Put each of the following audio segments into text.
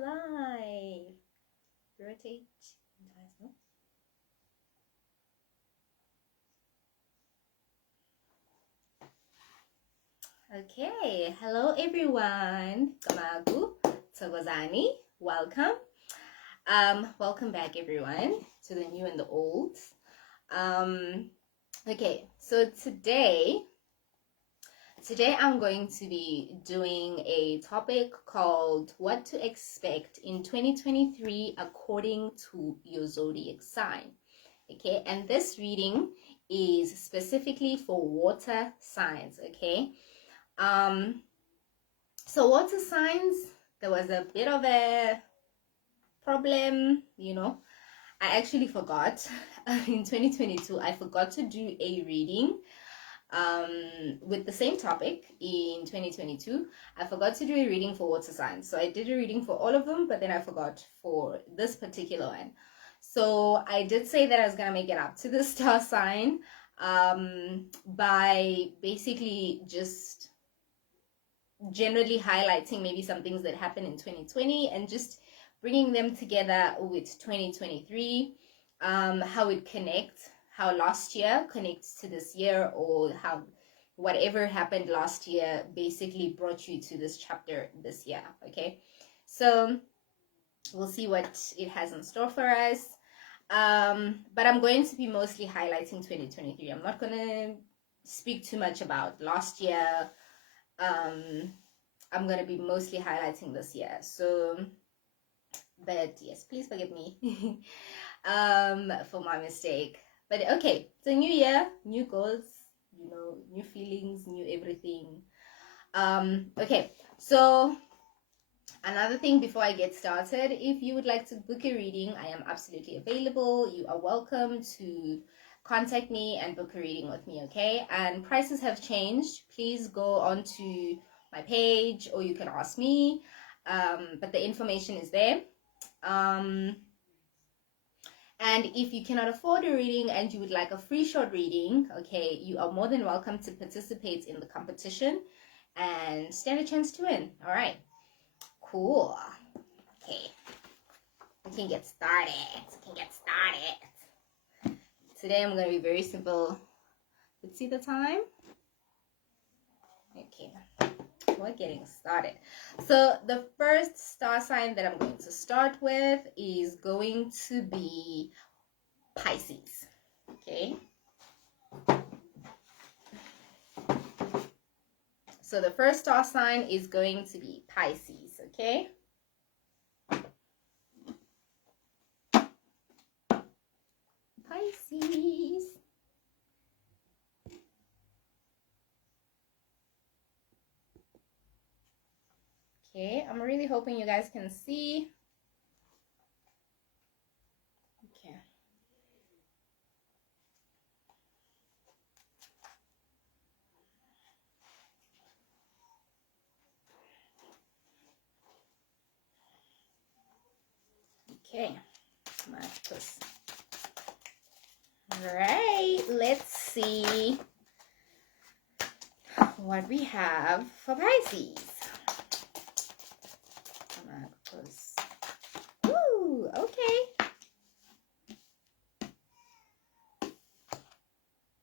we're live. Rotate. Okay, hello everyone. Kamagu, Togozani, welcome. Welcome back everyone to the new and the old. Okay, so today I'm going to be doing a topic called what to expect in 2023 according to your zodiac sign. Okay, and this reading is specifically for water signs. Okay, so water signs, there was a bit of a problem, I actually forgot in 2022 I forgot to do a reading with the same topic. In 2022 I forgot to do a reading for water signs, so I did a reading for all of them, but then I forgot for this particular one. So I did say that I was gonna make it up to the star sign by basically just generally highlighting maybe some things that happened in 2020 and just bringing them together with 2023, how it connects, how last year connects to this year, or how whatever happened last year basically brought you to this chapter this year. Okay, so we'll see what it has in store for us, but I'm going to be mostly highlighting 2023. I'm not going to speak too much about last year. I'm going to be mostly highlighting this year. So, but yes, please forgive me for my mistake. But okay, so new year, new goals, new feelings, new everything. Okay, so another thing before I get started, if you would like to book a reading, I am absolutely available. You are welcome to contact me and book a reading with me. Okay, and prices have changed. Please go on to my page, or you can ask me, but the information is there. And if you cannot afford a reading and you would like a free short reading, okay, you are more than welcome to participate in the competition and stand a chance to win. All right, cool. Okay, we can get started. Today I'm going to be very simple. Let's see the time. Okay, we're getting started. So the first star sign that I'm going to start with is going to be Pisces. Okay, so the first star sign is going to be Pisces. Okay, Pisces. Okay, I'm really hoping you guys can see. Okay. Okay, Marcus. All right, let's see what we have for Pisces. Marcus. Ooh, okay.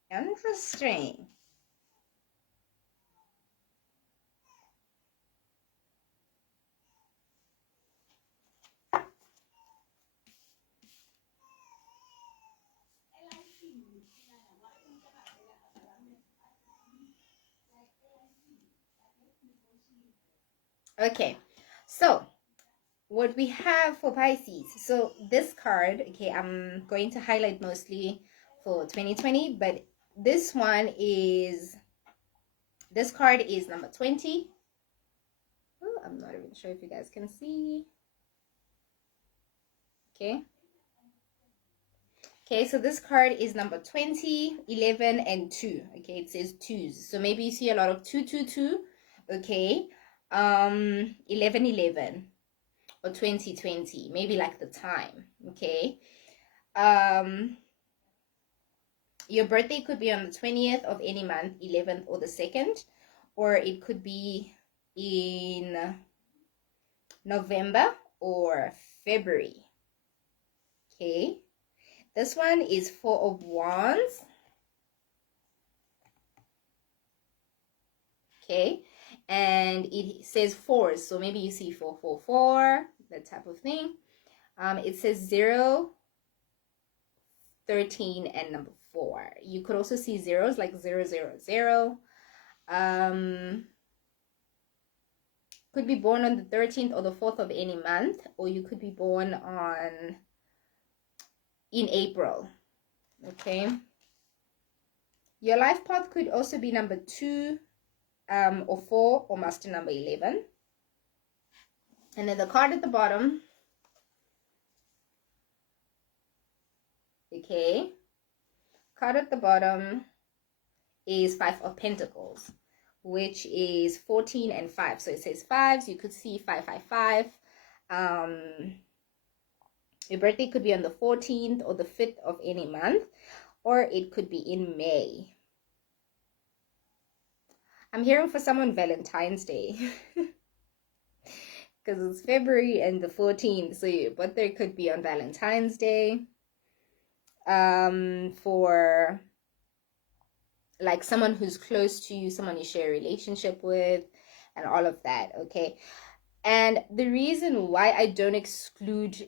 Interesting. Okay, so what we have for Pisces. So this card, okay, I'm going to highlight mostly for 2020, but this card is number 20. Oh, I'm not even sure if you guys can see. Okay, so this card is number 20, 11, and 2. Okay, it says 2s. So maybe you see a lot of 2, 2, 2. Okay, 11, 11, or 20, 20. Maybe like the time. Okay, your birthday could be on the 20th of any month, 11th, or the 2nd, or it could be in November or February. Okay, this one is 4 of Wands. Okay, and it says 4s, so maybe you see 444, that type of thing. It says 0, 13, and number 4. You could also see zeros like 000. Could be born on the 13th or the 4th of any month, or you could be born in April. Okay, your life path could also be number 2, or 4, or master number 11. And then the card at the bottom, okay, card at the bottom is 5 of Pentacles, which is 14 and 5. So it says 5s. You could see 555. Your birthday could be on the 14th or the 5th of any month, or it could be in May. I'm hearing for someone Valentine's Day because it's February and the 14th, so your birthday could be on Valentine's Day. For like someone who's close to you, someone you share a relationship with, and all of that. Okay, and the reason why I don't exclude,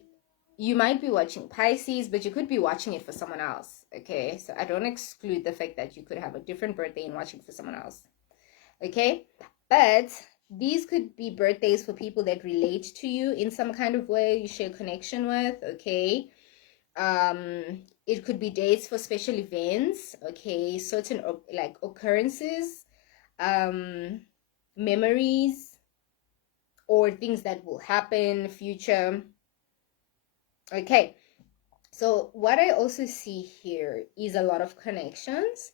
you might be watching Pisces, but you could be watching it for someone else. Okay, so I don't exclude the fact that you could have a different birthday and watching for someone else. Okay, but these could be birthdays for people that relate to you in some kind of way, you share connection with. Okay, it could be dates for special events. Okay, certain like occurrences, memories, or things that will happen future. Okay, so what I also see here is a lot of connections.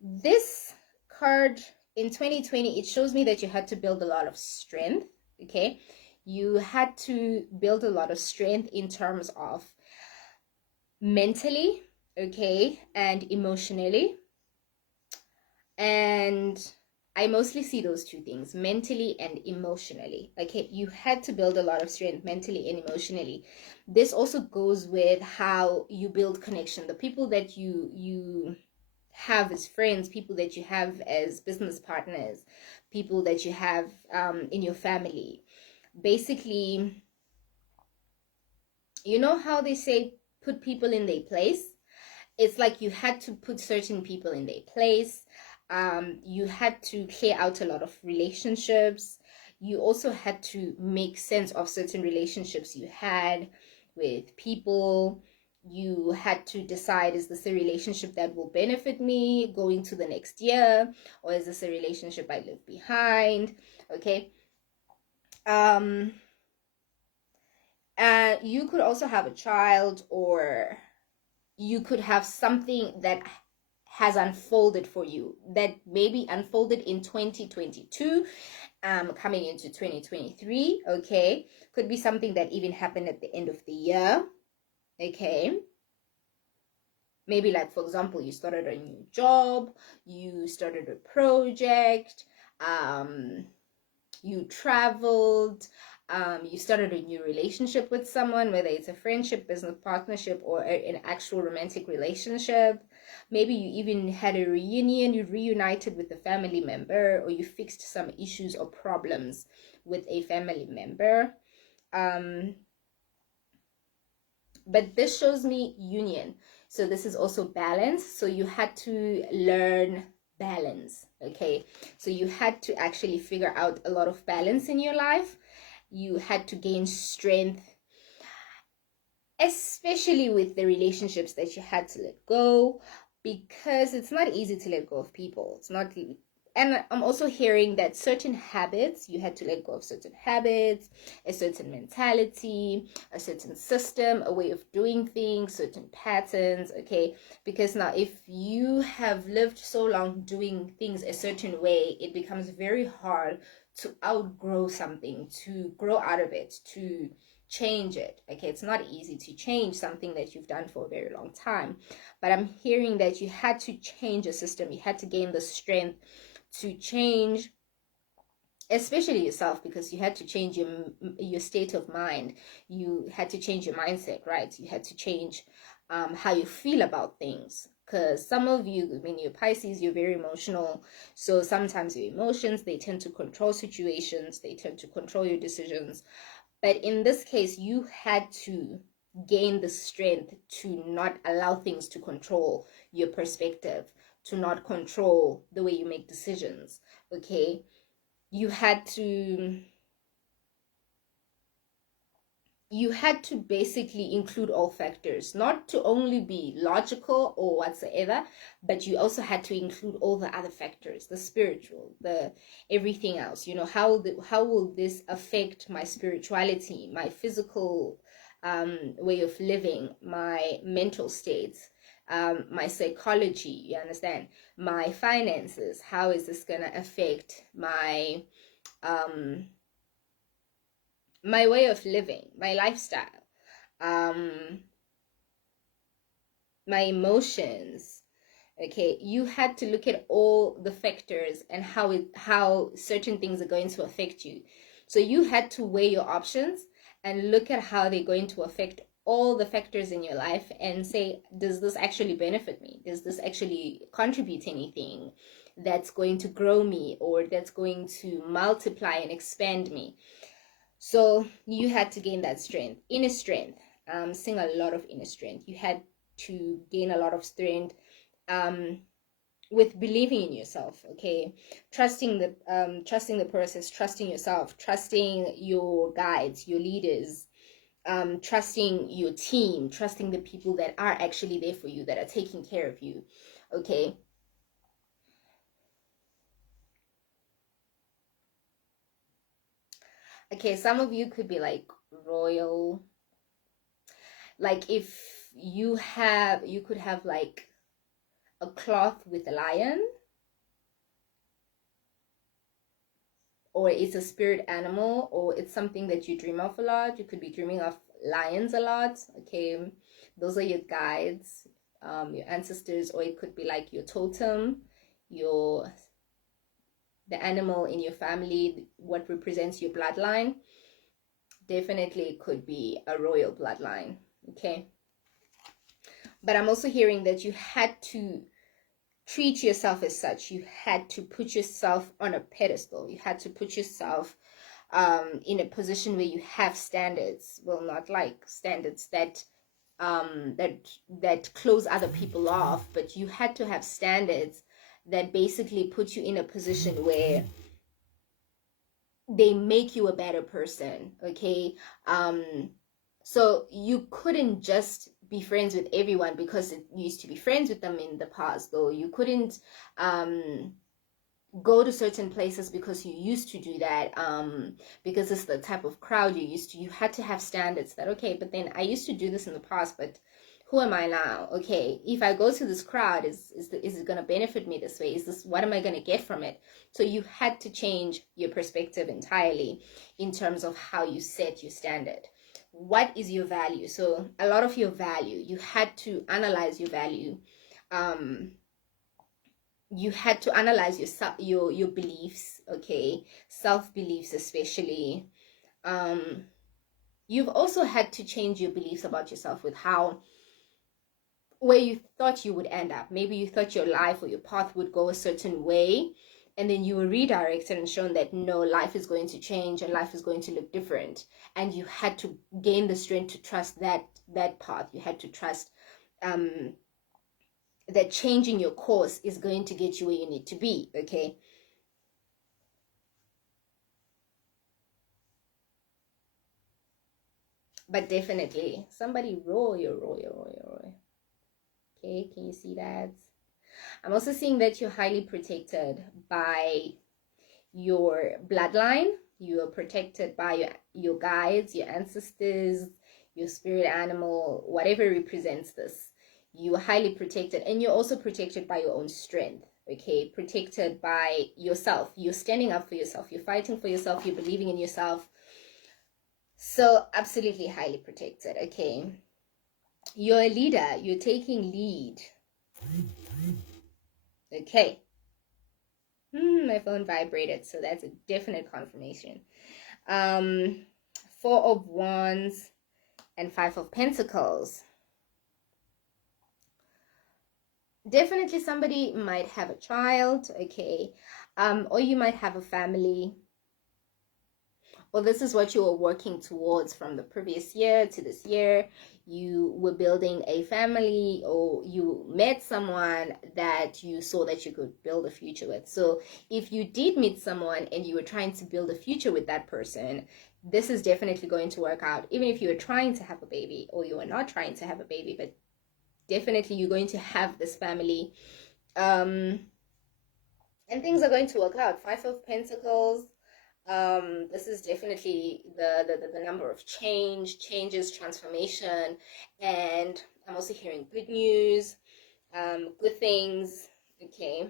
This card in 2020, it shows me that you had to build a lot of strength. Okay, you had to build a lot of strength in terms of mentally, okay, and emotionally. And I mostly see those two things, mentally and emotionally. Okay, you had to build a lot of strength mentally and emotionally. This also goes with how you build connection. The people that you have as friends, people that you have as business partners, people that you have in your family. Basically, you know how they say put people in their place? It's like you had to put certain people in their place. You had to clear out a lot of relationships. You also had to make sense of certain relationships you had with people. You had to decide, is this a relationship that will benefit me going to the next year, or is this a relationship I leave behind? Okay. You could also have a child, or you could have something that has unfolded for you, that maybe unfolded in 2022, coming into 2023. Okay, could be something that even happened at the end of the year. Okay, maybe like, for example, you started a new job, you started a project, you traveled, you started a new relationship with someone, whether it's a friendship, business partnership, or an actual romantic relationship. Maybe you even had a reunion, you reunited with a family member, or you fixed some issues or problems with a family member. But this shows me union. So this is also balance. So you had to learn balance. Okay, so you had to actually figure out a lot of balance in your life. You had to gain strength, especially with the relationships that you had to let go, because it's not easy to let go of people. It's not. And I'm also hearing that certain habits, you had to let go of certain habits, a certain mentality, a certain system, a way of doing things, certain patterns. Okay, because now if you have lived so long doing things a certain way, it becomes very hard to outgrow something, to grow out of it, to change it. Okay, it's not easy to change something that you've done for a very long time. But I'm hearing that you had to change a system, you had to gain the strength to change especially yourself, because you had to change your state of mind. You had to change your mindset, right? You had to change how you feel about things, because some of you, when you're Pisces, you're very emotional. So sometimes your emotions, they tend to control situations, they tend to control your decisions. But in this case, you had to gain the strength to not allow things to control your perspective, to not control the way you make decisions. Okay, you had to basically include all factors, not to only be logical or whatsoever, but you also had to include all the other factors, the spiritual, the everything else. You know, how will this affect my spirituality, my physical way of living, my mental states, my psychology, you understand, my finances, how is this gonna affect my my way of living, my lifestyle, my emotions. Okay, you had to look at all the factors and how certain things are going to affect you. So you had to weigh your options and look at how they're going to affect all the factors in your life and say, does this actually benefit me? Does this actually contribute anything that's going to grow me or that's going to multiply and expand me? So you had to gain that strength, inner strength, sing a lot of inner strength. You had to gain a lot of strength with believing in yourself, okay? Trusting the process, trusting yourself, trusting your guides, your leaders, trusting your team, trusting the people that are actually there for you, that are taking care of you, okay? Okay, some of you could be like royal. Like if you could have like a cloth with a lion, or it's a spirit animal, or it's something that you dream of a lot. You could be dreaming of lions a lot. Okay, those are your guides, your ancestors, or it could be like your totem, the animal in your family, what represents your bloodline. Definitely it could be a royal bloodline. Okay, but I'm also hearing that you had to treat yourself as such. You had to put yourself on a pedestal. You had to put yourself in a position where you have standards. Well, not like standards that that close other people off, but you had to have standards that basically put you in a position where they make you a better person. Okay, so you couldn't just be friends with everyone because it used to be friends with them in the past, though. You couldn't go to certain places because you used to do that, because it's the type of crowd you used to. You had to have standards that, okay, but then I used to do this in the past, but who am I now? Okay, if I go to this crowd, is it going to benefit me this way? What am I going to get from it? So you had to change your perspective entirely in terms of how you set your standard. What is your value? So a lot of your value, you had to analyze your value. You had to analyze your beliefs, okay, self beliefs especially. You've also had to change your beliefs about yourself with where you thought you would end up. Maybe you thought your life or your path would go a certain way, and then you were redirected and shown that no, life is going to change and life is going to look different, and you had to gain the strength to trust that path. You had to trust that changing your course is going to get you where you need to be. Okay, but definitely somebody royal. Okay, can you see that? I'm also seeing that you're highly protected by your bloodline. You are protected by your guides, your ancestors, your spirit animal, whatever represents this. You are highly protected, and you're also protected by your own strength. Okay, protected by yourself. You're standing up for yourself. You're fighting for yourself. You're believing in yourself. So absolutely highly protected. Okay, you're a leader. You're taking lead. Okay, My phone vibrated, so that's a definite confirmation. 4 of Wands and 5 of Pentacles. Definitely somebody might have a child, okay, or you might have a family, or this is what you were working towards from the previous year to this year. You were building a family, or you met someone that you saw that you could build a future with. So if you did meet someone and you were trying to build a future with that person, this is definitely going to work out. Even if you were trying to have a baby, or you were not trying to have a baby, but definitely you're going to have this family, and things are going to work out. 5 of Pentacles. This is definitely the number of changes, transformation, and I'm also hearing good news, good things. Okay.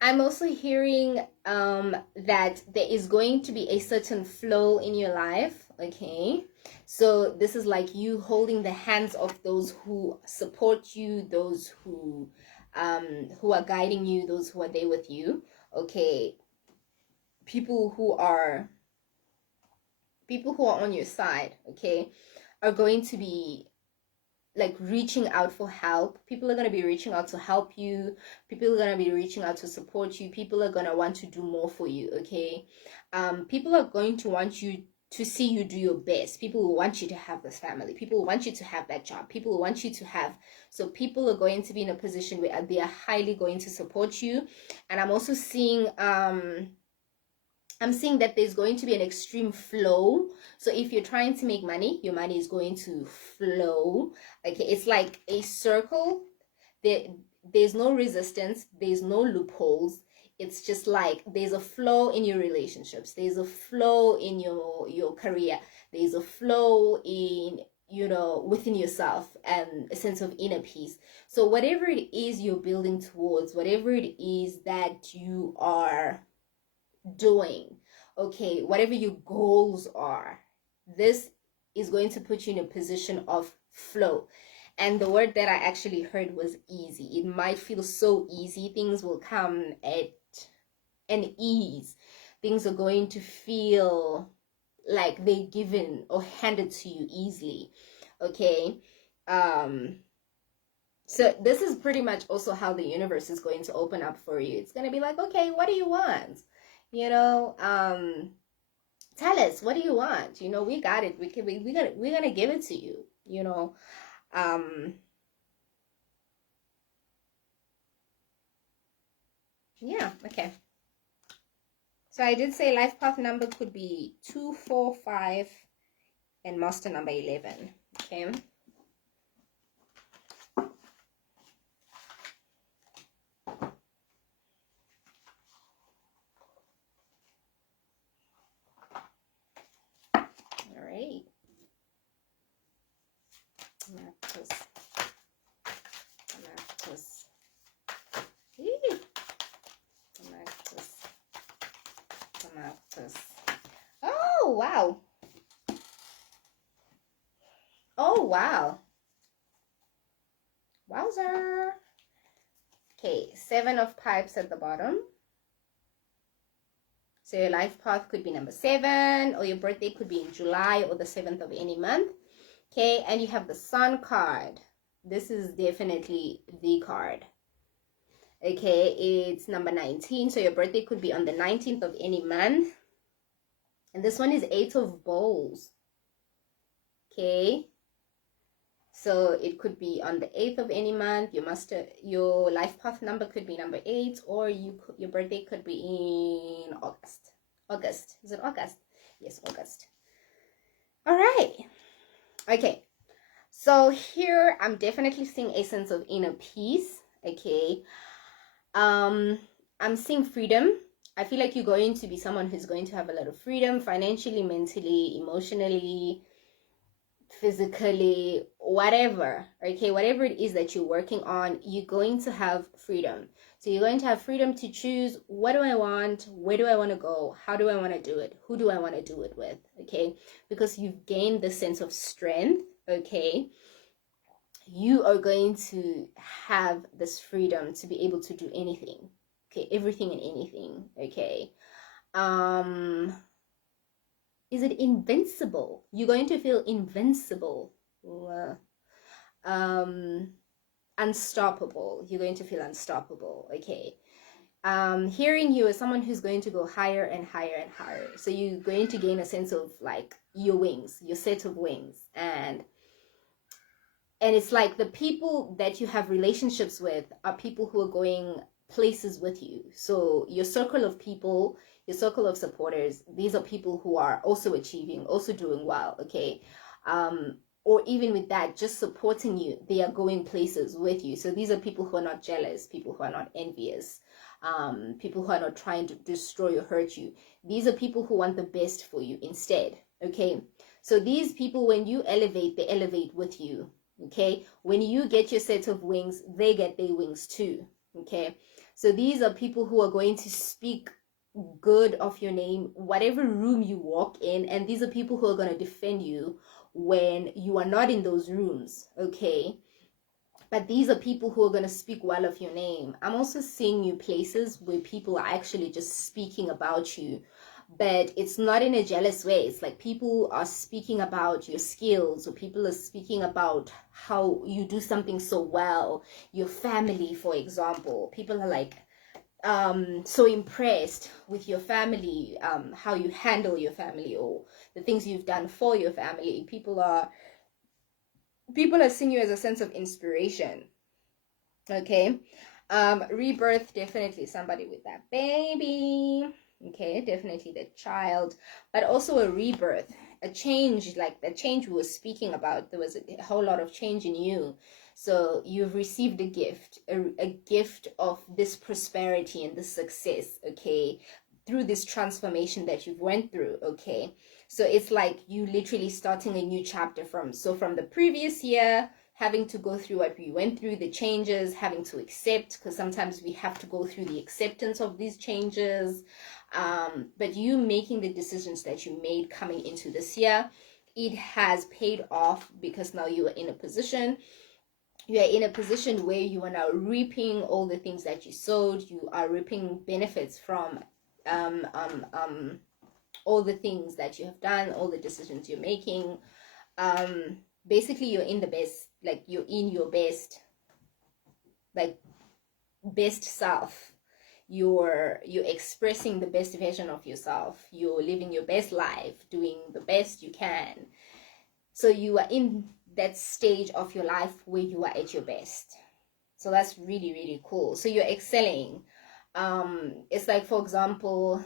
I'm also hearing that there is going to be a certain flow in your life. Okay, so this is like you holding the hands of those who support you, those who are guiding you, those who are there with you. Okay, people who are on your side, okay, are going to be like reaching out for help. People are going to be reaching out to help you. People are going to be reaching out to support you. People are going to want to do more for you, okay? People are going to want you to see you do your best. People will want you to have this family. People will want you to have that job. People will want you to have. So people are going to be in a position where they are highly going to support you. And I'm also seeing I'm seeing that there's going to be an extreme flow. So if you're trying to make money, your money is going to flow. Okay, it's like a circle. There's no resistance. There's no loopholes. It's just like there's a flow in your relationships. There's a flow in your career. There's a flow in, you know, within yourself, and a sense of inner peace. So whatever it is you're building towards, whatever it is that you are doing, okay, whatever your goals are, this is going to put you in a position of flow. And the word that I actually heard was easy. It might feel so easy. Things will come at an ease. Things are going to feel like they're given or handed to you easily, okay? So this is pretty much also how the universe is going to open up for you. It's going to be like, okay, what do you want? You know, tell us, what do you want? You know, we got it. We're gonna give it to you. You know, yeah. Okay. So I did say life path number could be 2, 4, 5, and master number 11. Okay. Oh, wow. Oh, wow. Wowzer. Okay, 7 of Pipes at the bottom. So your life path could be number 7, or your birthday could be in July or the 7th of any month. Okay, and you have the Sun card. This is definitely the card. Okay, it's number 19. So your birthday could be on the 19th of any month. And this one is 8 of Bowls. Okay. So it could be on the 8th of any month. Your life path number could be number 8, or your birthday could be in August. August. Is it August? Yes, August. All right. Okay. So here I'm definitely seeing a sense of inner peace. Okay. I'm seeing freedom. I feel like you're going to be someone who's going to have a lot of freedom financially, mentally, emotionally, physically, whatever. Okay, whatever it is that you're working on, you're going to have freedom. So you're going to have freedom to choose, what do I want, where do I want to go, how do I want to do it, who do I want to do it with. Okay, because you've gained the sense of strength. Okay, you are going to have this freedom to be able to do anything. Okay, everything and anything. Okay. Is it invincible? You're going to feel invincible. Um, unstoppable. You're going to feel unstoppable. Okay. Hearing you as someone who's going to go higher and higher and higher. So you're going to gain a sense of like your wings, your set of wings, and it's like the people that you have relationships with are people who are going places with you. So your circle of people, your circle of supporters, these are people who are also achieving, also doing well. Okay. Or even with that, just supporting you, they are going places with you. So these are people who are not jealous, people who are not envious, people who are not trying to destroy or hurt you. These are people who want the best for you instead. Okay. So these people, when you elevate, they elevate with you. Okay. When you get your set of wings, they get their wings too. Okay. So these are people who are going to speak good of your name, whatever room you walk in. And these are people who are going to defend you when you are not in those rooms. Okay. But these are people who are going to speak well of your name. I'm also seeing you places where people are actually just speaking about you, but it's not in a jealous way. It's like people are speaking about your skills, or people are speaking about how you do something so well. Your family, for example, people are like so impressed with your family, how you handle your family, or the things you've done for your family. People are seeing you as a sense of inspiration. Okay. Rebirth, definitely somebody with that baby. Okay, definitely the child, but also a rebirth, a change, like the change we were speaking about. There was a whole lot of change in you. So you've received a gift, a gift of this prosperity and this success, okay, through this transformation that you've went through. Okay. So it's like you literally starting a new chapter from the previous year, having to go through what we went through, the changes, having to accept, because sometimes we have to go through the acceptance of these changes. But you making the decisions that you made coming into this year, it has paid off, because now you are in a position. You are in a position where you are now reaping all the things that you sowed. You are reaping benefits from all the things that you have done, all the decisions you're making. Basically, you're in the best, like you're in your best, like best self. You're expressing the best version of yourself. You're living your best life, doing the best you can. So you are in that stage of your life where you are at your best. So that's really, really cool. So you're excelling. It's like, for example,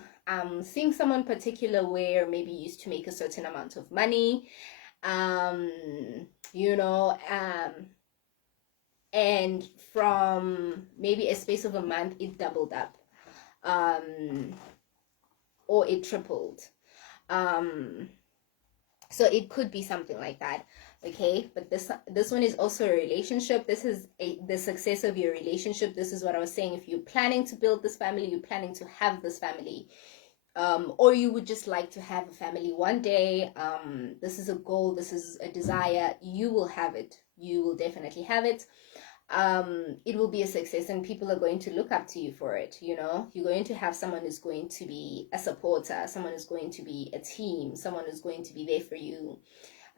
seeing someone particular where maybe you used to make a certain amount of money, you know, and from maybe a space of a month, it doubled up, or it tripled. So it could be something like that. Okay, but this one is also a relationship. This is the success of your relationship. This is what I was saying. If you're planning to build this family, you're planning to have this family, or you would just like to have a family one day, this is a goal, this is a desire, you will have it. You will definitely have it. It will be a success, and people are going to look up to you for it. You know, you're going to have someone who's going to be a supporter, someone who's going to be a team, someone who's going to be there for you.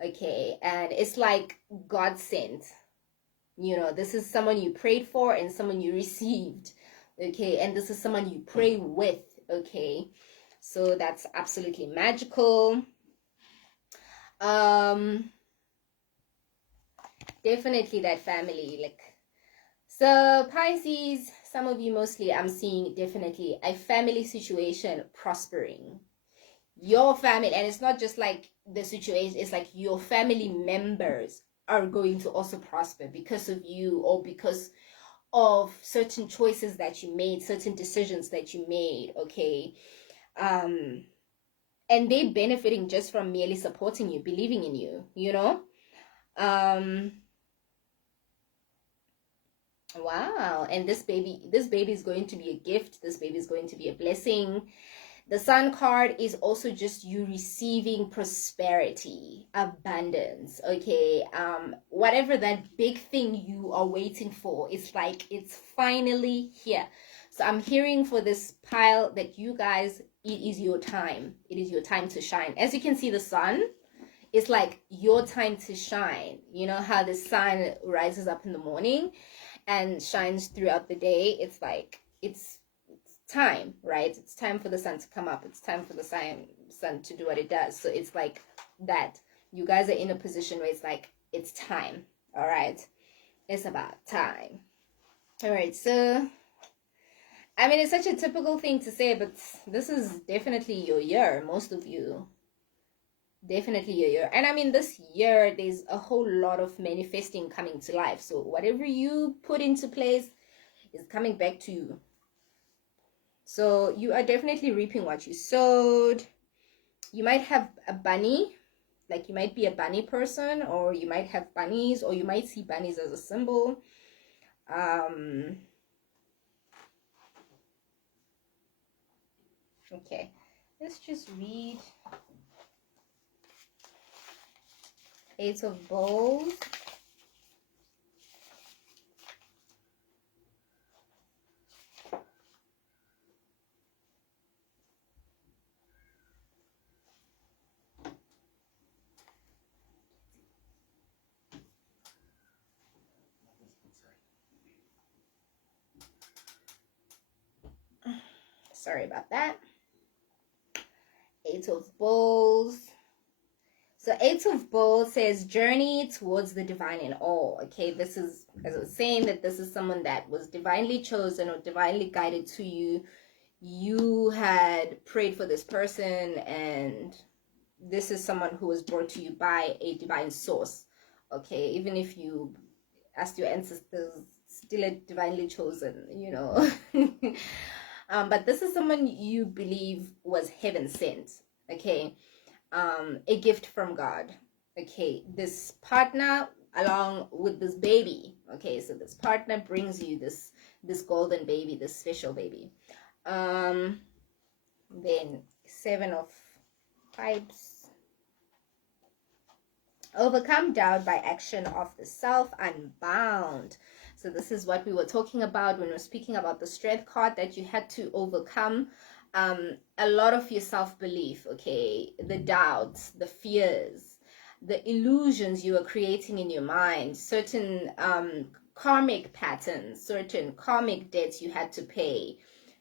Okay, and it's like God sent. You know, this is someone you prayed for and someone you received. Okay, and this is someone you pray with. Okay, so that's absolutely magical. Definitely that family, like, so Pisces, some of you mostly, I'm seeing definitely a family situation prospering. Your family, and it's not just like the situation, it's like your family members are going to also prosper because of you, or because of certain choices that you made, certain decisions that you made. Okay, and they benefiting just from merely supporting you, believing in you, you know. Wow, and this baby is going to be a gift. This baby is going to be a blessing. The Sun card is also just you receiving prosperity, abundance, okay? Whatever that big thing you are waiting for, it's like it's finally here. So I'm hearing for this pile that you guys, it is your time. It is your time to shine. As you can see, the sun, it's like your time to shine. You know how the sun rises up in the morning and shines throughout the day? It's like, it's time, right? It's time for the sun to come up. It's time for the sun to do what it does. So it's like that. You guys are in a position where it's like, it's time. All right. It's about time. All right. So, I mean, it's such a typical thing to say, but this is definitely your year. Most of you, definitely your year. And I mean, this year, there's a whole lot of manifesting coming to life. So whatever you put into place is coming back to you. So you are definitely reaping what you sowed. You might have a bunny, like you might be a bunny person, or you might have bunnies, or you might see bunnies as a symbol. Okay, let's just read Eight of Bowls. Sorry about that. Eight of Bowls. So Eight of Bowls says journey towards the divine in all. Okay, this is, as I was saying, that this is someone that was divinely chosen or divinely guided to you. You had prayed for this person, and this is someone who was brought to you by a divine source. Okay, even if you asked your ancestors, still a divinely chosen, you know. But this is someone you believe was heaven sent. Okay, a gift from God. Okay, this partner along with this baby. Okay, so this partner brings you this golden baby, this special baby. Then Seven of Pipes. Overcome doubt by action of the self, unbound. So this is what we were talking about when we were speaking about the strength card, that you had to overcome a lot of your self-belief, okay? The doubts, the fears, the illusions you were creating in your mind, certain karmic patterns, certain karmic debts you had to pay,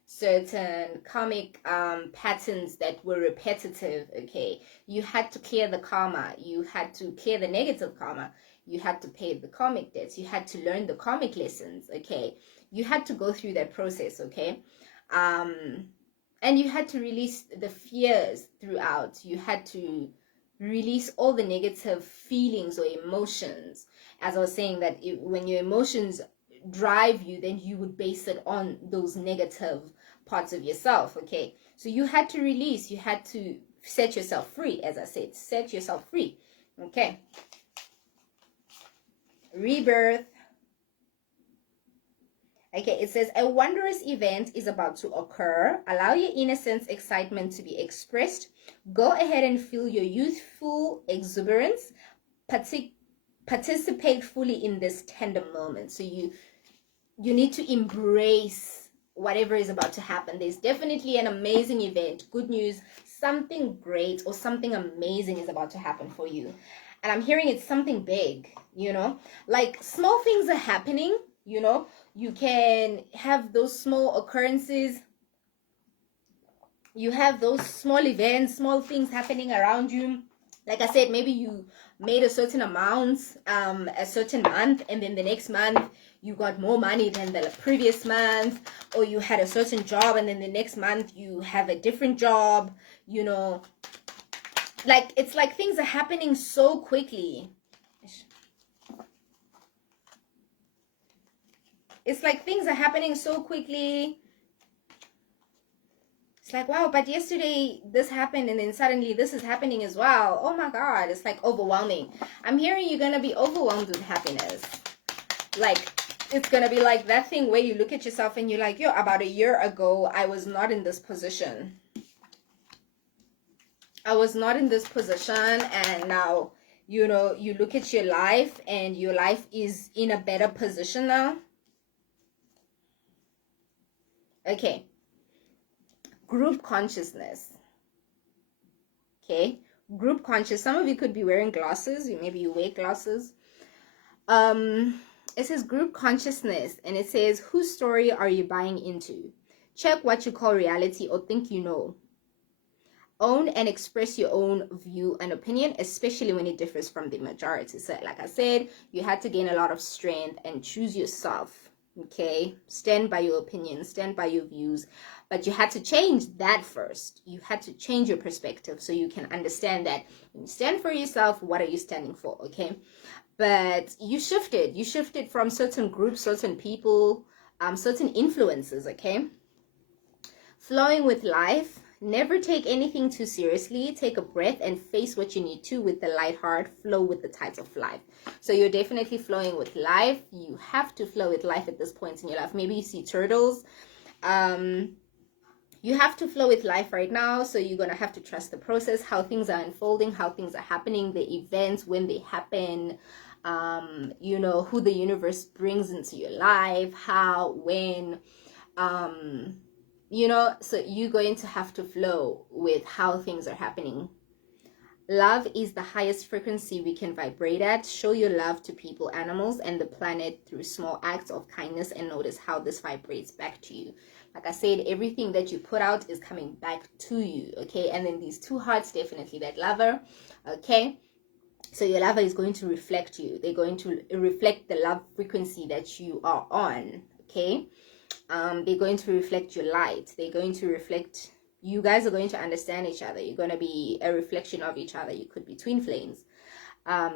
certain karmic patterns that were repetitive, okay? You had to clear the karma. You had to clear the negative karma. You had to pay the karmic debts. You had to learn the karmic lessons, okay? You had to go through that process, okay? And you had to release the fears throughout. You had to release all the negative feelings or emotions. As I was saying, that when your emotions drive you, then you would base it on those negative parts of yourself, okay? So you had to release. You had to set yourself free. As I said, set yourself free, okay? Rebirth. Okay, it says a wondrous event is about to occur. Allow your innocence, excitement to be expressed. Go ahead and feel your youthful exuberance. Participate fully in this tender moment. So you need to embrace whatever is about to happen. There's definitely an amazing event, good news, something great or something amazing is about to happen for you. And I'm hearing it's something big, you know, like small things are happening, you know. You can have those small occurrences. You have those small events, small things happening around you. Like I said, maybe you made a certain amount a certain month, and then the next month you got more money than the previous month, or you had a certain job and then the next month you have a different job, you know. Like, it's like things are happening so quickly. It's like things are happening so quickly. It's like, wow, but yesterday this happened and then suddenly this is happening as well. Oh my God, it's like overwhelming. I'm hearing you're going to be overwhelmed with happiness. Like, it's going to be like that thing where you look at yourself and you're like, yo, about a year ago, I was not in this position. I was not in this position, and now, you know, you look at your life and your life is in a better position now. Okay. Group consciousness. Okay. Group conscious. Some of you could be wearing glasses. Maybe you wear glasses. It says group consciousness, and it says, whose story are you buying into? Check what you call reality or think you know. Own and express your own view and opinion, especially when it differs from the majority. So like I said, you had to gain a lot of strength and choose yourself. Okay, stand by your opinion, stand by your views, but you had to change that first. You had to change your perspective so you can understand that when you stand for yourself, what are you standing for? Okay, but you shifted from certain groups, certain people, certain influences. Okay, flowing with life. Never take anything too seriously. Take a breath and face what you need to with the light heart. Flow with the tides of life. So you're definitely flowing with life. You have to flow with life at this point in your life. Maybe you see turtles. You have to flow with life right now. So you're going to have to trust the process, how things are unfolding, how things are happening, the events, when they happen, you know, who the universe brings into your life, how, when, you know, so you're going to have to flow with how things are happening. Love is the highest frequency we can vibrate at. Show your love to people, animals, and the planet through small acts of kindness, and notice how this vibrates back to you. Like I said, everything that you put out is coming back to you, okay? And then these two hearts, definitely that lover, okay? So your lover is going to reflect you. They're going to reflect the love frequency that you are on, okay? They're going to reflect your light. They're going to reflect, you guys are going to understand each other. You're going to be a reflection of each other. You could be twin flames.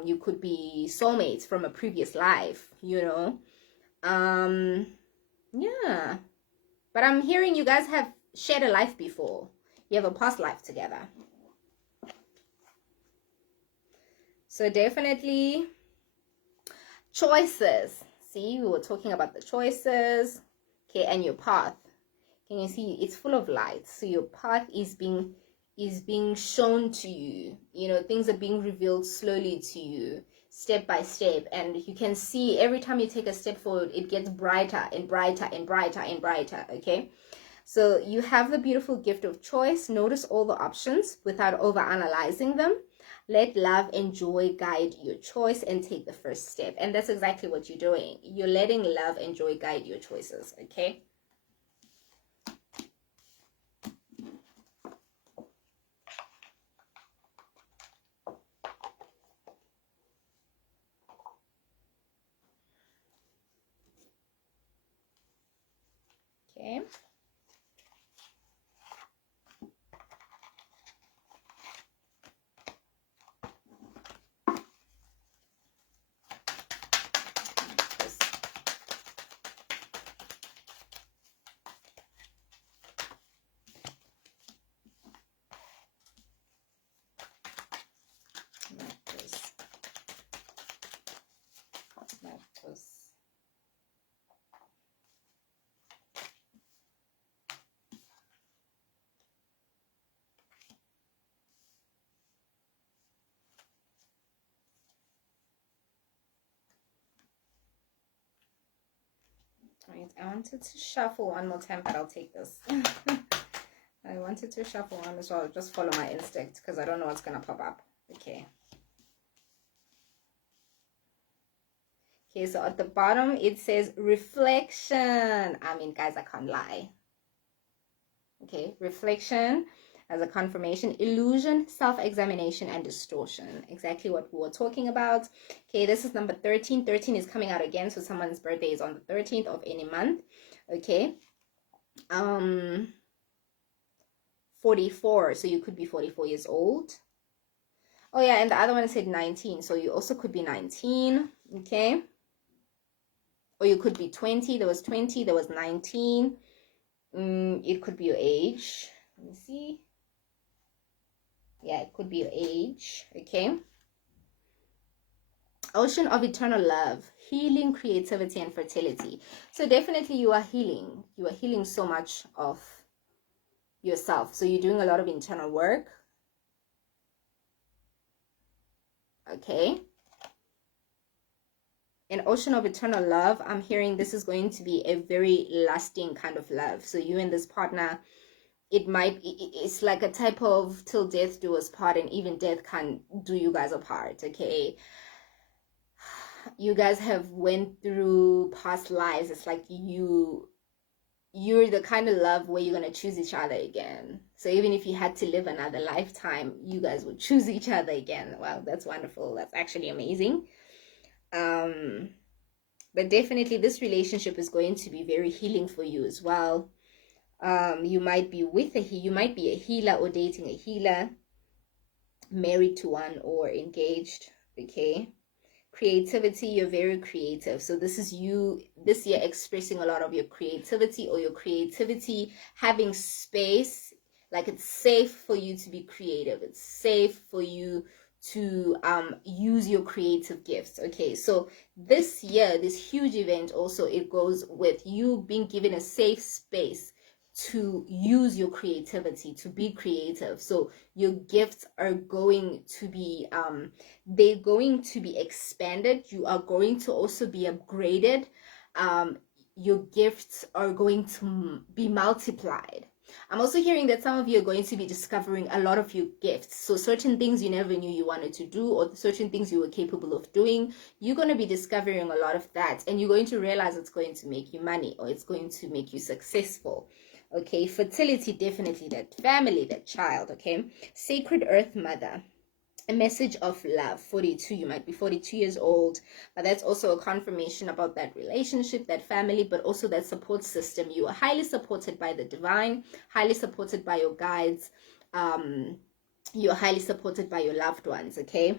You could be soulmates from a previous life, you know. Yeah. But I'm hearing you guys have shared a life before. You have a past life together. So definitely choices. See, we were talking about the choices. Okay, and your path. Can you see it's full of light? So your path is being shown to you. You know, things are being revealed slowly to you, step by step, and you can see every time you take a step forward, it gets brighter and brighter and brighter and brighter. Okay, so you have the beautiful gift of choice. Notice all the options without over analyzing them. Let love and joy guide your choice and take the first step. And that's exactly what you're doing. You're letting love and joy guide your choices. Okay. Okay. Right, I wanted to shuffle one more time, but I'll take this. I wanted to shuffle one as well. Just follow my instinct because I don't know what's going to pop up. Okay. Okay, so at the bottom, it says reflection. I mean, guys, I can't lie. Okay, reflection as a confirmation, illusion, self-examination, and distortion. Exactly what we were talking about. Okay, this is number 13. 13 is coming out again, so someone's birthday is on the 13th of any month. Okay. 44, so you could be 44 years old. Oh yeah, and the other one said 19, so you also could be 19. Okay. Or you could be 20. There was 20, there was 19. It could be your age. Let me see. Yeah, it could be your age. Okay. Ocean of eternal love, healing, creativity, and fertility. So definitely you are healing. You are healing so much of yourself. So you're doing a lot of internal work. okay? An ocean of eternal love. I'm hearing this is going to be a very lasting kind of love. So you and this partner, it's like a type of till death do us part, and even death can't do you guys apart, okay? You guys have went through past lives. It's like you're the kind of love where you're going to choose each other again. So even if you had to live another lifetime, you guys would choose each other again. Wow, that's wonderful. That's actually amazing. But definitely this relationship is going to be very healing for you as well. You might be you might be a healer or dating a healer, married to one or engaged, okay? Creativity, you're very creative. So this is you this year expressing a lot of your creativity, or your creativity having space. Like, it's safe for you to be creative. It's safe for you to use your creative gifts, okay? So this year, this huge event also, it goes with you being given a safe space to use your creativity, to be creative. So your gifts are going to be they're going to be expanded. You are going to also be upgraded. Your gifts are going to be multiplied. I'm also hearing that some of you are going to be discovering a lot of your gifts. So certain things you never knew you wanted to do, or certain things you were capable of doing, you're going to be discovering a lot of that, and you're going to realize it's going to make you money, or it's going to make you successful. Okay, fertility, definitely that family, that child, okay? Sacred Earth Mother, a message of love. 42, you might be 42 years old, but that's also a confirmation about that relationship, that family, but also that support system. You are highly supported by the divine, highly supported by your guides. You're highly supported by your loved ones, okay?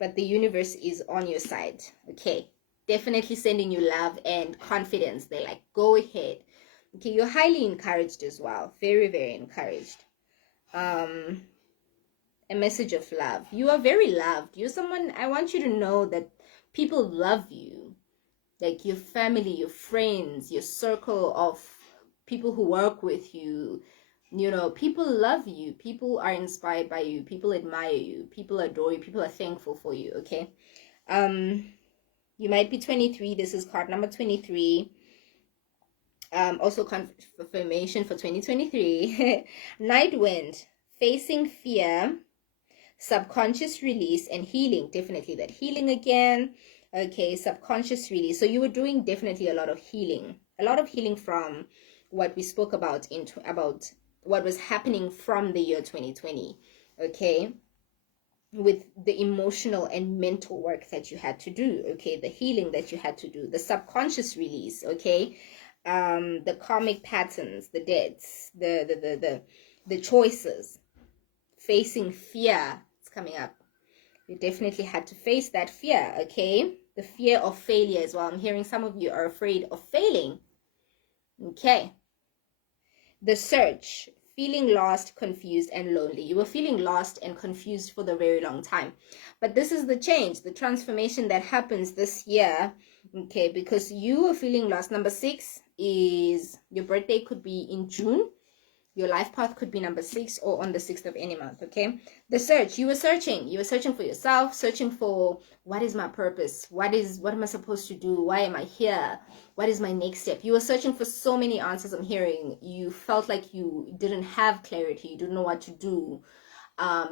But the universe is on your side, okay? Definitely sending you love and confidence. They're like, go ahead. Okay, you're highly encouraged as well. Very, very encouraged. A message of love. You are very loved. You're someone, I want you to know that people love you. Like your family, your friends, your circle of people who work with you. You know, people love you. People are inspired by you. People admire you. People adore you. People are thankful for you, okay? You might be 23. This is card number 23. Also confirmation for 2023. Night Wind, facing fear, subconscious release, and healing. Definitely that healing again. Okay, subconscious release. So you were doing definitely a lot of healing from what we spoke about about what was happening from the year 2020. Okay, with the emotional and mental work that you had to do. Okay, the healing that you had to do, the subconscious release. Okay, the karmic patterns, the debts, the choices, facing fear. It's coming up. You definitely had to face that fear, okay? The fear of failure as well. I'm hearing some of you are afraid of failing. Okay. The search, feeling lost, confused, and lonely. You were feeling lost and confused for the very long time. But this is the change, the transformation that happens this year, okay? Because you were feeling lost. Number 6 is your birthday could be in June. Your life path could be number 6 or on the 6th of any month, okay? The search, you were searching for yourself, searching for what is my purpose? What am I supposed to do? Why am I here? What is my next step? You were searching for so many answers. I'm hearing you felt like you didn't have clarity. You didn't know what to do.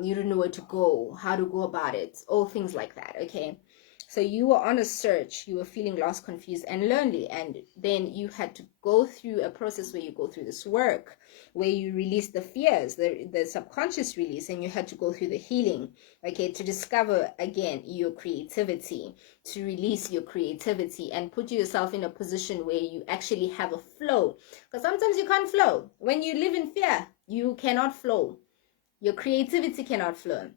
You didn't know where to go, how to go about it, all things like that, okay? So you were on a search, you were feeling lost, confused, and lonely. And then you had to go through a process where you go through this work, where you release the fears, the subconscious release, and you had to go through the healing, okay, to discover, again, your creativity, to release your creativity and put yourself in a position where you actually have a flow. Because sometimes you can't flow. When you live in fear, you cannot flow. Your creativity cannot flow.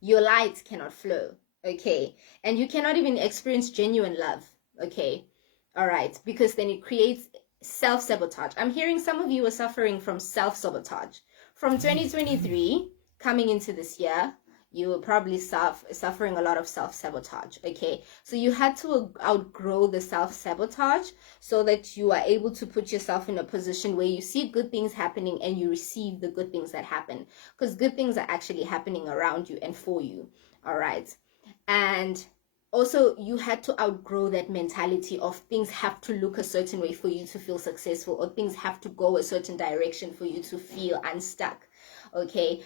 Your light cannot flow. Okay, and you cannot even experience genuine love. Okay, all right, because then it creates self-sabotage. I'm hearing some of you are suffering from self-sabotage from 2023 coming into this year. You were probably suffering a lot of self-sabotage. Okay, so you had to outgrow the self-sabotage so that you are able to put yourself in a position where you see good things happening and you receive the good things that happen, because good things are actually happening around you and for you. All right. And also, you had to outgrow that mentality of things have to look a certain way for you to feel successful, or things have to go a certain direction for you to feel unstuck. Okay,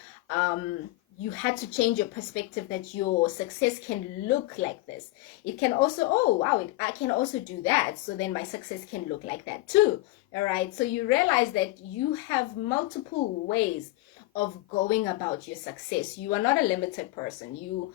you had to change your perspective that your success can look like this. It can also, oh wow, I can also do that, so then my success can look like that too. All right, so you realize that you have multiple ways of going about your success. You are not a limited person. You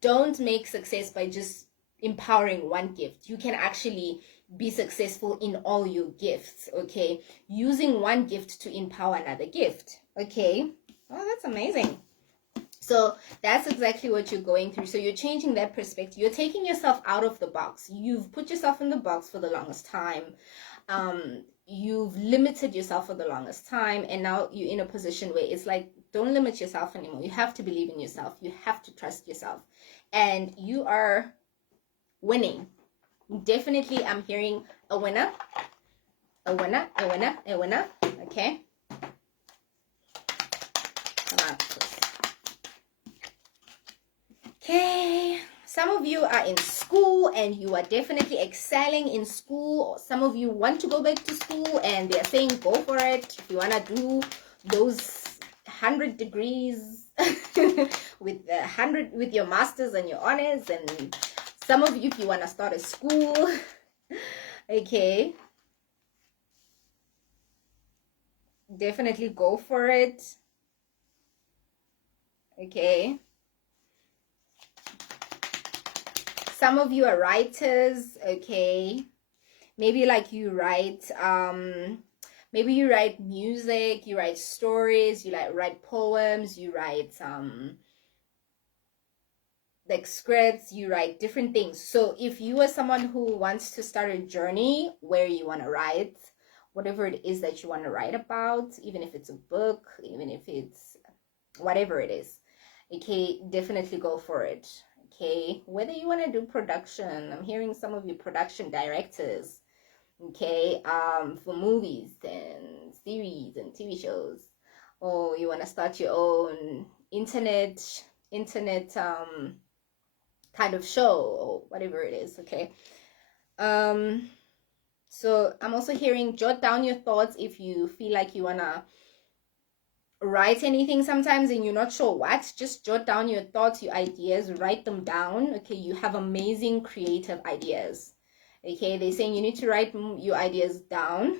don't make success by just empowering one gift. You can actually be successful in all your gifts. Okay, using one gift to empower another gift. Okay, oh, that's amazing. So that's exactly what you're going through. So you're changing that perspective. You're taking yourself out of the box. You've put yourself in the box for the longest time. You've limited yourself for the longest time, and now you're in a position where it's like, don't limit yourself anymore. You have to believe in yourself. You have to trust yourself, and you are winning. Definitely, I'm hearing a winner, a winner, a winner, a winner. Okay. Okay, some of you are in school and you are definitely excelling in school, or some of you want to go back to school and they're saying go for it. If you want to do those 100 degrees with your masters and your honors, and some of you, if you want to start a school, okay, definitely go for it. Okay. Some of you are writers, okay. Maybe like you write, maybe you write music, you write stories, you like write poems, you write like scripts, you write different things. So if you are someone who wants to start a journey where you want to write whatever it is that you want to write about, even if it's a book, even if it's whatever it is, okay, definitely go for it. Okay, whether you want to do production, I'm hearing some of you production directors, okay, for movies and series and TV shows, or you want to start your own internet kind of show or whatever it is. Okay, so I'm also hearing jot down your thoughts if you feel like you want to write anything sometimes and you're not sure what. Just jot down your thoughts, your ideas, write them down. Okay, you have amazing creative ideas. Okay, they're saying you need to write your ideas down.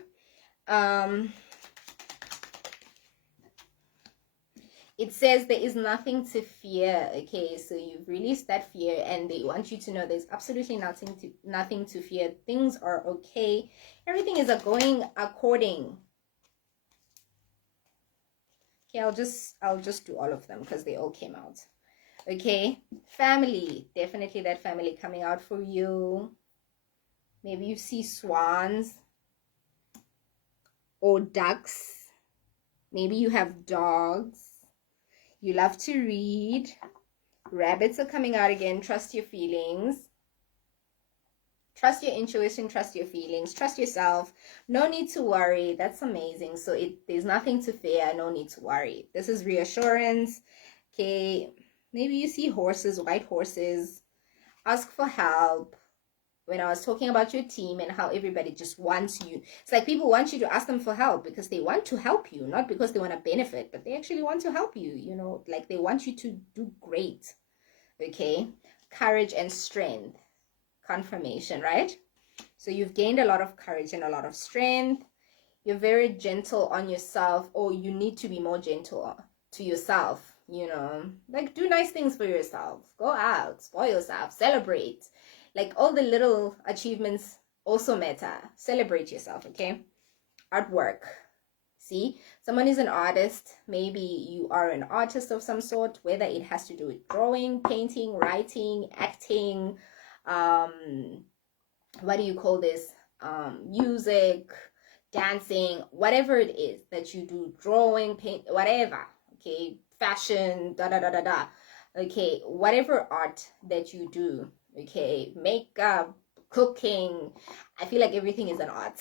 It says there is nothing to fear. Okay, so you've released that fear and they want you to know there's absolutely nothing to fear. Things are okay. Everything is going according. Okay, I'll just do all of them because they all came out. Okay, family, definitely that family coming out for you. Maybe you see swans or ducks. Maybe you have dogs. You love to read. Rabbits are coming out again. Trust your feelings. Trust your intuition, trust your feelings, trust yourself. No need to worry. That's amazing. So there's nothing to fear, no need to worry. This is reassurance. Okay, maybe you see horses, white horses. Ask for help. When I was talking about your team and how everybody just wants you, it's like people want you to ask them for help because they want to help you, not because they want to benefit, but they actually want to help you, you know, like they want you to do great. Okay, courage and strength. Confirmation, right? So you've gained a lot of courage and a lot of strength. You're very gentle on yourself, or you need to be more gentle to yourself, you know, like do nice things for yourself, go out, spoil yourself, celebrate. Like all the little achievements also matter. Celebrate yourself. Okay, artwork. See, someone is an artist. Maybe you are an artist of some sort, whether it has to do with drawing, painting, writing, acting, what do you call this, music, dancing, whatever it is that you do, drawing, paint, whatever. Okay, fashion, da da da da da. Okay, whatever art that you do, okay, makeup, cooking, I feel like everything is an art.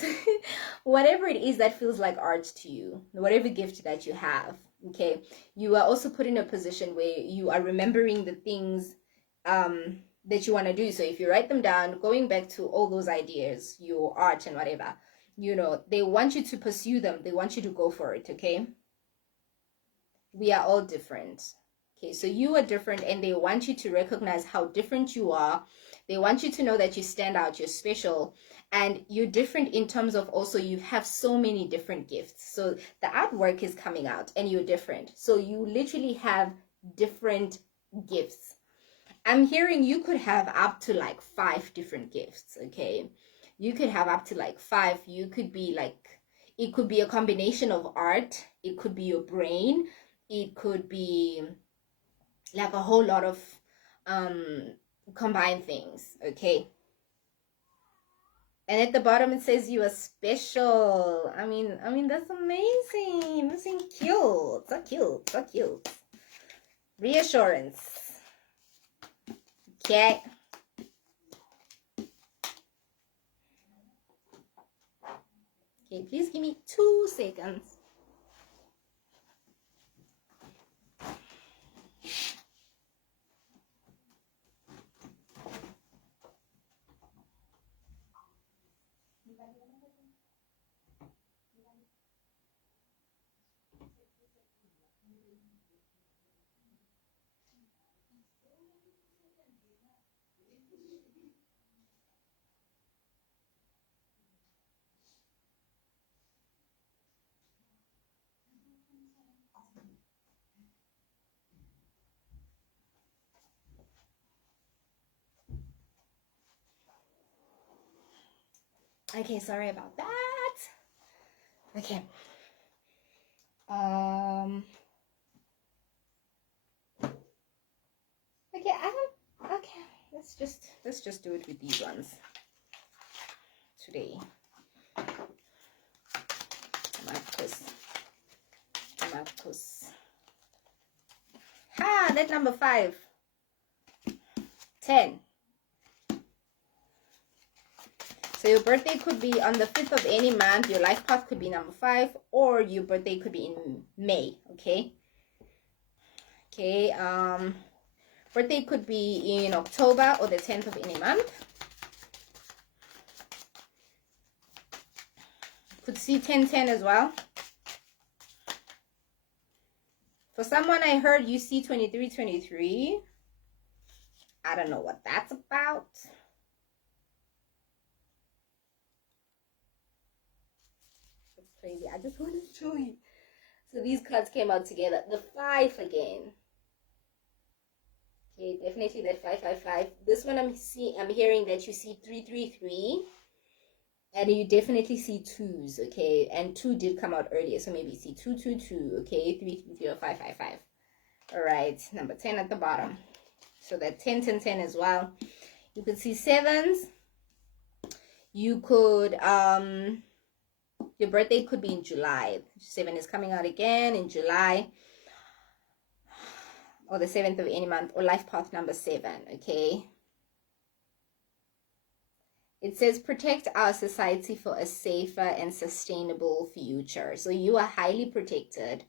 Whatever it is that feels like art to you, whatever gift that you have, okay, you are also put in a position where you are remembering the things that you want to do. So if you write them down, going back to all those ideas, your art and whatever, you know, they want you to pursue them, they want you to go for it. Okay, we are all different. Okay, so you are different, and they want you to recognize how different you are. They want you to know that you stand out, you're special, and you're different in terms of also you have so many different gifts. So the artwork is coming out and you're different. So you literally have different gifts. I'm hearing you could have up to like 5 different gifts, okay? You could have up to like 5. You could be like, it could be a combination of art, it could be your brain, it could be like a whole lot of combined things, okay? And at the bottom it says you are special. I mean that's amazing. That's cute. So cute. So cute. Reassurance. Okay. Okay, please give me 2 seconds. Okay, sorry about that. Okay. Okay, I don't. Okay, let's just do it with these ones today. Marcus. Ha! That number 5. 10. So your birthday could be on the 5th of any month. Your life path could be number 5, or your birthday could be in May. Okay. Okay. Birthday could be in October or the 10th of any month. Could see 1010 as well. For someone, I heard you see 2323. I don't know what that's about. That's crazy. I just want to show you. So these cards came out together. The 5 again. Okay, definitely that 555. This one I'm hearing that you see 333. And you definitely see 2s, okay? And 2 did come out earlier, so maybe you see 222, okay? 333 or 555. All right, number 10 at the bottom. So that 10, 10, 10 as well. You could see 7s. You could, your birthday could be in July. 7 is coming out again in July. Or the 7th of any month, or life path number 7, okay? It says protect our society for a safer and sustainable future. So you are highly protected.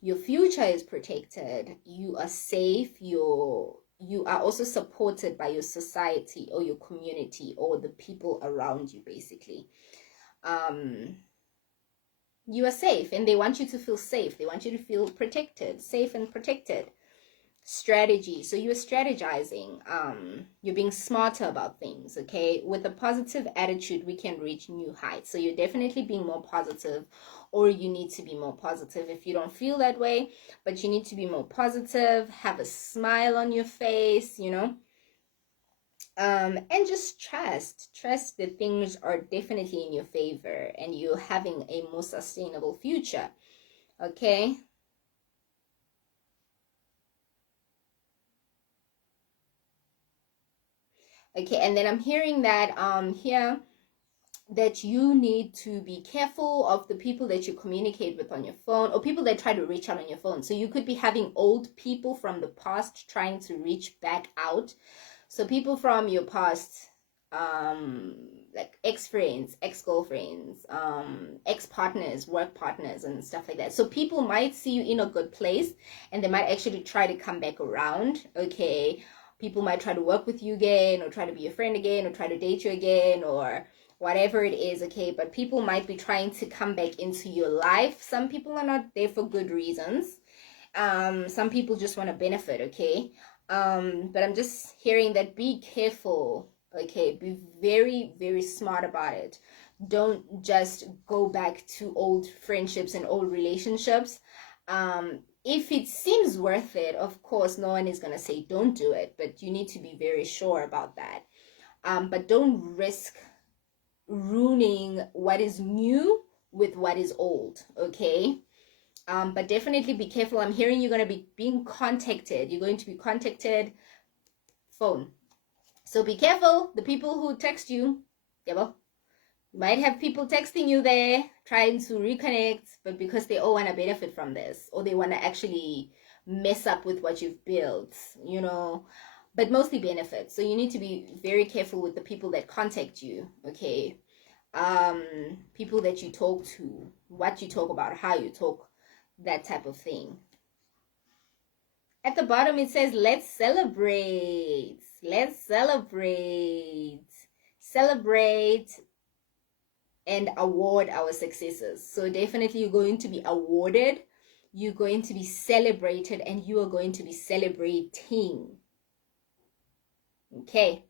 Your future is protected. You are safe. You are also supported by your society or your community or the people around you, basically. You are safe, and they want you to feel safe. They want you to feel protected, safe and protected. Strategy. So you're strategizing. You're being smarter about things, okay? With a positive attitude, we can reach new heights. So you're definitely being more positive, or you need to be more positive if you don't feel that way, but you need to be more positive, have a smile on your face, you know? And just trust that things are definitely in your favor and you're having a more sustainable future, okay? Okay, and then I'm hearing that here that you need to be careful of the people that you communicate with on your phone, or people that try to reach out on your phone. So you could be having old people from the past trying to reach back out. So people from your past, like ex-friends, ex-girlfriends, ex-partners, work partners, and stuff like that. So people might see you in a good place, and they might actually try to come back around, okay? People might try to work with you again, or try to be your friend again, or try to date you again, or whatever it is, okay? But people might be trying to come back into your life. Some people are not there for good reasons. Some people just want to benefit, okay? But I'm just hearing that be careful, okay? Be very, very smart about it. Don't just go back to old friendships and old relationships. If it seems worth it, of course, no one is going to say don't do it, but you need to be very sure about that. But don't risk ruining what is new with what is old, okay? But definitely be careful. I'm hearing you're going to be being contacted. You're going to be contacted phone. So be careful. The people who text you, yeah, well, you might have people texting you there trying to reconnect, but because they all want to benefit from this, or they want to actually mess up with what you've built, you know, but mostly benefit. So you need to be very careful with the people that contact you, okay? People that you talk to, what you talk about, how you talk, that type of thing. At the bottom it says, let's celebrate. Let's celebrate. Celebrate and award our successes. So definitely you're going to be awarded, you're going to be celebrated, and you are going to be celebrating. Okay.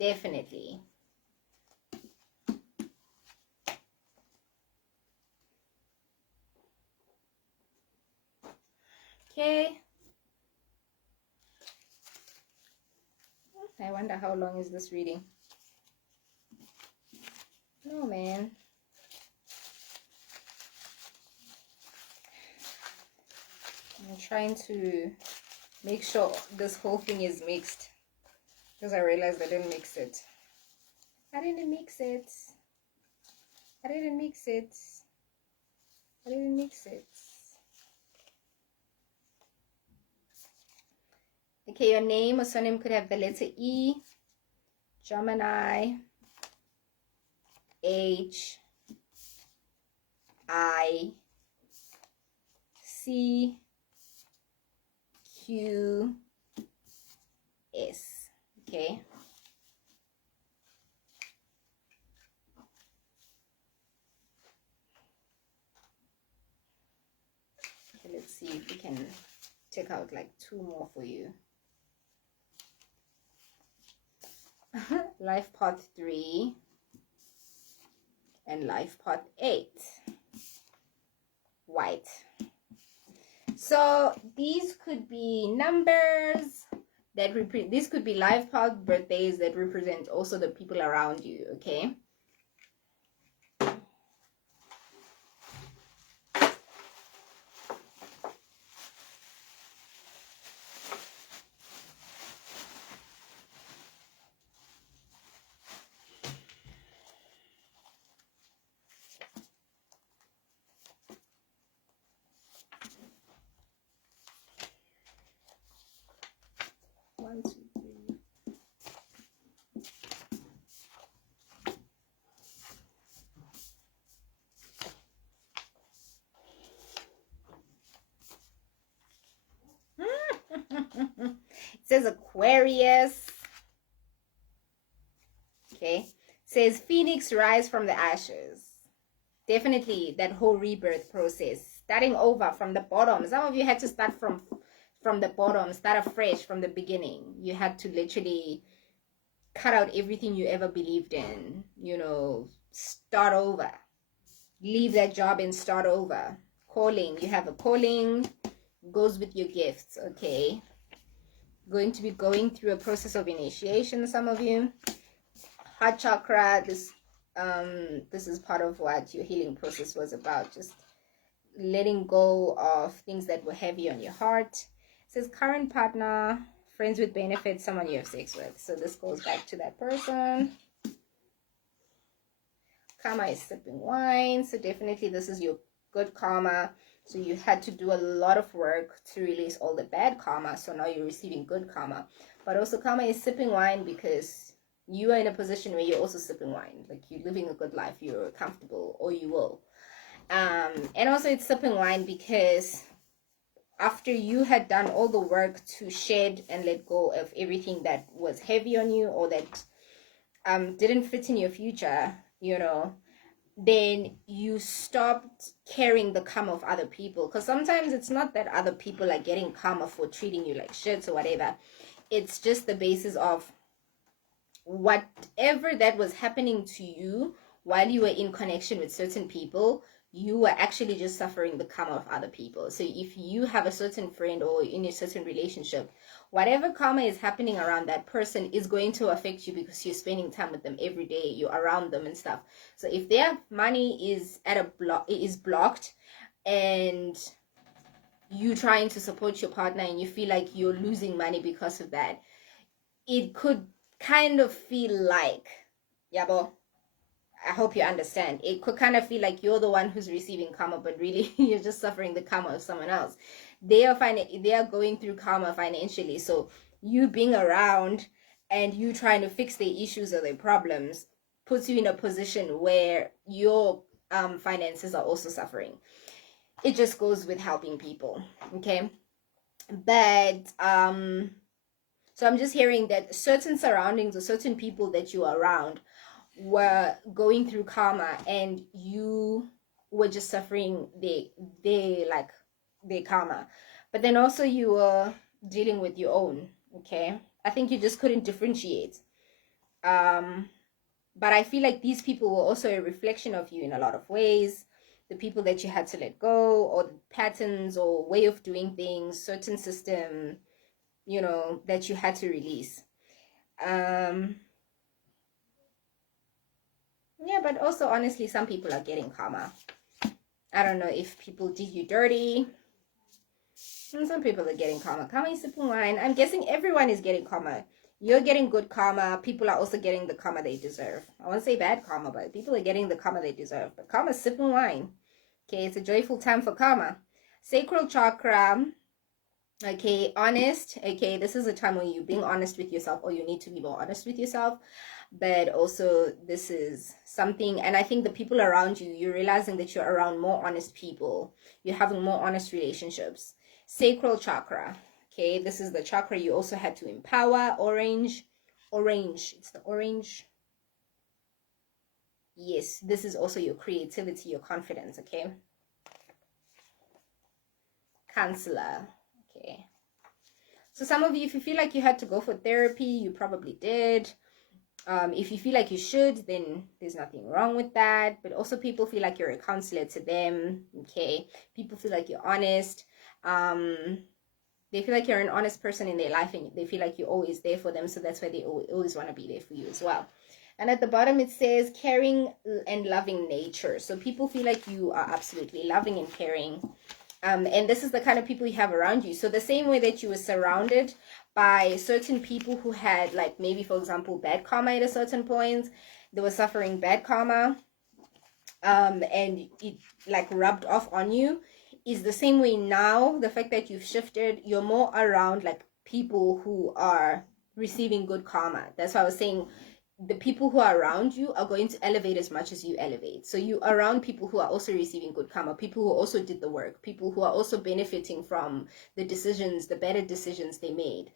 Definitely. Okay. I wonder how long is this reading? No, man. I'm trying to make sure this whole thing is mixed, because I realized I didn't mix it. I didn't mix it. I didn't mix it. I didn't mix it. Okay, your name or surname could have the letter E, Gemini, H, I, C, Q, S. Okay. Okay, let's see if we can check out like 2 more for you. Life path 3 and life path 8. White. So these could be numbers that represent, this could be life path birthdays that represent also the people around you, okay? One, two, three. It says Aquarius. Okay. It says Phoenix rise from the ashes. Definitely that whole rebirth process. Starting over from the bottom. Some of you had to start from the bottom, start afresh from the beginning. You had to literally cut out everything you ever believed in, you know, start over, leave that job and start over. Calling, you have a calling, goes with your gifts, okay? Going to be going through a process of initiation, some of you. Heart chakra, this is part of what your healing process was about, just letting go of things that were heavy on your heart. It says current partner, friends with benefits, someone you have sex with. So this goes back to that person. Karma is sipping wine. So definitely this is your good karma. So you had to do a lot of work to release all the bad karma. So now you're receiving good karma. But also karma is sipping wine because you are in a position where you're also sipping wine. Like you're living a good life. You're comfortable, or you will. And also it's sipping wine because after you had done all the work to shed and let go of everything that was heavy on you, or that didn't fit in your future, you know, then you stopped carrying the karma of other people. Because sometimes it's not that other people are getting karma for treating you like shit or whatever. It's just the basis of whatever that was happening to you while you were in connection with certain people. You were actually just suffering the karma of other people. So if you have a certain friend or in a certain relationship, whatever karma is happening around that person is going to affect you because you're spending time with them every day. You're around them and stuff. So if their money is blocked, and you trying to support your partner and you feel like you're losing money because of that, it could kind of feel like, yabo, I hope you understand. It could kind of feel like you're the one who's receiving karma, but really you're just suffering the karma of someone else. They are going through karma financially. So you being around and you trying to fix their issues or their problems puts you in a position where your finances are also suffering. It just goes with helping people, okay? But so I'm just hearing that certain surroundings or certain people that you are around were going through karma, and you were just suffering their karma. But then also you were dealing with your own, okay? I think you just couldn't differentiate. But I feel like these people were also a reflection of you in a lot of ways. The people that you had to let go, or the patterns or way of doing things, certain system, you know, that you had to release. Yeah, but also honestly, some people are getting karma. I don't know if people did you dirty. And some people are getting karma. Karma is sipping wine. I'm guessing everyone is getting karma. You're getting good karma. People are also getting the karma they deserve. I won't say bad karma, but people are getting the karma they deserve. But karma is sipping wine. Okay, it's a joyful time for karma. Sacral chakra. Okay, honest. Okay, this is a time when you're being honest with yourself, or you need to be more honest with yourself. But also this is something, and I think the people around you, you're realizing that you're around more honest people. You're having more honest relationships. Sacral chakra. Okay, this is the chakra you also had to empower. Orange. It's the orange. Yes, this is also your creativity, your confidence. Okay. Counselor. Okay. So some of you, if you feel like you had to go for therapy, you probably did. If you feel like you should, then there's nothing wrong with that. But also people feel like you're a counselor to them. Okay. People feel like you're honest. They feel like you're an honest person in their life, and they feel like you're always there for them. So that's why they always want to be there for you as well. And at the bottom it says caring and loving nature. So people feel like you are absolutely loving and caring. And this is the kind of people you have around you. So the same way that you were surrounded by certain people who had, like, maybe for example bad karma at a certain point, they were suffering bad karma, and it like rubbed off on you, is the same way now. The fact that you've shifted, you're more around like people who are receiving good karma. That's why I was saying the people who are around you are going to elevate as much as you elevate. So you are around people who are also receiving good karma, people who also did the work, people who are also benefiting from the decisions, the better decisions they made,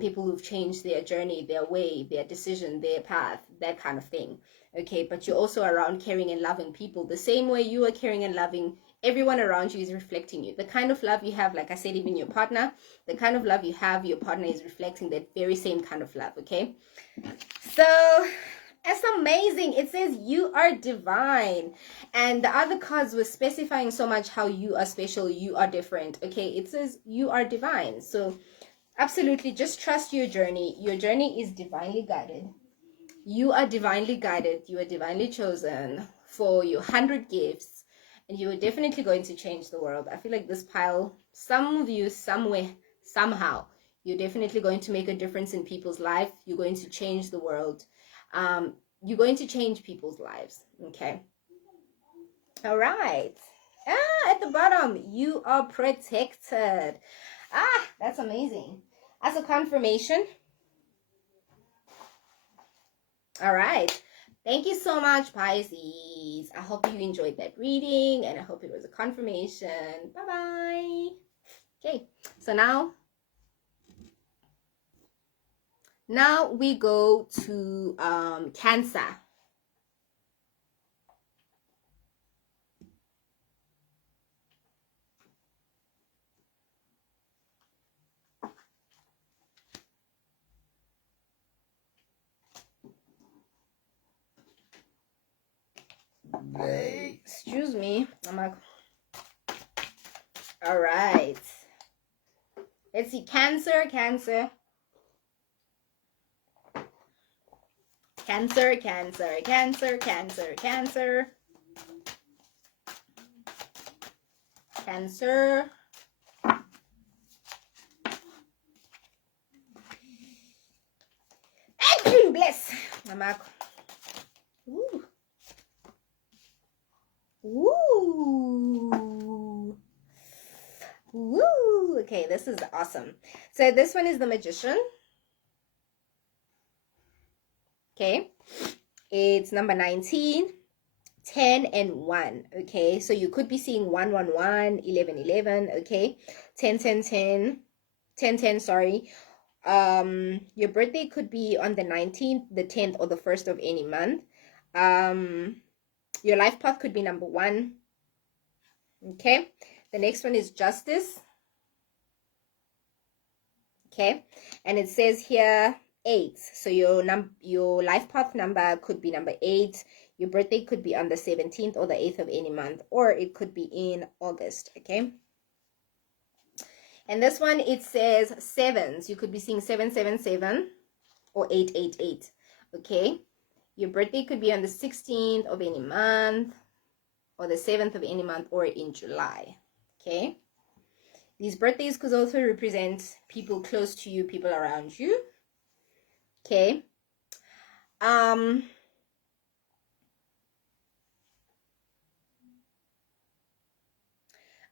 people who've changed their journey, their way, their decision, their path, that kind of thing. Okay, but you're also around caring and loving people the same way you are caring and loving. Everyone around you is reflecting you. The kind of love you have, like I said, even your partner, the kind of love you have, your partner is reflecting that very same kind of love. Okay, so it's amazing. It says you are divine, and the other cards were specifying so much how you are special, you are different. Okay, it says you are divine. So absolutely, just trust your journey. Your journey is divinely guided. You are divinely guided. You are divinely chosen for your 100 gifts, and you are definitely going to change the world. I feel like this pile, some of you, somewhere, somehow, You're definitely going to make a difference in people's life. You're going to change the world. You're going to change people's lives. Okay. All right. At the bottom, you are protected. That's amazing. As a confirmation. All right. Thank you so much, Pisces. I hope you enjoyed that reading, and I hope it was a confirmation. Bye-bye. Okay, so now we go to Cancer. Excuse me. I'm like, all right. Let's see. Cancer. Cancer, Cancer, Cancer, Cancer, Cancer, Cancer. Cancer. Bless. I'm like, ooh. Woo! Woo! Okay, this is awesome. So this one is the Magician. Okay, it's number 19, 10, and 1. Okay, so you could be seeing 1, 1, 1, 11, 11. Okay, 10, 10, 10, 10, 10. Sorry. Your birthday could be on the 19th, the 10th, or the 1st of any month. Your life path could be number 1. Okay, the next one is Justice. Okay, and it says here 8. So your life path number could be number 8. Your birthday could be on the 17th or the 8th of any month, or it could be in August. Okay, and this one, it says 7s. You could be seeing 777 or 888. Okay, your birthday could be on the 16th of any month, or the 7th of any month, or in July. Okay, these birthdays could also represent people close to you, people around you. Okay.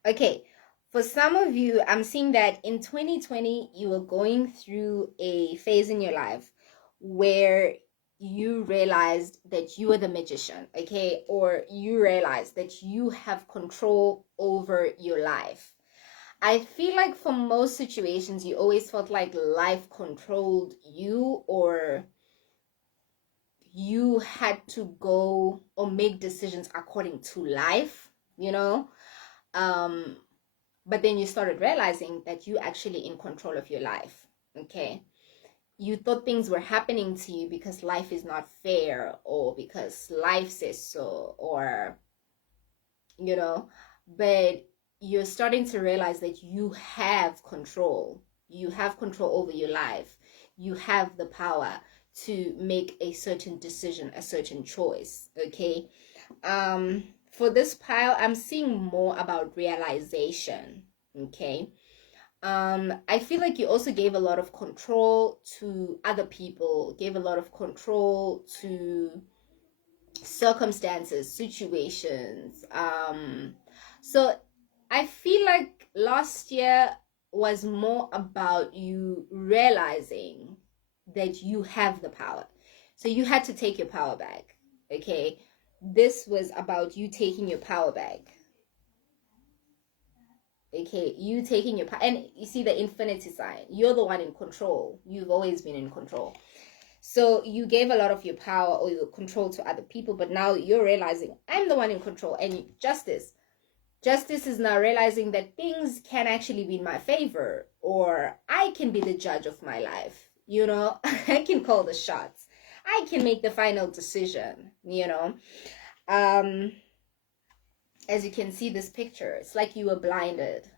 Okay, for some of you, I'm seeing that in 2020, you were going through a phase in your life where you realized that you are the magician, okay? Or you realized that you have control over your life. I feel like for most situations, you always felt like life controlled you, or you had to go or make decisions according to life, you know? But then you started realizing that you actually in control of your life. Okay, you thought things were happening to you because life is not fair, or because life says so, or you know, but you're starting to realize that you have control. You have control over your life. You have the power to make a certain decision, a certain choice. Okay, for this pile, I'm seeing more about realization. Okay, I feel like you also gave a lot of control to other people, gave a lot of control to circumstances, situations. So I feel like last year was more about you realizing that you have the power. So you had to take your power back. Okay, this was about you taking your power back. Okay, you taking your power. And you see the infinity sign. You're the one in control. You've always been in control. So you gave a lot of your power or your control to other people, but now you're realizing I'm the one in control. And justice is now realizing that things can actually be in my favor, or I can be the judge of my life. You know, I can call the shots. I can make the final decision, you know. As you can see this picture, it's like you were blinded.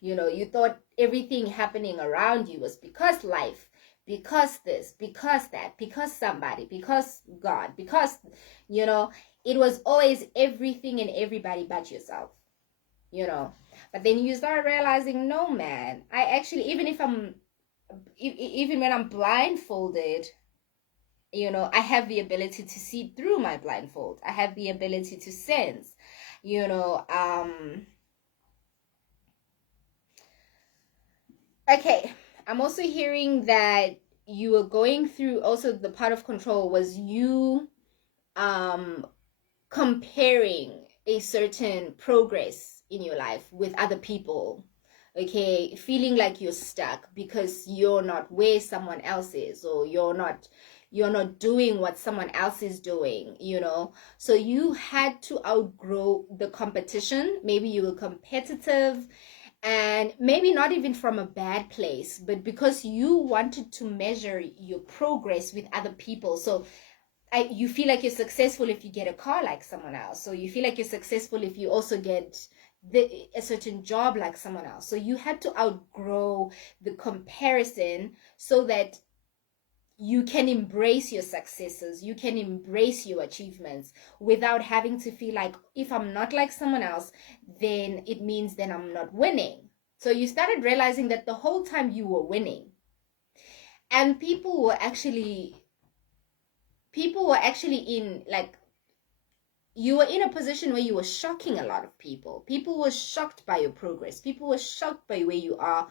You know, you thought everything happening around you was because life, because this, because that, because somebody, because God, because, you know, it was always everything and everybody but yourself. you know. But then you start realizing, no, man, I actually, even when I'm blindfolded, you know, I have the ability to see through my blindfold. I have the ability to sense, you know. Okay, I'm also hearing that you were going through, also the part of control was you um comparing a certain progress in your life with other people. Okay, feeling like you're stuck because you're not where someone else is, or you're not doing what someone else is doing, you know. So you had to outgrow the competition. Maybe you were competitive, and maybe not even from a bad place, but because you wanted to measure your progress with other people. So you feel like you're successful if you get a car like someone else. So you feel like you're successful if you also get a certain job like someone else. So you had to outgrow the comparison so that you can embrace your successes, you can embrace your achievements without having to feel like, if I'm not like someone else, then it means then I'm not winning. So you started realizing that the whole time you were winning, and people were actually in, like, you were in a position where you were shocking a lot of people. People were shocked by your progress. People were shocked by where you are,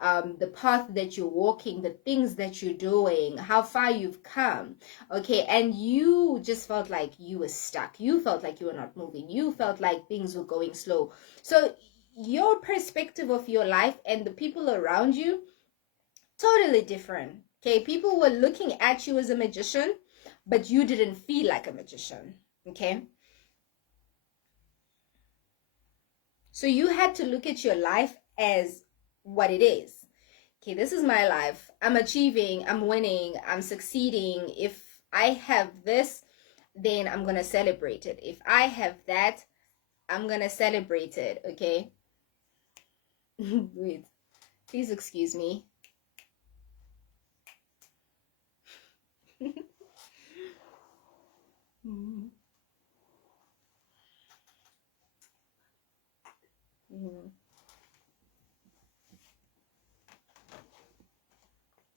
the path that you're walking, the things that you're doing, how far you've come. Okay, and you just felt like you were stuck. You felt like you were not moving. You felt like things were going slow. So your perspective of your life and the people around you, totally different. Okay, people were looking at you as a magician, but you didn't feel like a magician. Okay, so you had to look at your life as what it is. Okay, this is my life. I'm achieving, I'm winning, I'm succeeding. If I have this, then I'm going to celebrate it. If I have that, I'm going to celebrate it. Okay. Wait, please excuse me.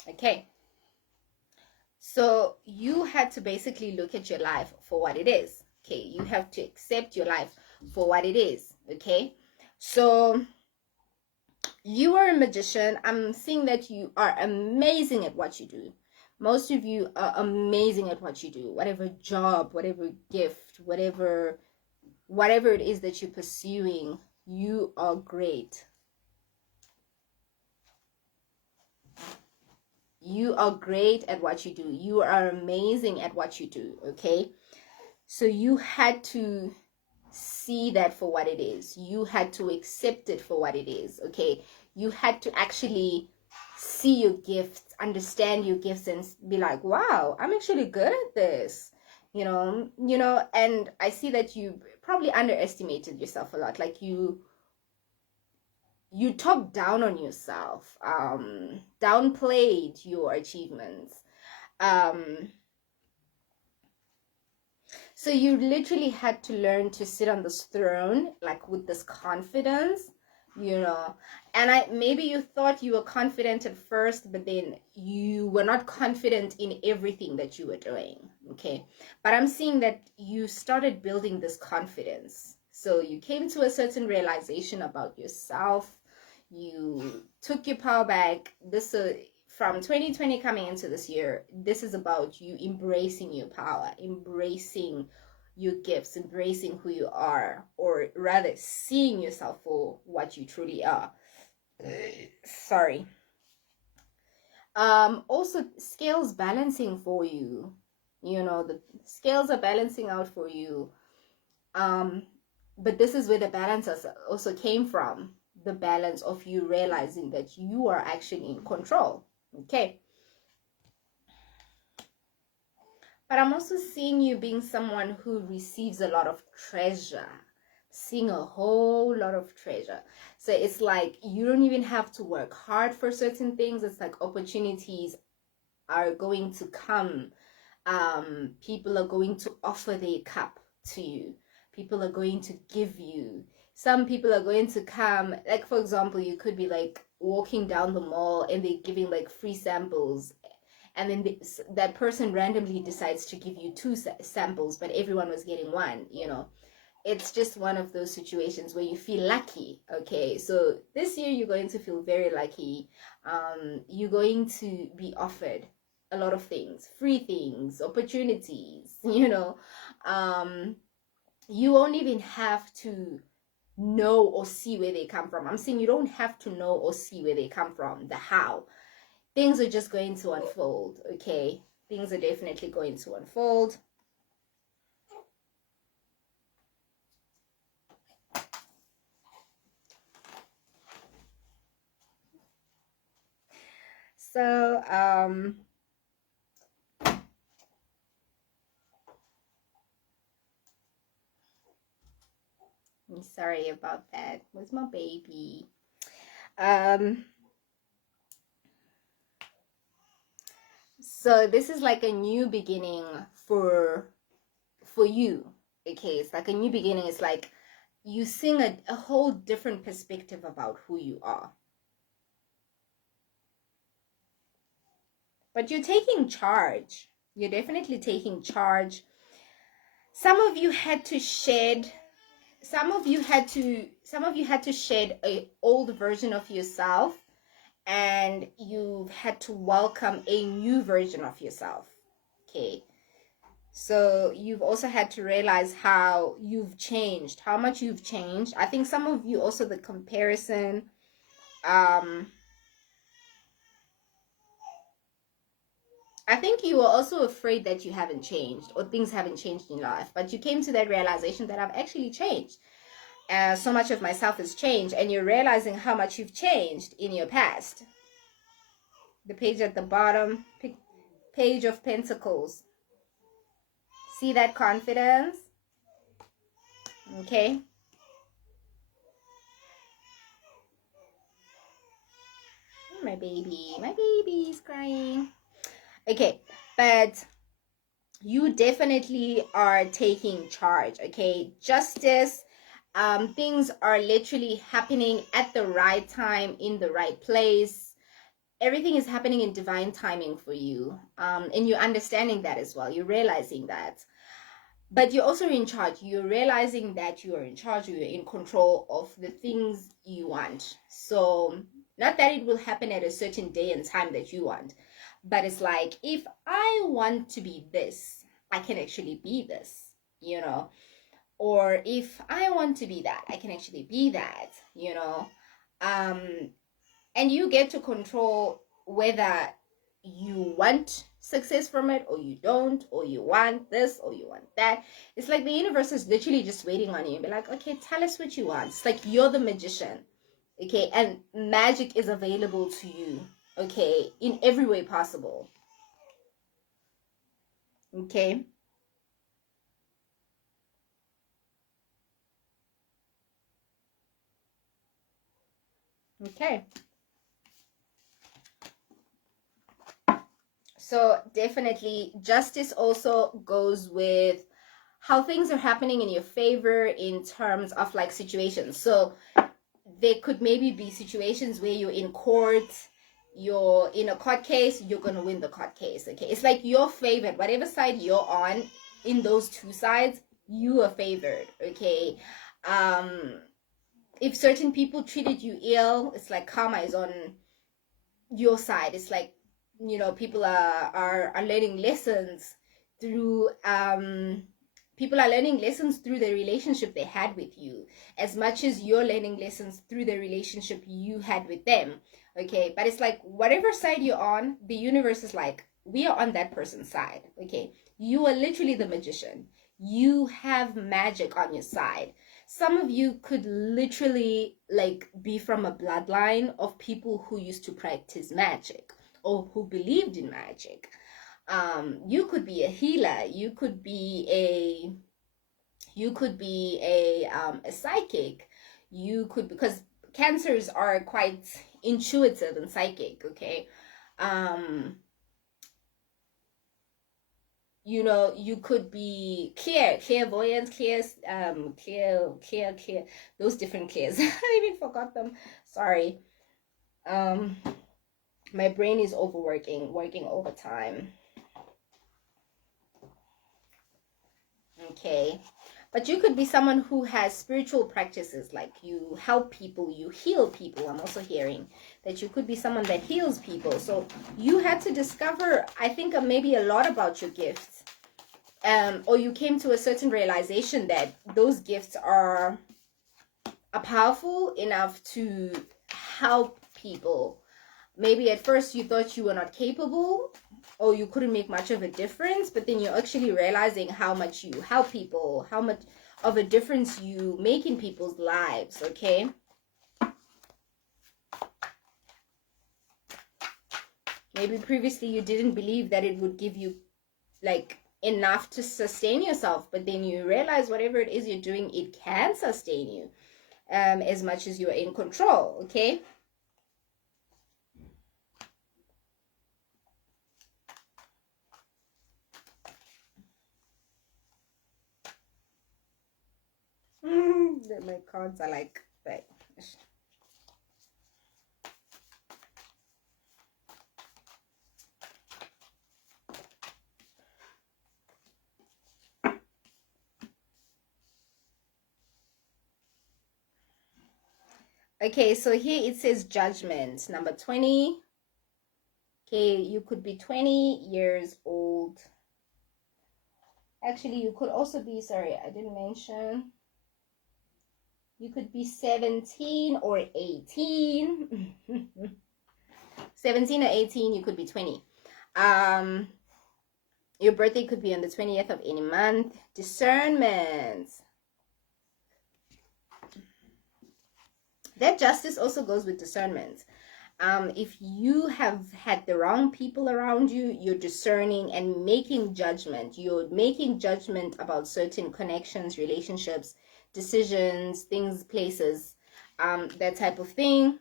Okay. So you had to basically look at your life for what it is. Okay. You have to accept your life for what it is. Okay. So you are a magician. I'm seeing that you are amazing at what you do. Most of you are amazing at what you do. Whatever job, whatever gift, whatever it is that you're pursuing, you are great. You are great at what you do. You are amazing at what you do, okay? So you had to see that for what it is. You had to accept it for what it is, okay? You had to actually see your gifts, understand your gifts, and be like, wow, I'm actually good at this. And I see that you probably underestimated yourself a lot. Like you talked down on yourself, downplayed your achievements. So you literally had to learn to sit on this throne, like with this confidence, and maybe you thought you were confident at first, but then you were not confident in everything that you were doing. Okay, but I'm seeing that you started building this confidence. So you came to a certain realization about yourself. You took your power back. From 2020 coming into this year, this is about you embracing your power, embracing your gifts, embracing who you are, or rather seeing yourself for what you truly are. Sorry. Also, scales balancing for you. The scales are balancing out for you. But this is where the balance also came from. The balance of you realizing that you are actually in control. Okay. But I'm also seeing you being someone who receives a lot of treasure, seeing a whole lot of treasure. So it's like you don't even have to work hard for certain things. It's like opportunities are going to come. People are going to offer their cup to you. People are going to give you Some people are going to come, like for example, you could be like walking down the mall and they're giving like free samples, and then that person randomly decides to give you two samples, but everyone was getting one, you know. It's just one of those situations where you feel lucky. Okay, so this year you're going to feel very lucky. You're going to be offered a lot of things, free things, opportunities, you know. You won't even have to know or see where they come from. I'm saying you don't have to know or see where they come from, the how. Things are just going to unfold. Okay, things are definitely going to unfold. So I'm sorry about that. Where's my baby? So this is like a new beginning for you. Okay, it's like a new beginning. It's like you seeing a whole different perspective about who you are. But you're taking charge. You're definitely taking charge. Some of you had to shed shed a old version of yourself, and you've had to welcome a new version of yourself. Okay, so you've also had to realize how you've changed, how much you've changed. I think some of you also, the comparison, I think you were also afraid that you haven't changed or things haven't changed in life, but you came to that realization that I've actually changed. So much of myself has changed, and you're realizing how much you've changed in your past. The page at the bottom, Page of Pentacles. See that confidence? Okay. My baby's crying. Okay, but you definitely are taking charge. Okay, justice. Things are literally happening at the right time, in the right place. Everything is happening in divine timing for you, and you're understanding that as well. You're realizing that, but you're also in charge. You're realizing that you are in charge. You're in control of the things you want. So not that it will happen at a certain day and time that you want, but it's like, if I want to be this, I can actually be this, you know. Or if I want to be that, I can actually be that, you know. And you get to control whether you want success from it or you don't, or you want this or you want that. It's like the universe is literally just waiting on you and be like, okay, tell us what you want. It's like you're the magician. Okay, and magic is available to you, okay, in every way possible. Okay. Okay. So definitely justice also goes with how things are happening in your favor in terms of like situations. So there could maybe be situations where you're in court, you're in a court case, you're going to win the court case. Okay, it's like you're favored. Whatever side you're on in those two sides, you are favored. Okay. If certain people treated you ill, it's like karma is on your side. It's like, you know, people are learning lessons through people are learning lessons through the relationship they had with you, as much as you're learning lessons through the relationship you had with them. Okay, but it's like whatever side you're on, the universe is like, we are on that person's side. Okay, you are literally the magician. You have magic on your side. Some of you could literally like be from a bloodline of people who used to practice magic or who believed in magic. You could be a healer. You could be a psychic. You could, because cancers are quite intuitive and psychic. Okay. you know, you could be clairvoyant, clear, those different clears. I even forgot them. Sorry. My brain is working overtime. Okay. But you could be someone who has spiritual practices, like you help people, you heal people. I'm also hearing that you could be someone that heals people. So you had to discover, I think, maybe a lot about your gifts. Or you came to a certain realization that those gifts are powerful enough to help people. Maybe at first you thought you were not capable, or you couldn't make much of a difference, but then you're actually realizing how much you help people, how much of a difference you make in people's lives, okay? Maybe previously you didn't believe that it would give you like enough to sustain yourself, but then you realize whatever it is you're doing, it can sustain you as much as you're in control, okay? My cards are like that. Okay, so here it says judgment, number 20. Okay, you could be 20 years old. Actually, you could also be, sorry, I didn't mention. You could be 17 or 18. 17 or 18, you could be 20. Your birthday could be on the 20th of any month. Discernment. That justice also goes with discernment. If you have had the wrong people around you, you're discerning and making judgment. You're making judgment about certain connections, relationships, decisions, things, places, that type of thing.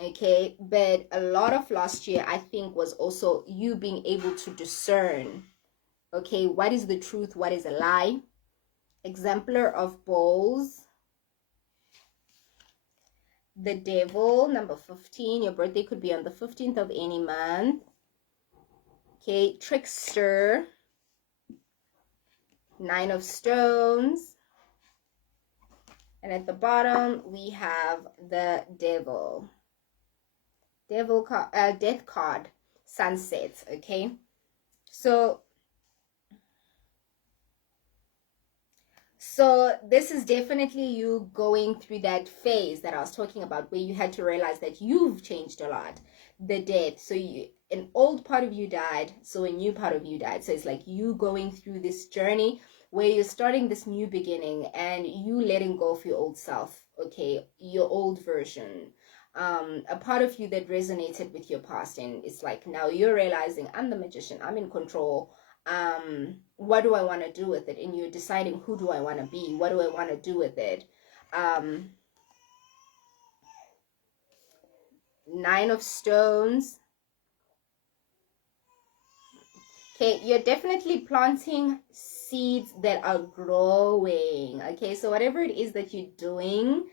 Okay, but a lot of last year, I think, was also you being able to discern, okay, what is the truth, what is a lie. Exemplar of Bowls. The Devil, number 15. Your birthday could be on the 15th of any month. Okay, Trickster. 9 of Stones. And at the bottom, we have the Devil. Death card. Sunset, okay? So this is definitely you going through that phase that I was talking about, where you had to realize that you've changed a lot. The death. So an old part of you died, so a new part of you died. So it's like you going through this journey where you're starting this new beginning and you letting go of your old self, okay? Your old version. A part of you that resonated with your past, and it's like now you're realizing, I'm the magician, I'm in control. What do I want to do with it? And you're deciding, who do I want to be? What do I want to do with it? 9 of Stones. Okay, you're definitely planting seeds that are growing. Okay, so whatever it is that you're doing,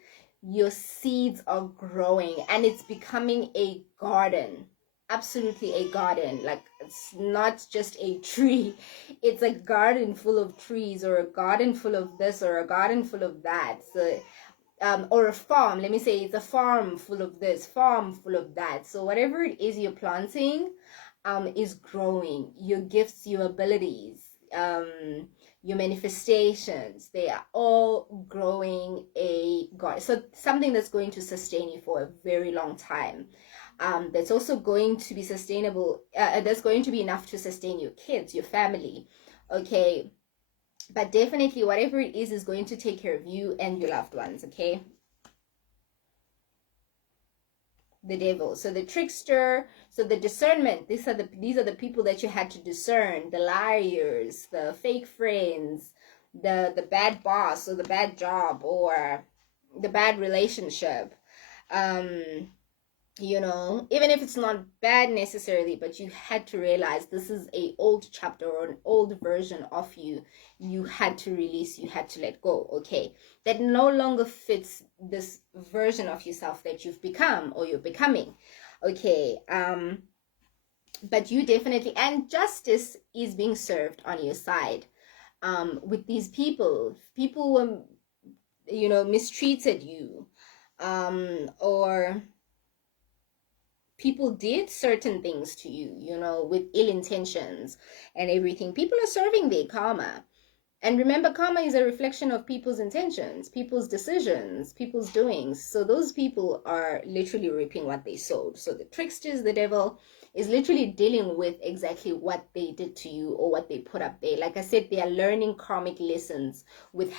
your seeds are growing and it's becoming a garden. Absolutely a garden. Like, it's not just a tree, it's a garden full of trees, or a garden full of this, or a garden full of that. So or a farm, let me say, it's a farm full of this, farm full of that. So whatever it is you're planting is growing. Your gifts, your abilities, your manifestations, they are all growing a garden. So something that's going to sustain you for a very long time. That's also going to be sustainable. That's going to be enough to sustain your kids, your family. Okay. But definitely whatever it is going to take care of you and your loved ones, okay? The Devil. So the Trickster, so the discernment, these are the people that you had to discern. The liars, the fake friends, the bad boss, or the bad job, or the bad relationship. you know, even if it's not bad necessarily, but you had to realize this is a old chapter or an old version of you. You had to release, you had to let go. Okay, that no longer fits this version of yourself that you've become or you're becoming. Okay, but you definitely, and justice is being served on your side. With these people were, you know, mistreated you, or people did certain things to you, you know, with ill intentions and everything. People are serving their karma. And remember, karma is a reflection of people's intentions, people's decisions, people's doings. So those people are literally reaping what they sowed. So the tricksters, the devil, is literally dealing with exactly what they did to you or what they put up there. Like I said, they are learning karmic lessons with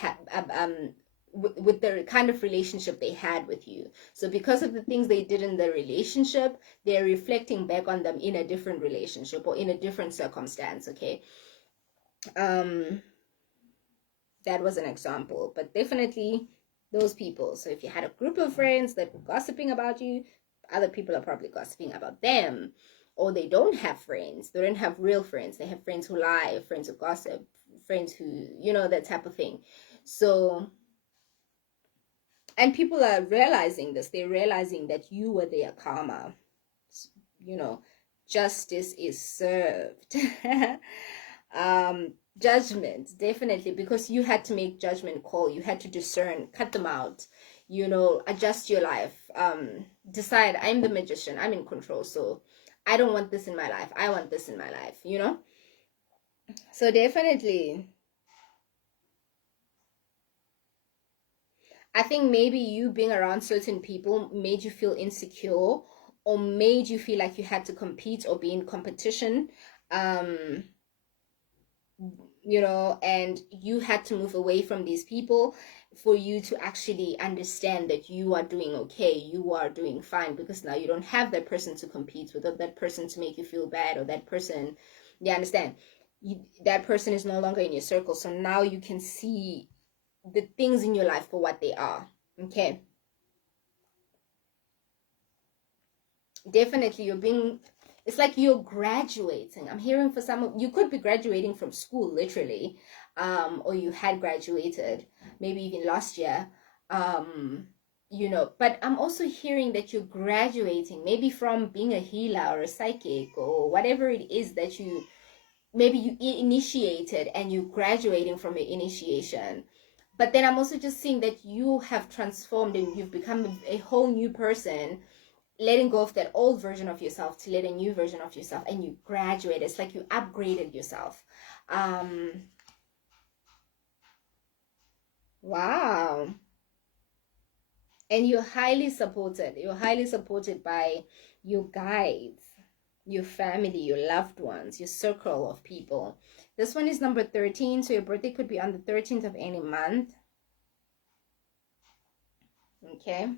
the kind of relationship they had with you. So because of the things they did in the relationship, they're reflecting back on them in a different relationship or in a different circumstance. Okay. That was an example, but definitely those people. So if you had a group of friends that were gossiping about you, other people are probably gossiping about them. Or they don't have friends, they don't have real friends, they have friends who lie, friends who gossip, friends who, you know, that type of thing. So, and people are realizing this, they're realizing that you were their karma, you know, justice is served. Judgment, definitely, because you had to make judgment call, you had to discern, cut them out, you know, adjust your life, decide, I'm the magician, I'm in control, so I don't want this in my life, I want this in my life, you know. So definitely, I think maybe you being around certain people made you feel insecure or made you feel like you had to compete or be in competition. um you know, and you had to move away from these people for you to actually understand that you are doing okay, you are doing fine, because now you don't have that person to compete with, or that person to make you feel bad, or that person, you understand, that person is no longer in your circle. So now you can see the things in your life for what they are. Okay, definitely you're being, it's like you're graduating. I'm hearing for some of you, could be graduating from school literally, or you had graduated maybe even last year, um you know, but I'm also hearing that you're graduating maybe from being a healer or a psychic or whatever it is that you, maybe you initiated and you're graduating from your initiation. But then I'm also just seeing that you have transformed and you've become a whole new person, letting go of that old version of yourself to let a new version of yourself, and you graduate. It's like you upgraded yourself. um wow. And you're highly supported by your guides, your family, your loved ones, your circle of people. This one is number 13, so your birthday could be on the 13th of any month. Okay.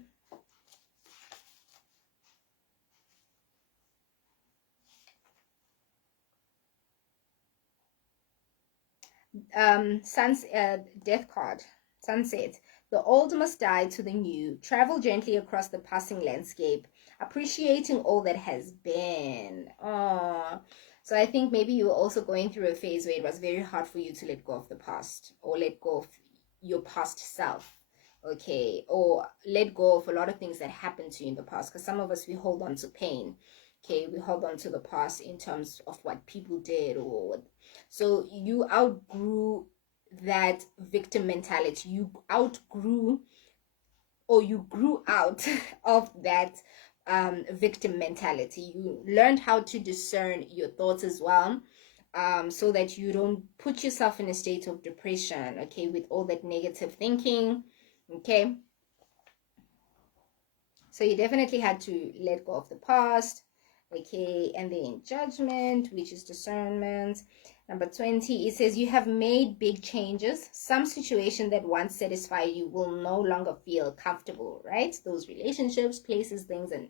Death card, sunset. The old must die to the new. Travel gently across the passing landscape, appreciating all that has been. Oh, so I think maybe you were also going through a phase where it was very hard for you to let go of the past, or let go of your past self. Okay, or let go of a lot of things that happened to you in the past, because some of us, we hold on to pain. Okay, we hold on to the past in terms of what people did, or so you outgrew that victim mentality. You outgrew, or you grew out of that victim mentality. You learned how to discern your thoughts as well, so that you don't put yourself in a state of depression, okay, with all that negative thinking. Okay, so you definitely had to let go of the past. Okay, and then judgment, which is discernment. Number 20, it says you have made big changes. Some situation that once satisfied you will no longer feel comfortable, right? Those relationships, places, things, and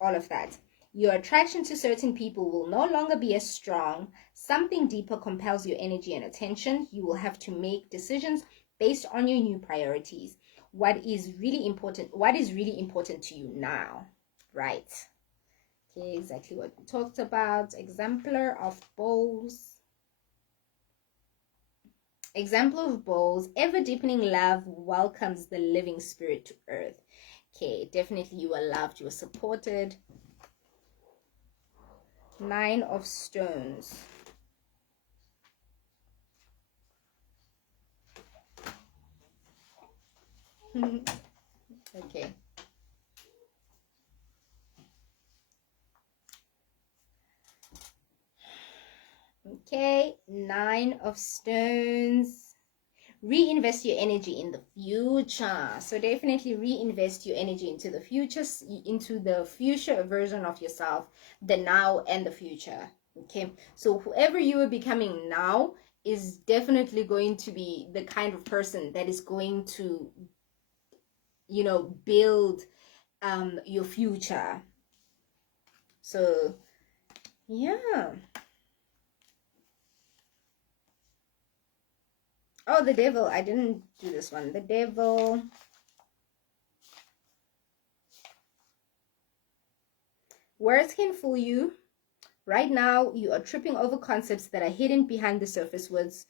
all of that. Your attraction to certain people will no longer be as strong. Something deeper compels your energy and attention. You will have to make decisions based on your new priorities. What is really important to you now? Right. Okay, exactly what we talked about. Exemplar of bowls. Example of bowls. Ever deepening love welcomes the living spirit to earth. Okay, definitely you are loved, you are supported. 9 of stones. Okay. Okay, 9 of stones. Reinvest your energy in the future. So definitely reinvest your energy into the future version of yourself, the now and the future. Okay, so whoever you are becoming now is definitely going to be the kind of person that is going to, you know, build your future. So yeah. Oh, the devil. I didn't do this one. The devil. Words can fool you. Right now, you are tripping over concepts that are hidden behind the surface words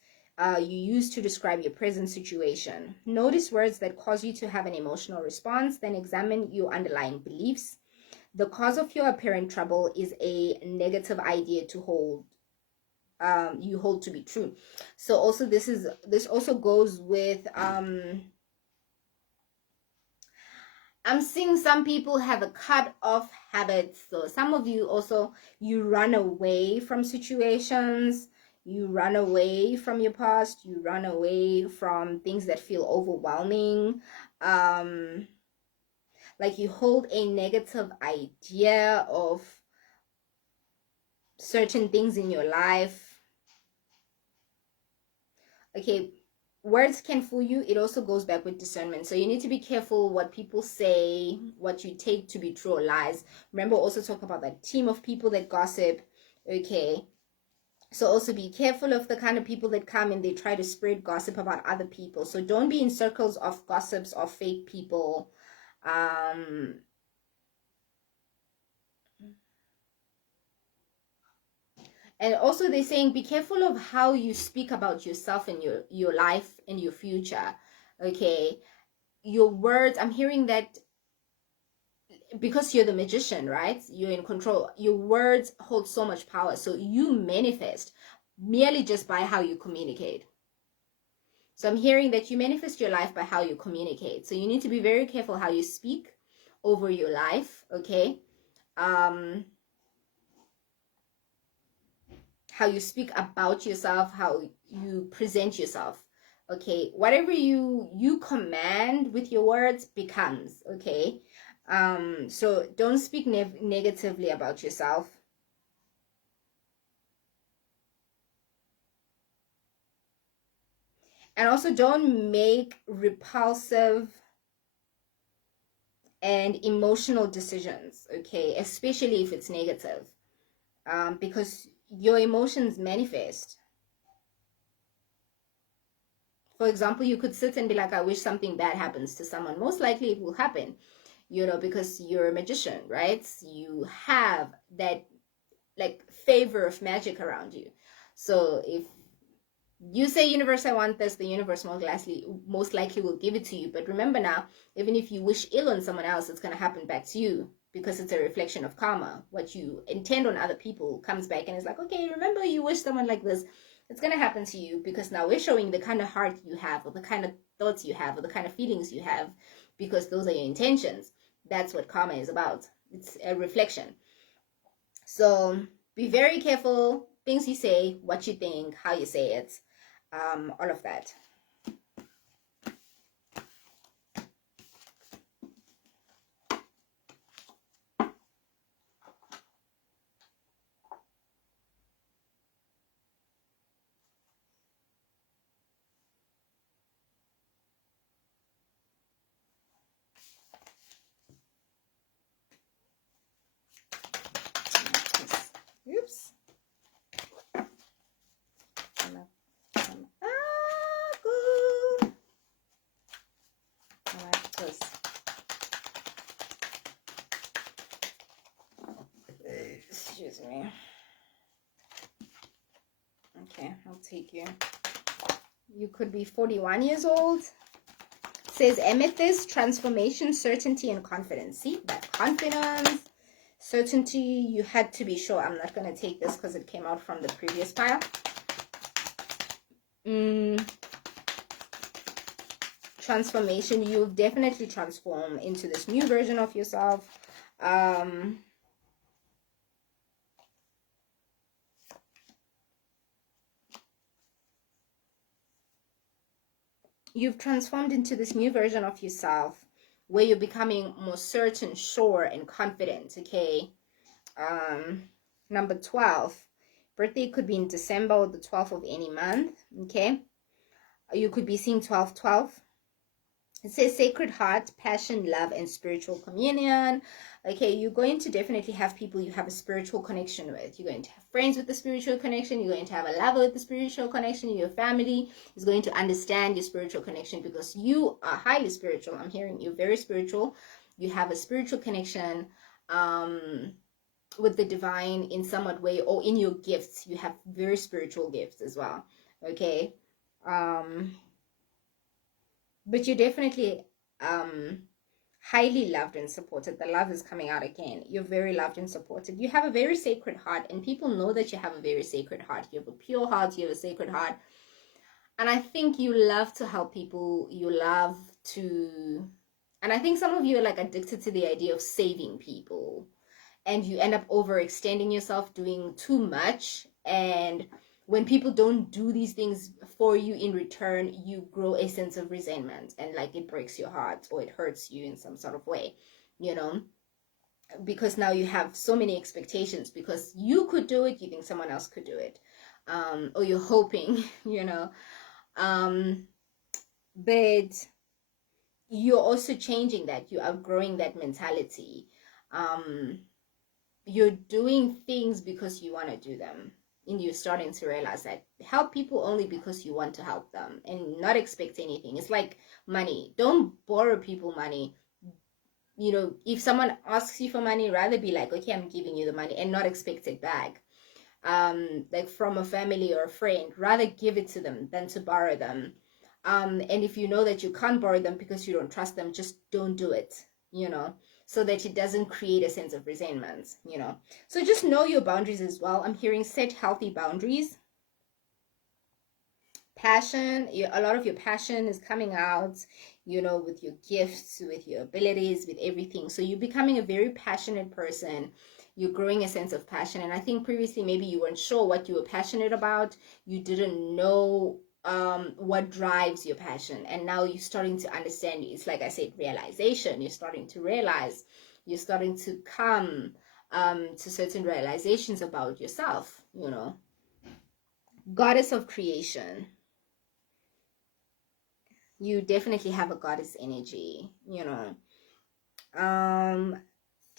you use to describe your present situation. Notice words that cause you to have an emotional response, then examine your underlying beliefs. The cause of your apparent trouble is a negative idea to hold. You hold to be true. So also this also goes with I'm seeing some people have a cut off habit. So some of you also, you run away from situations, you run away from your past, you run away from things that feel overwhelming. Like you hold a negative idea of certain things in your life. Okay, words can fool you. It also goes back with discernment. So you need to be careful what people say, what you take to be true or lies. Remember, also talk about that team of people that gossip. Okay, so also be careful of the kind of people that come and they try to spread gossip about other people. So don't be in circles of gossips or fake people. And also they're saying be careful of how you speak about yourself and your life and your future. Okay, your words, I'm hearing that because you're the magician, right? You're in control. Your words hold so much power. So you manifest merely just by how you communicate. So I'm hearing that you manifest your life by how you communicate. So you need to be very careful how you speak over your life, okay? How you speak about yourself, how you present yourself. Okay, whatever you command with your words becomes, okay? So don't speak negatively about yourself. And also don't make repulsive and emotional decisions, okay? Especially if it's negative, because your emotions manifest. For example, you could sit and be like, I wish something bad happens to someone. Most likely it will happen, you know, because you're a magician, right? You have that like favor of magic around you. So if you say, universe, I want this, the universe most likely will give it to you. But remember now, even if you wish ill on someone else, it's going to happen back to you because it's a reflection of karma. What you intend on other people comes back and it's like, okay, remember you wish someone like this, it's going to happen to you because now we're showing the kind of heart you have or the kind of thoughts you have or the kind of feelings you have because those are your intentions. That's what karma is about. It's a reflection. So be very careful, things you say, what you think, how you say it, all of that. Oops. Okay, I'll take you. You could be 41 years old. It says amethyst, transformation, certainty, and confidence. See, that confidence, certainty, you had to be sure. I'm not going to take this because it came out from the previous pile. Transformation, you've definitely transformed into this new version of yourself. You've transformed into this new version of yourself where you're becoming more certain, sure, and confident. Okay. Number 12, birthday could be in December or the 12th of any month. Okay, you could be seeing 1212. It says Sacred Heart, passion, love, and spiritual communion. Okay, you're going to definitely have people you have a spiritual connection with. You're going to have friends with the spiritual connection. You're going to have a lover with the spiritual connection. Your family is going to understand your spiritual connection because you are highly spiritual. I'm hearing you're very spiritual. You have a spiritual connection with the divine in somewhat way, or in your gifts. You have very spiritual gifts as well. Okay. But you're definitely highly loved and supported. The love is coming out again. You're very loved and supported. You have a very sacred heart, and people know that you have a very sacred heart. You have a pure heart. You have a sacred heart. And I think you love to help people. You love to... And I think some of you are like addicted to the idea of saving people. And you end up overextending yourself, doing too much. And when people don't do these things for you in return, you grow a sense of resentment, and like it breaks your heart or it hurts you in some sort of way, you know, because now you have so many expectations because you could do it, you think someone else could do it, or you're hoping, you know, but you're also changing that. You're outgrowing that mentality. You're doing things because you want to do them. And you're starting to realize that help people only because you want to help them and not expect anything. It's like money. Don't borrow people money. You know, if someone asks you for money, rather be like, okay, I'm giving you the money, and not expect it back. Like from a family or a friend, rather give it to them than to borrow them. And if you know that you can't borrow them because you don't trust them, just don't do it, you know, so that it doesn't create a sense of resentment, you know. So just know your boundaries as well. I'm hearing set healthy boundaries. Passion, a lot of your passion is coming out, you know, with your gifts, with your abilities, with everything. So you're becoming a very passionate person. You're growing a sense of passion. And I think previously maybe you weren't sure what you were passionate about. You didn't know what drives your passion, and now you're starting to understand. It's like I said, realization. You're starting to realize, you're starting to come to certain realizations about yourself, you know. Goddess of creation, you definitely have a goddess energy, you know.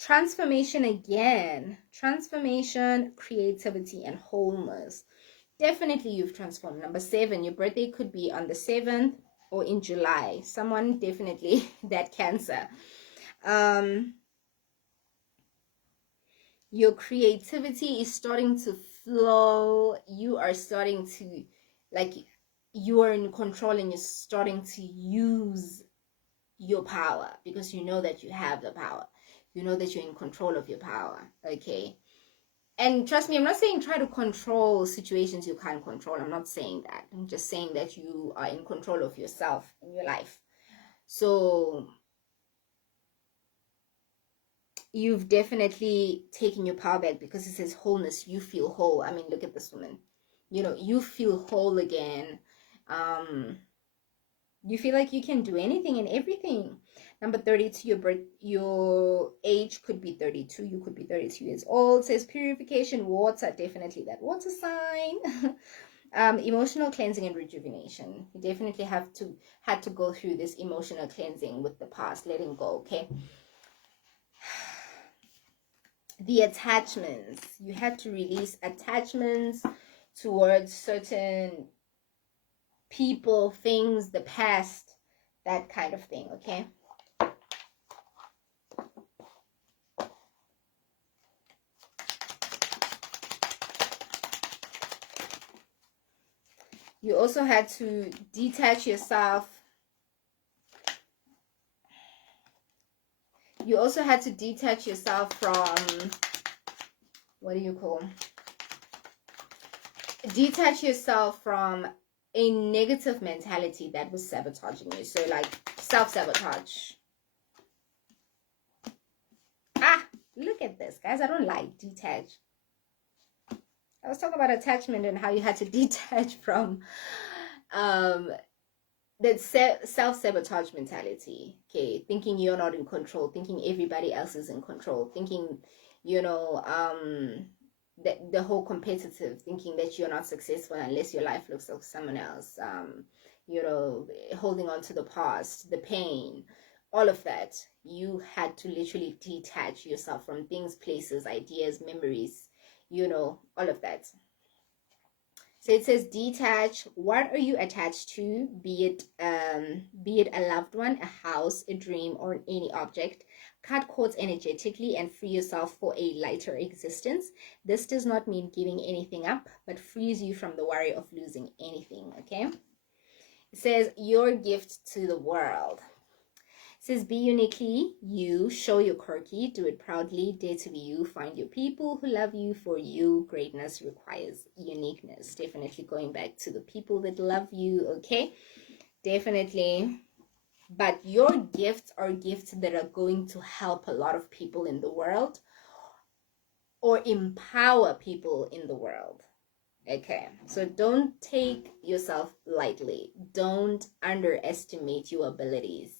Transformation again, transformation, creativity, and wholeness. Definitely you've transformed. Number 7, your birthday could be on the 7th or in July. Someone definitely that Cancer. Your creativity is starting to flow. You are starting to, like, you are in control, and you're starting to use your power because you know that you have the power. You know that you're in control of your power. Okay. And trust me, I'm not saying try to control situations you can't control. I'm not saying that. I'm just saying that you are in control of yourself and your life. So you've definitely taken your power back because it says wholeness. You feel whole. I mean, look at this woman. You know, you feel whole again. You feel like you can do anything and everything. Number 32, your age could be 32. You could be 32 years old. It says purification, water, definitely that water sign. Emotional cleansing and rejuvenation. You definitely had to go through this emotional cleansing with the past, letting go, okay? The attachments. You had to release attachments towards certain people, things, the past, that kind of thing, okay? You also had to detach yourself. You also had to detach yourself from, what do you call? Detach yourself from a negative mentality that was sabotaging you. So like self-sabotage. Ah, look at this, guys. I don't like detach. I was talking about attachment and how you had to detach from that self-sabotage mentality. Okay, thinking you're not in control, thinking everybody else is in control, thinking, you know, the whole competitive, thinking that you're not successful unless your life looks like someone else, you know, holding on to the past, the pain, all of that. You had to literally detach yourself from things, places, ideas, memories, you know, all of that. So it says detach. What are you attached to? Be it a loved one, a house, a dream, or any object. Cut cords energetically and free yourself for a lighter existence. This does not mean giving anything up, but frees you from the worry of losing anything. Okay. It says your gift to the world. It says be uniquely you, show your quirky, do it proudly, dare to be you, find your people who love you for you. Greatness requires uniqueness. Definitely going back to the people that love you. Okay, definitely. But your gifts are gifts that are going to help a lot of people in the world or empower people in the world. Okay, so don't take yourself lightly. Don't underestimate your abilities.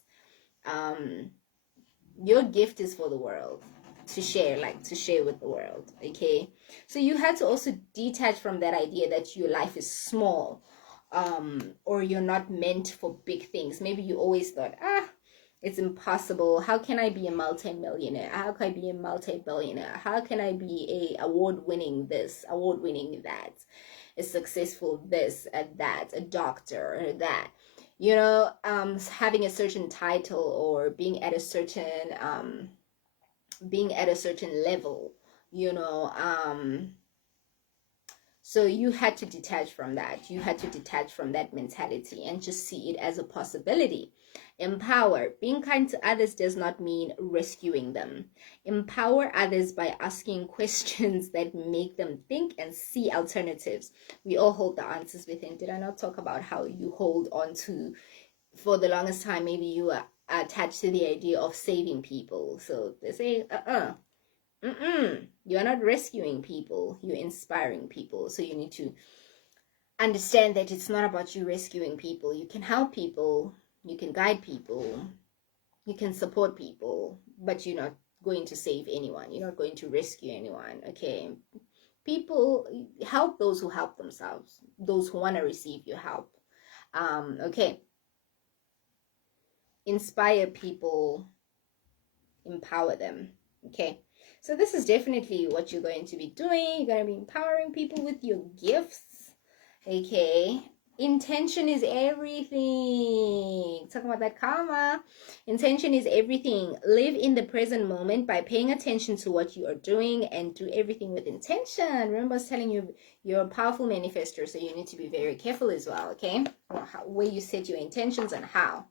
Your gift is for the world to share, like to share with the world. Okay, so you had to also detach from that idea that your life is small, or you're not meant for big things. Maybe you always thought, it's impossible. How can I be a multi-millionaire? How can I be a multi-billionaire? How can I be a award-winning this, award-winning that, a successful this and that, a doctor or that, you know, having a certain title or being at a certain level, you know. So you had to detach from that. You had to detach from that mentality and just see it as a possibility. Empower. Being kind to others does not mean rescuing them. Empower others by asking questions that make them think and see alternatives. We all hold the answers within. Did I not talk about how you hold on to, for the longest time, maybe you are attached to the idea of saving people. So they say, you're not rescuing people, you're inspiring people. So you need to understand that it's not about you rescuing people. You can help people, you can guide people, you can support people, but you're not going to save anyone. You're not going to rescue anyone. Okay, people, help those who help themselves, those who want to receive your help. Okay, inspire people, empower them. Okay, so this is definitely what you're going to be doing. You're going to be empowering people with your gifts. Okay, intention is everything. Talking about that karma. Intention is everything. Live in the present moment by paying attention to what you are doing and do everything with intention. Remember I was telling you, you're a powerful manifester, so you need to be very careful as well. Okay, where you set your intentions and how.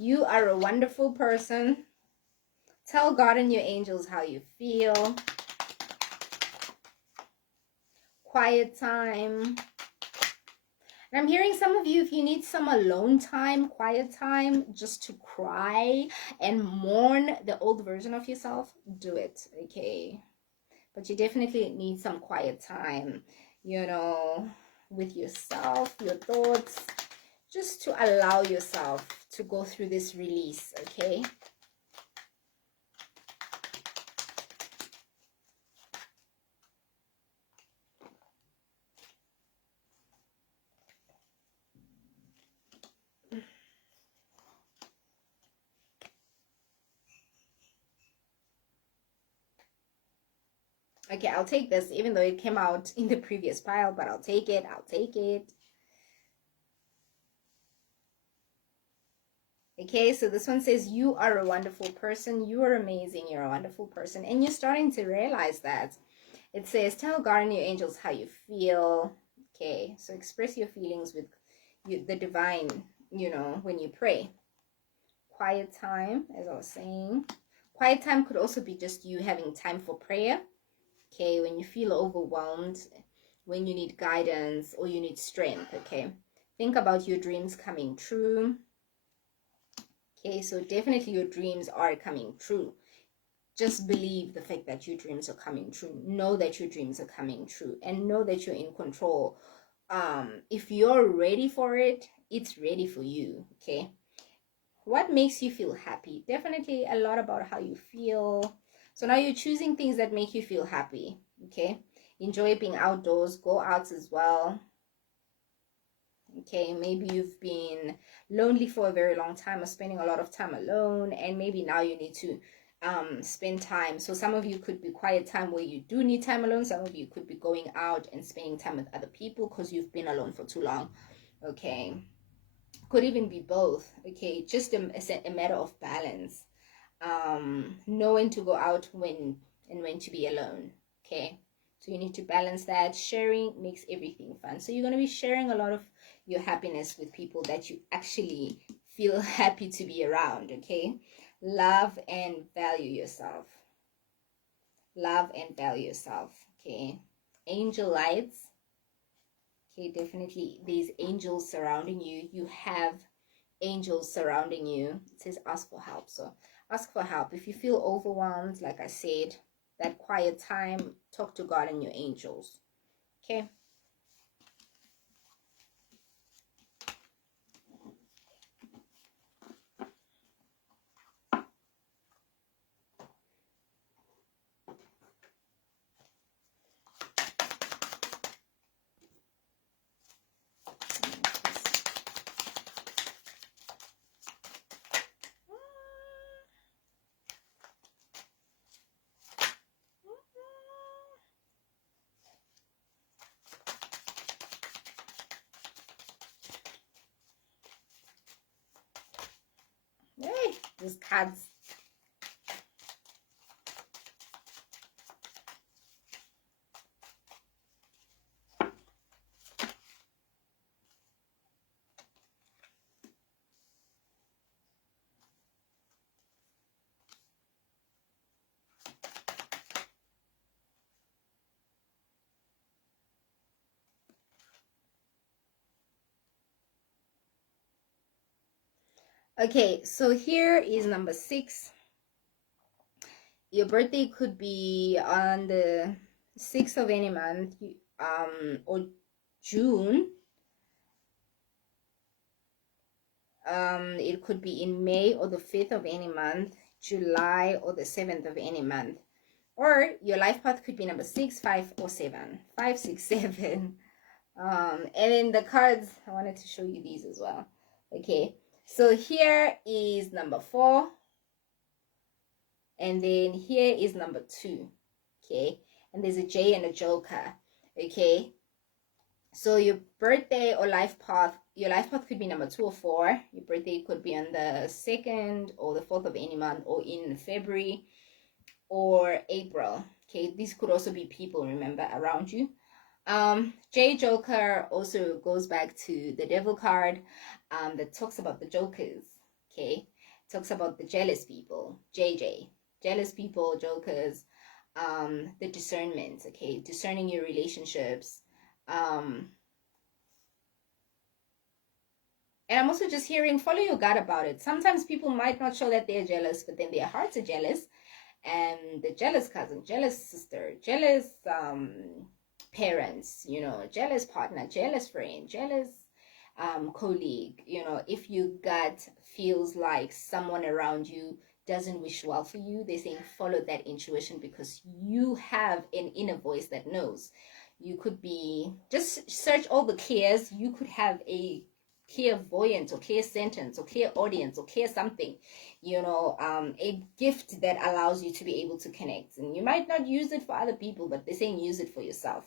You are a wonderful person. Tell God and your angels how you feel. Quiet time. And I'm hearing some of you, if you need some alone time, quiet time, just to cry and mourn the old version of yourself, do it, okay? But you definitely need some quiet time, you know, with yourself, your thoughts, just to allow yourself to go through this release, okay? Okay, I'll take this, even though it came out in the previous pile, but I'll take it. I'll take it. Okay, so this one says, you are a wonderful person. You are amazing. You're a wonderful person. And you're starting to realize that. It says, tell God and your angels how you feel. Okay, so express your feelings with the divine, you know, when you pray. Quiet time, as I was saying. Quiet time could also be just you having time for prayer. Okay, when you feel overwhelmed, when you need guidance or you need strength. Okay, think about your dreams coming true. Okay, so definitely your dreams are coming true. Just believe the fact that your dreams are coming true. Know that your dreams are coming true, and know that you're in control. If you're ready for it, it's ready for you. Okay, what makes you feel happy? Definitely a lot about how you feel. So now you're choosing things that make you feel happy. Okay, enjoy being outdoors, go out as well. Okay, maybe you've been lonely for a very long time or spending a lot of time alone, and maybe now you need to spend time. So some of you could be quiet time where you do need time alone. Some of you could be going out and spending time with other people because you've been alone for too long. Okay, could even be both. Okay, just a matter of balance. Knowing to go out when and when to be alone. Okay, so you need to balance that. Sharing makes everything fun. So you're going to be sharing a lot of your happiness with people that you actually feel happy to be around. Okay, love and value yourself. Love and value yourself. Okay, angel lights. Okay, definitely there's angels surrounding you. You have angels surrounding you. It says ask for help. So ask for help. If you feel overwhelmed, like I said, that quiet time, talk to God and your angels. Okay. Hey, these cards. Okay, so here is number 6. Your birthday could be on the 6th of any month, or June. It could be in May or the 5th of any month, July or the 7th of any month. Or your life path could be number 6, 5, or 7. 5, 6, 7. And then the cards, I wanted to show you these as well. Okay, so here is number 4. And then here is number 2. Okay, and there's a J and a Joker. Okay, so your birthday or life path, your life path could be number 2 or 4. Your birthday could be on the 2nd or the 4th of any month, or in February or April. Okay, these could also be people, remember, around you. J Joker also goes back to the devil card, that talks about the jokers. Okay, talks about the jealous people. JJ, jealous people, jokers. The discernment. Okay, discerning your relationships. And I'm also just hearing, follow your gut about it. Sometimes people might not show that they're jealous, but then their hearts are jealous. And the jealous cousin, jealous sister, jealous parents, you know, jealous partner, jealous friend, jealous colleague. You know, if your gut feels like someone around you doesn't wish well for you, they're saying follow that intuition, because you have an inner voice that knows. You could be, just search all the clears. You could have a clairvoyant or clear sentence or clear audience or clear something, you know, a gift that allows you to be able to connect. And you might not use it for other people, but they're saying use it for yourself.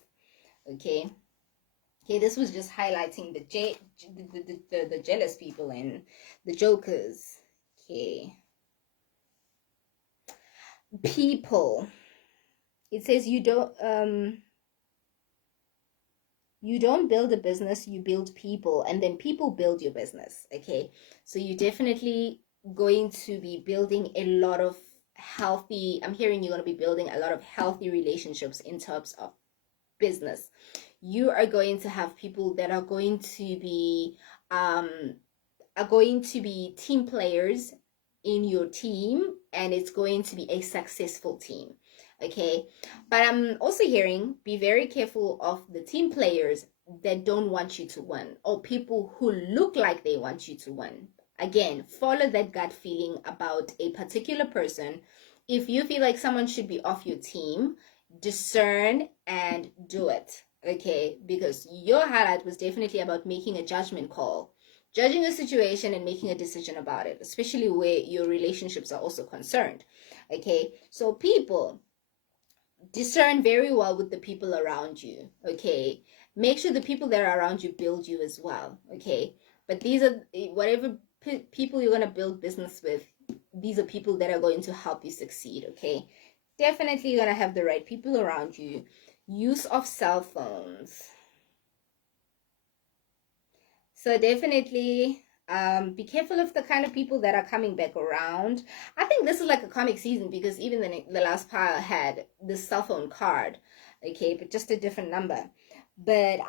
Okay. Okay, this was just highlighting the jealous people and the jokers. Okay. People. It says you don't build a business, you build people, and then people build your business. Okay, so you're definitely going to be building a lot of healthy, I'm hearing you're going to be building a lot of healthy relationships in terms of business. You are going to have people that are going to be team players in your team, and it's going to be a successful team. Okay, but I'm also hearing be very careful of the team players that don't want you to win, or people who look like they want you to win. Again, follow that gut feeling about a particular person. If you feel like someone should be off your team, discern and do it. Okay, because your highlight was definitely about making a judgment call, judging a situation and making a decision about it, especially where your relationships are also concerned. Okay, so people, discern very well with the people around you. Okay, make sure the people that are around you build you as well. Okay, but these are whatever people you're going to build business with, these are people that are going to help you succeed. Okay, definitely you're going to have the right people around you. Use of cell phones. So definitely be careful of the kind of people that are coming back around. I think this is like a comic season, because even the last pile had the cell phone card. Okay, but just a different number. But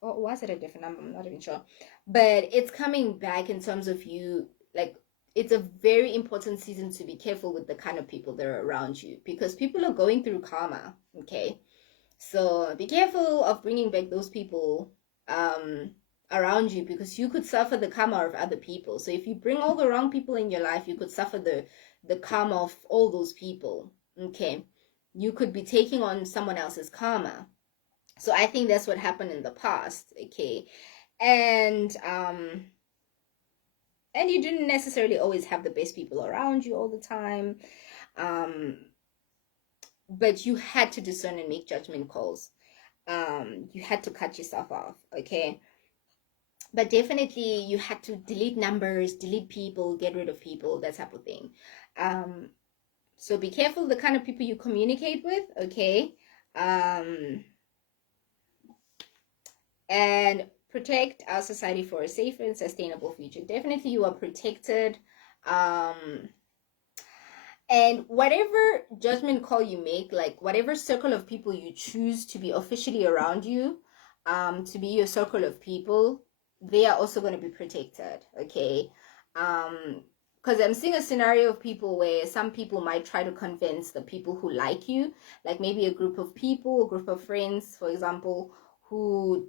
or was it a different number? I'm not even sure. But it's coming back in terms of you, like, it's a very important season to be careful with the kind of people that are around you, because people are going through karma. Okay, so be careful of bringing back those people around you, because you could suffer the karma of other people. So if you bring all the wrong people in your life, you could suffer the karma of all those people. Okay, you could be taking on someone else's karma. So I think that's what happened in the past. Okay, and you didn't necessarily always have the best people around you all the time, but you had to discern and make judgment calls. You had to cut yourself off. Okay, but definitely you had to delete numbers, delete people, get rid of people, that type of thing. So be careful the kind of people you communicate with. Okay, and protect our society for a safer and sustainable future. Definitely you are protected. And whatever judgment call you make, like whatever circle of people you choose to be officially around you, to be your circle of people, they are also going to be protected. Okay, because I'm seeing a scenario of people where some people might try to convince the people who like you, like maybe a group of people, a group of friends, for example, who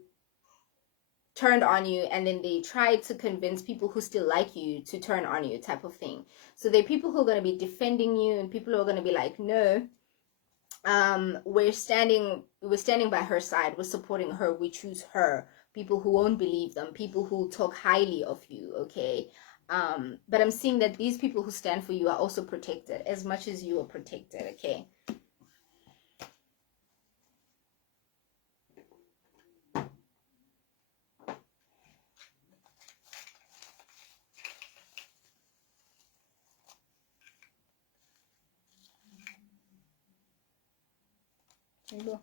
turned on you, and then they tried to convince people who still like you to turn on you, type of thing. So there are people who are going to be defending you, and people who are going to be like, no, we're standing by her side, we're supporting her, we choose her. People who won't believe them, people who talk highly of you. Okay, but I'm seeing that these people who stand for you are also protected as much as you are protected. Okay, there you go.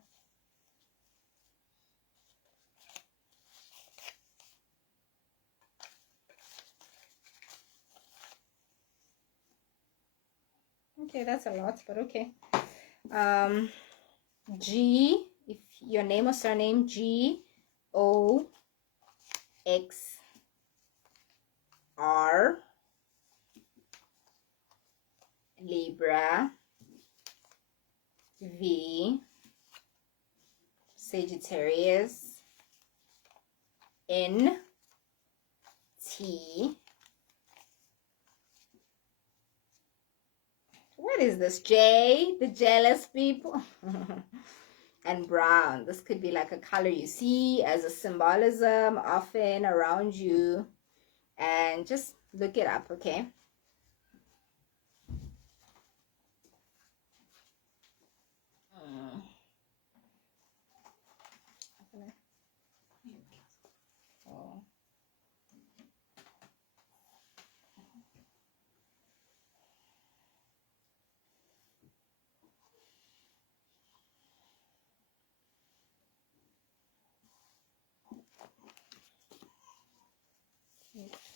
Okay, that's a lot, but okay. G, if your name or surname, GOXR, Libra, V, Sagittarius, N, T. What is this? J, the jealous people. and brown. This could be like a color you see as a symbolism often around you, and just look it up, okay?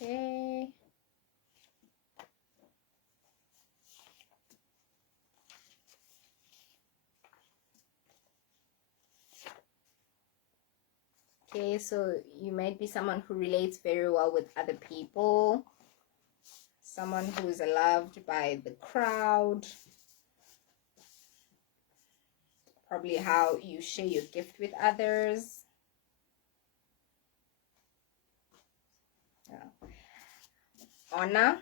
Okay. Okay, so you might be someone who relates very well with other people, someone who is loved by the crowd, probably how you share your gift with others. Yeah. Honor.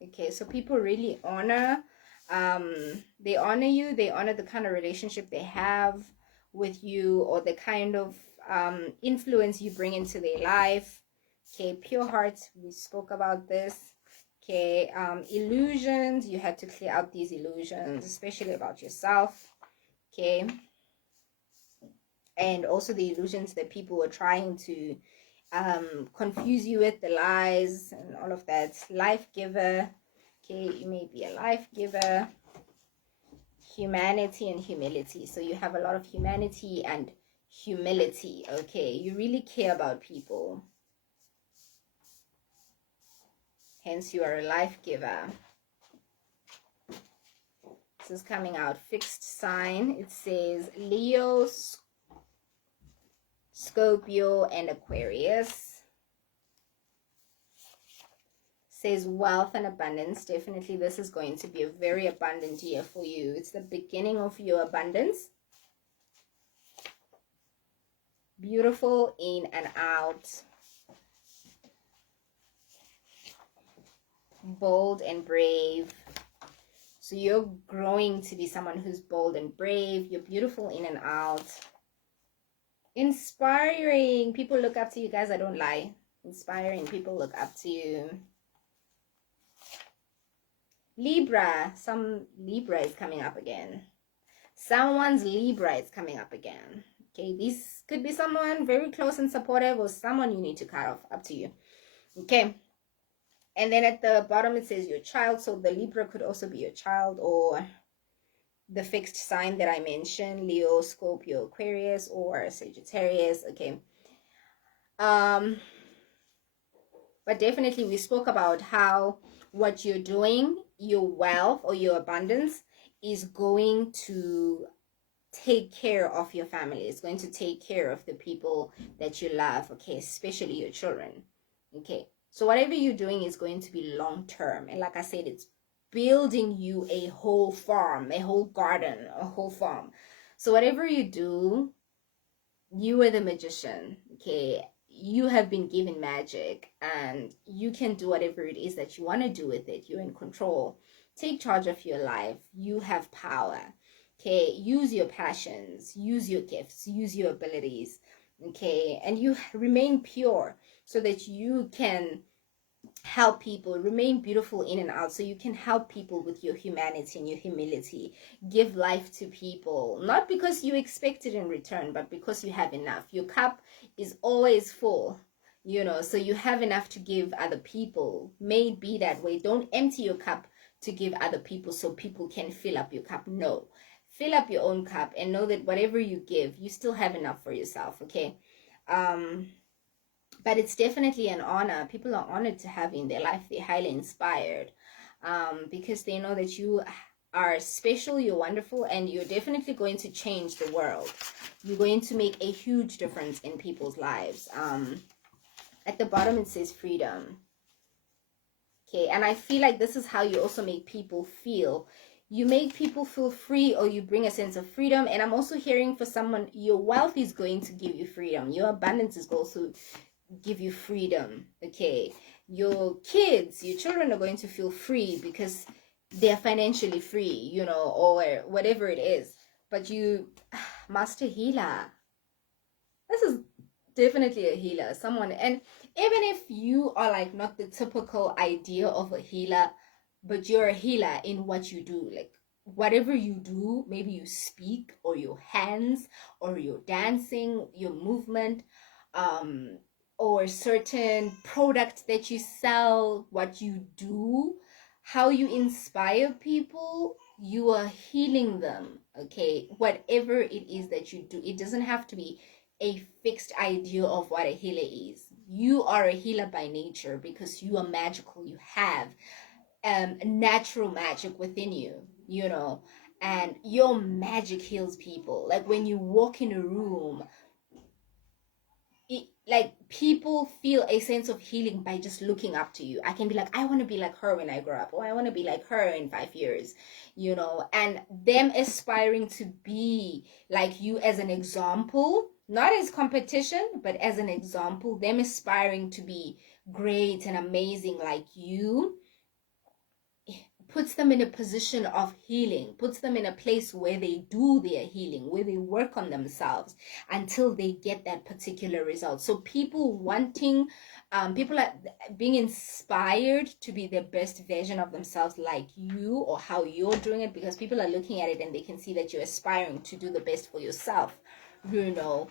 Okay, so people really honor, they honor you, they honor the kind of relationship they have with you, or the kind of influence you bring into their life. Okay, pure hearts, we spoke about this. Okay, illusions, you had to clear out these illusions, especially about yourself. Okay, and also the illusions that people were trying to confuse you with, the lies and all of that. Life giver. Okay, you may be a life giver. Humanity and humility. So you have a lot of humanity and humility. Okay, you really care about people. Hence, you are a life giver. This is coming out. Fixed sign. It says Leo, Scorpio, and Aquarius. Says wealth and abundance. Definitely this is going to be a very abundant year for you. It's the beginning of your abundance. Beautiful in and out. Bold and brave. So you're growing to be someone who's bold and brave. You're beautiful in and out. Inspiring. People look up to you, guys. I don't lie. Inspiring. People look up to you. Libra. Some Libra is coming up again. Someone's Libra is coming up again. Okay, this could be someone very close and supportive, or someone you need to cut off. Up to you. Okay. And then at the bottom it says your child. So the Libra could also be your child, or the fixed sign that I mentioned, Leo, Scorpio, Aquarius, or Sagittarius. Okay. But definitely we spoke about how what you're doing, your wealth or your abundance, is going to take care of your family. It's going to take care of the people that you love, okay, especially your children. Okay, so whatever you're doing is going to be long term. And like I said, it's building you a whole farm, a whole garden, a whole farm. So whatever you do, you are the magician, okay? You have been given magic, and you can do whatever it is that you want to do with it. You're in control. Take charge of your life. You have power, okay? Use your passions, use your gifts, use your abilities, okay? And you remain pure so that you can help people. Remain beautiful in and out so you can help people with your humanity and your humility. Give life to people, not because you expect it in return, but because you have enough. Your cup is always full, you know, so you have enough to give other people. May it be that way. Don't empty your cup to give other people so people can fill up your cup. No, fill up your own cup and know that whatever you give, you still have enough for yourself. Okay. But it's definitely an honor. People are honored to have you in their life. They're highly inspired because they know that you are special, you're wonderful, and you're definitely going to change the world. You're going to make a huge difference in people's lives. At the bottom it says freedom. Okay, and I feel like this is how you also make people feel. You make people feel free, or you bring a sense of freedom. And I'm also hearing for someone, your wealth is going to give you freedom. Your abundance is also give you freedom. Okay, your kids, your children are going to feel free because they're financially free, you know, or whatever it is. But you Master healer. This is definitely a healer, someone. And even if you are like not the typical idea of a healer, but you're a healer in what you do, like whatever you do, maybe you speak or your hands or your dancing, your movement, um or certain product that you sell, what you do, how you inspire people, you are healing them. Okay, whatever it is that you do, it doesn't have to be a fixed idea of what a healer is. You are a healer by nature because you are magical. You have natural magic within you, you know, and your magic heals people. Like when you walk in a room, like people feel a sense of healing by just looking up to you. I can be like, I want to be like her when I grow up, or I want to be like her in 5 years, you know, and them aspiring to be like you as an example, not as competition, but as an example, them aspiring to be great and amazing like you, puts them in a position of healing, puts them in a place where they do their healing, where they work on themselves until they get that particular result. So people wanting, people are being inspired to be the best version of themselves like you, or how you're doing it, because people are looking at it and they can see that you're aspiring to do the best for yourself, you know.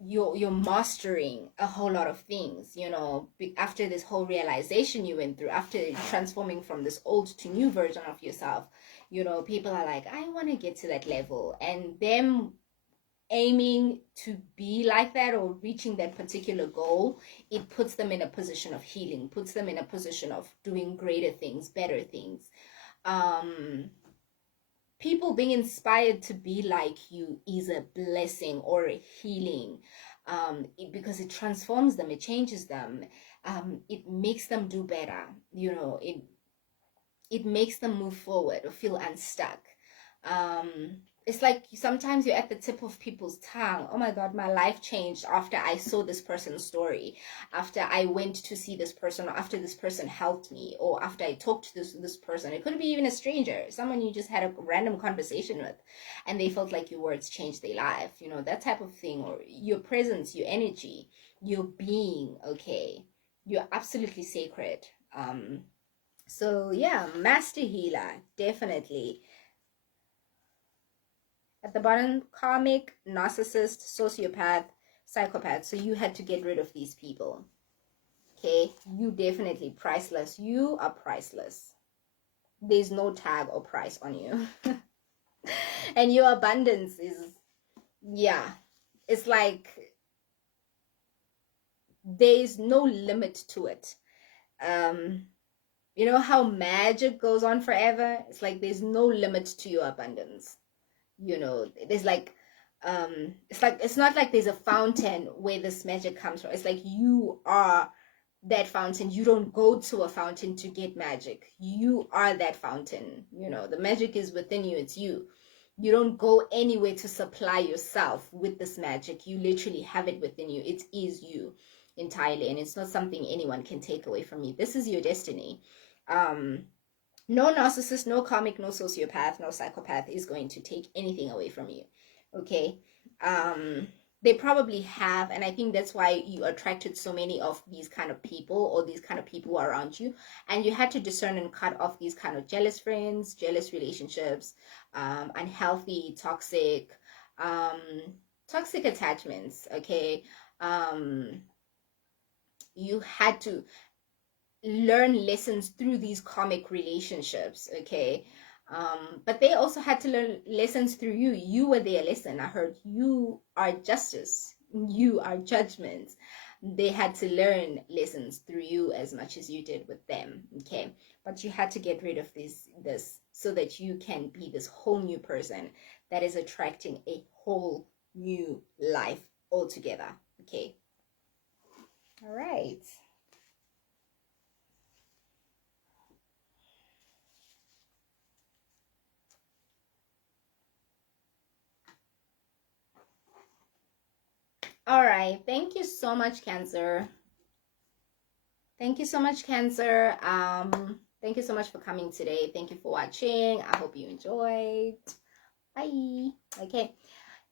You're mastering a whole lot of things, you know, after this whole realization you went through, after transforming from this old to new version of yourself, you know, people are like, I want to get to that level, and them aiming to be like that or reaching that particular goal, it puts them in a position of healing, puts them in a position of doing greater things, better things. People being inspired to be like you is a blessing or a healing, because it transforms them, it changes them, it makes them do better, you know, it makes them move forward or feel unstuck. It's like sometimes you're at the tip of people's tongue. Oh my God, my life changed after I saw this person's story, after I went to see this person, or after this person helped me, or after I talked to this person. It could be even a stranger, someone you just had a random conversation with, and they felt like your words changed their life, you know, that type of thing. Or your presence, your energy, your being, okay, you're absolutely sacred. So yeah, master healer, definitely. At the bottom, karmic, narcissist, sociopath, psychopath. So you had to get rid of these people. Okay, you definitely priceless. You are priceless. There's no tag or price on you. And your abundance is, yeah, it's like there's no limit to it. You know how magic goes on forever? It's like there's no limit to your abundance. You know, there's like, it's not like there's a fountain where this magic comes from. It's like you are that fountain. You don't go to a fountain to get magic. You are that fountain. You know, the magic is within you. It's you. You don't go anywhere to supply yourself with this magic. You literally have it within you. It is you entirely, and it's not something anyone can take away from you. This is your destiny. No narcissist, no karmic, no sociopath, no psychopath is going to take anything away from you. Okay. They probably have, and I think that's why you attracted so many of these kind of people, or these kind of people around you, and you had to discern and cut off these kind of jealous friends, jealous relationships, unhealthy, toxic attachments. Okay. You had to learn lessons through these karmic relationships. Okay. But they also had to learn lessons through you. You were their lesson. I heard you are justice, you are judgment. They had to learn lessons through you as much as you did with them. Okay. But you had to get rid of this so that you can be this whole new person that is attracting a whole new life altogether. Okay. All right. All right. Thank you so much, Cancer. Thank you so much, Cancer. Thank you so much for coming today. Thank you for watching. I hope you enjoyed. Bye. Okay,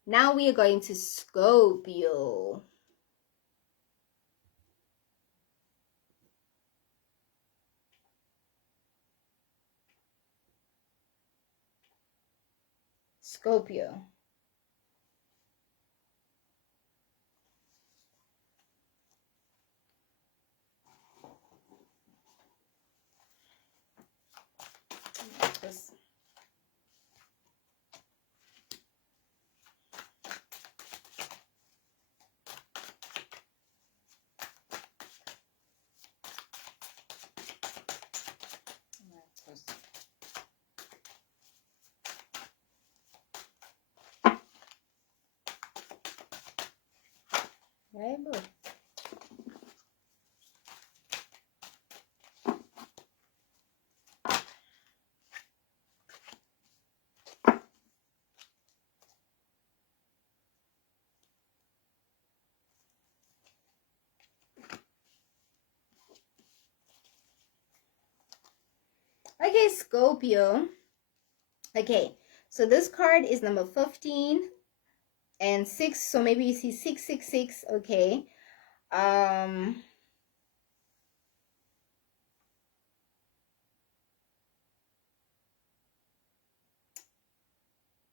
now we are going to Scorpio. Scorpio. This. Very good. Okay, Scorpio. Okay, so this card is number 15 and 6, so maybe you see 666. Okay,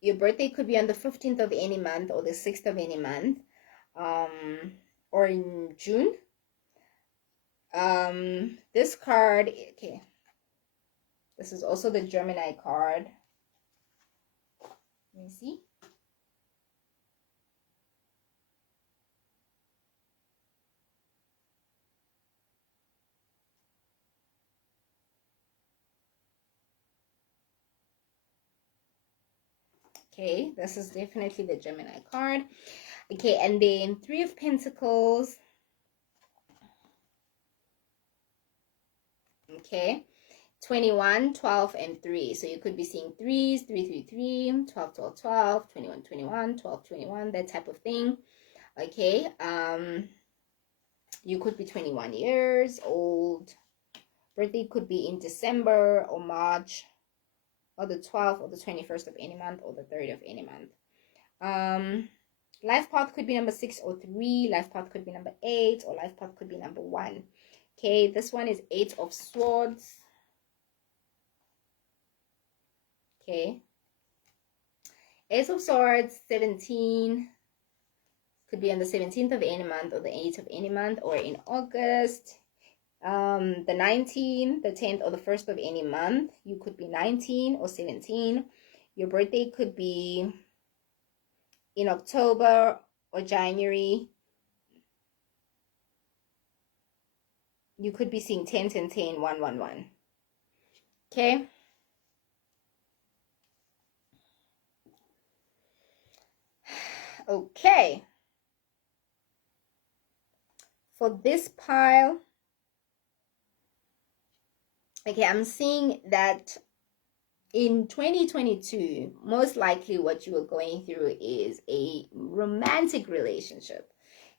your birthday could be on the 15th of any month or the 6th of any month, or in June. This card, okay, this is also the Gemini card. Let me see. Okay, this is definitely the Gemini card. Okay, and then 3 of Pentacles. Okay, 21, 12, and 3. So you could be seeing 3s, 3, 3, 3, 12, 12, 12, 21, 21, 12, 21, that type of thing. Okay, you could be 21 years old. Birthday could be in December or March, or the 12th or the 21st of any month, or the 3rd of any month. Life path could be number 6 or 3. Life path could be number 8, or life path could be number 1. Okay, this one is 8 of Swords. Okay, 8 of Swords, 17. Could be on the 17th of any month, or the 8th of any month, or in August. The 19th, the 10th, or the 1st of any month. You could be 19 or 17. Your birthday could be in October or January. You could be seeing 10, 10, 10, 1, 1, 1. Okay. Okay. For this pile, okay, I'm seeing that in 2022, most likely what you are going through is a romantic relationship.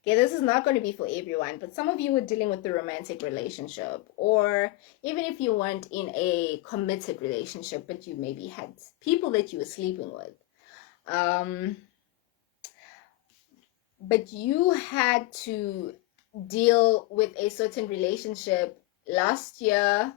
Okay, this is not going to be for everyone, but some of you were dealing with the romantic relationship, or even if you weren't in a committed relationship, but you maybe had people that you were sleeping with. But you had to deal with a certain relationship last year,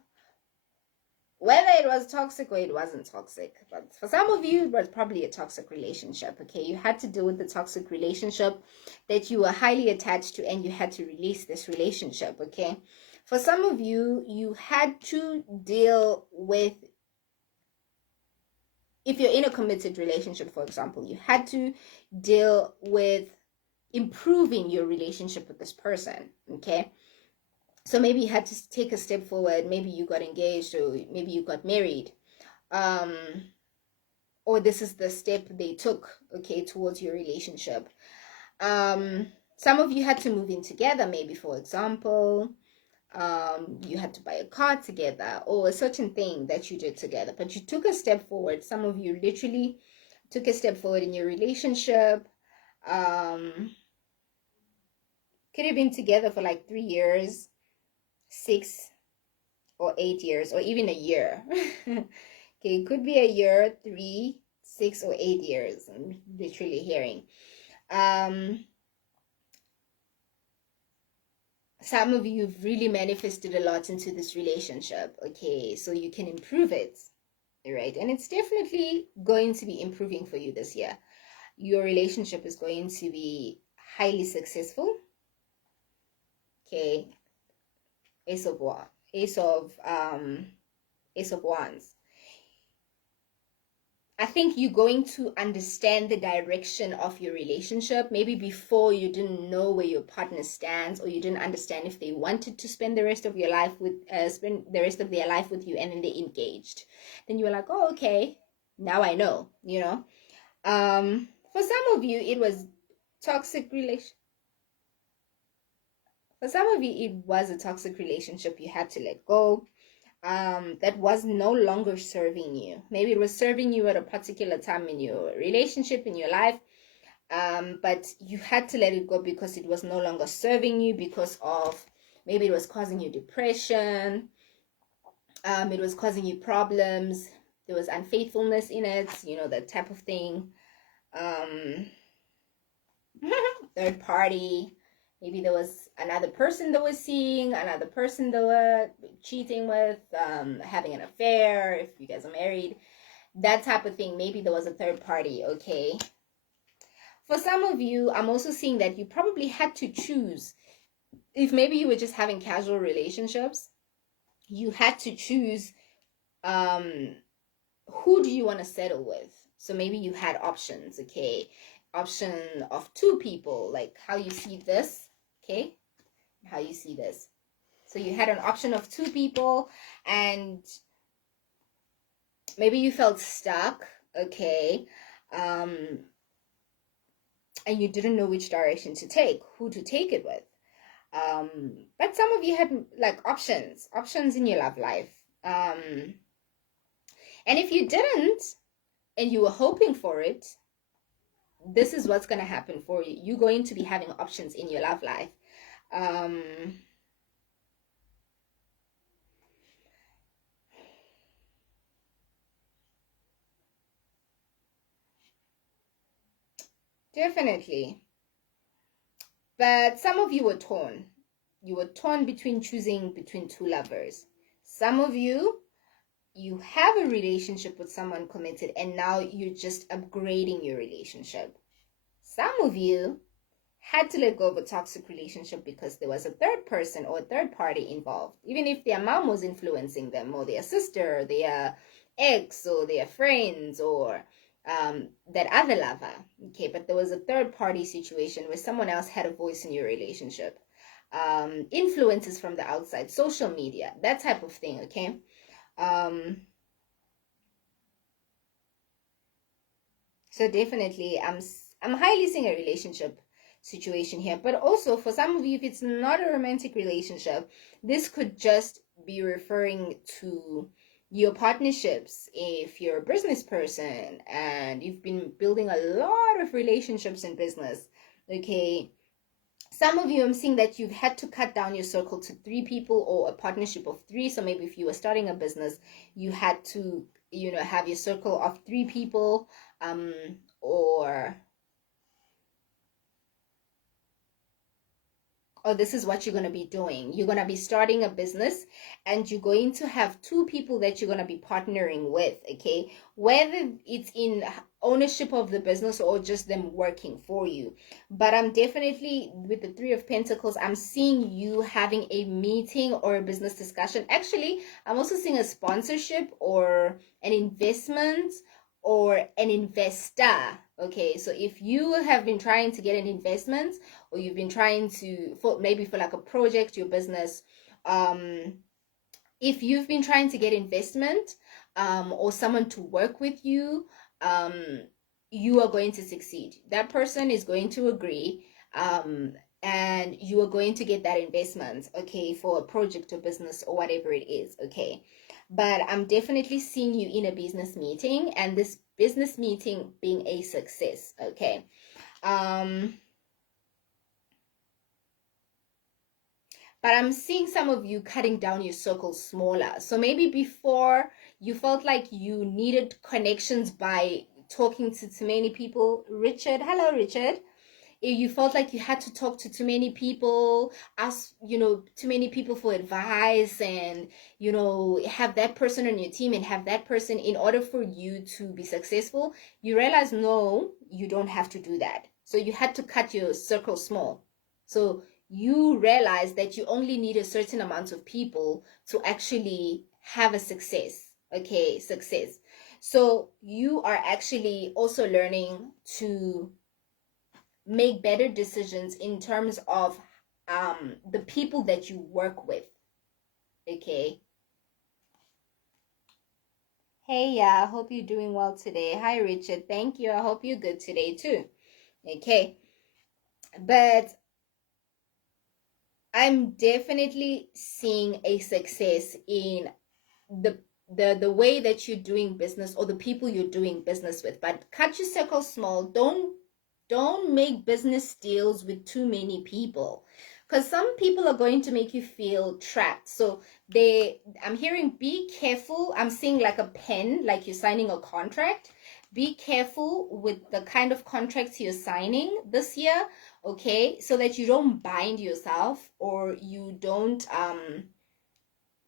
whether it was toxic or it wasn't toxic. But for some of you, it was probably a toxic relationship. Okay, you had to deal with the toxic relationship that you were highly attached to, and you had to release this relationship. Okay, for some of you, you had to deal with, if you're in a committed relationship, for example, you had to deal with improving your relationship with this person. Okay, so maybe you had to take a step forward. Maybe you got engaged, or maybe you got married, or this is the step they took, okay, towards your relationship. Some of you had to move in together, maybe, for example, you had to buy a car together, or a certain thing that you did together, but you took a step forward. Some of you literally took a step forward in your relationship. Could have been together for like 3 years, 6 or 8 years, or even a year. Okay, it could be a year, 3, 6 or 8 years. I'm literally hearing. Some of you have really manifested a lot into this relationship, okay? So you can improve it, right? And it's definitely going to be improving for you this year. Your relationship is going to be highly successful, okay? Ace of Wands. I think you're going to understand the direction of your relationship. Maybe before you didn't know where your partner stands, or you didn't understand if they wanted to spend the rest of your life with spend the rest of their life with you, and then they engaged. Then you were like, oh, okay, now I know, you know. For some of you, it was toxic relation. For some of you, it was a toxic relationship you had to let go. That was no longer serving you. Maybe it was serving you at a particular time in your relationship, in your life, but you had to let it go because it was no longer serving you, because of maybe it was causing you depression, it was causing you problems, there was unfaithfulness in it, you know, that type of thing. Third party. Maybe there was another person that was seeing, another person that were cheating with, having an affair, if you guys are married, that type of thing. Maybe there was a third party, okay? For some of you, I'm also seeing that you probably had to choose. If maybe you were just having casual relationships, you had to choose who do you want to settle with. So maybe you had options, okay? Option of 2 people, like how you see this, okay? How you see this. So you had an option of 2 people, and maybe you felt stuck, okay? And you didn't know which direction to take, who to take it with. But some of you had like options in your love life. And if you didn't, and you were hoping for it, this is what's going to happen for you. You're going to be having options in your love life. Definitely. But some of you were torn. You were torn between choosing between 2 lovers. Some of you, you have a relationship with someone committed, and now you're just upgrading your relationship. Some of you had to let go of a toxic relationship because there was a third person or a third party involved, even if their mom was influencing them, or their sister, or their ex, or their friends, or that other lover, okay? But there was a third party situation where someone else had a voice in your relationship. Influences from the outside, social media, that type of thing, okay? So definitely, I'm highly seeing a relationship situation here. But also, for some of you, if it's not a romantic relationship, this could just be referring to your partnerships. If you're a business person and you've been building a lot of relationships in business, okay? Some of you, I'm seeing that you've had to cut down your circle to 3 people, or a partnership of 3. So maybe if you were starting a business, you had to, you know, have your circle of 3 people, or this is what you're going to be doing. You're going to be starting a business, and you're going to have 2 people that you're going to be partnering with, okay? Whether it's in ownership of the business or just them working for you. But I'm definitely, with the 3 of Pentacles, I'm seeing you having a meeting or a business discussion. Actually, I'm also seeing a sponsorship or an investment or an investor, okay? So if you have been trying to get an investment, or you've been trying to, for like a project, your business, if you've been trying to get investment, or someone to work with you, you are going to succeed. That person is going to agree, and you are going to get that investment, okay, for a project or business or whatever it is, okay? But I'm definitely seeing you in a business meeting, and this business meeting being a success, okay? But I'm seeing some of you cutting down your circle smaller. So maybe before you felt like you needed connections by talking to too many people. Richard, hello, Richard. If you felt like you had to talk to too many people, ask, too many people for advice, and, have that person on your team and have that person in order for you to be successful, you realize, no, you don't have to do that. So you had to cut your circle small. So you realize that you only need a certain amount of people to actually have a success. Okay, success. So you are actually also learning to make better decisions in terms of the people that you work with. Okay. Hey, yeah, I hope you're doing well today. Hi, Richard. Thank you. I hope you're good today too. Okay. But I'm definitely seeing a success in the way that you're doing business, or the people you're doing business with. But cut your circle small. Don't make business deals with too many people, because some people are going to make you feel trapped. So I'm hearing, be careful. I'm seeing like a pen, like you're signing a contract. Be careful with the kind of contracts you're signing this year, okay? So that you don't bind yourself, or you don't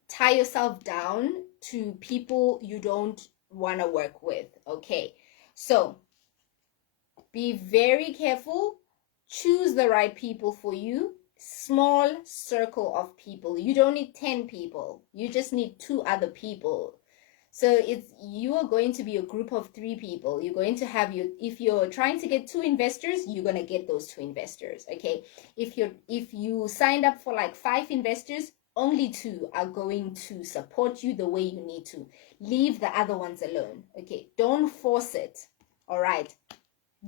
tie yourself down to people you don't want to work with, okay? So be very careful. Choose the right people for you. Small circle of people. You don't need 10 people. You just need 2 other people. So you are going to be a group of 3 people. You're going to have if you're trying to get 2 investors, you're going to get those 2 investors, okay? If you signed up for like 5 investors, only 2 are going to support you the way you need to. Leave the other ones alone, okay? Don't force it, all right?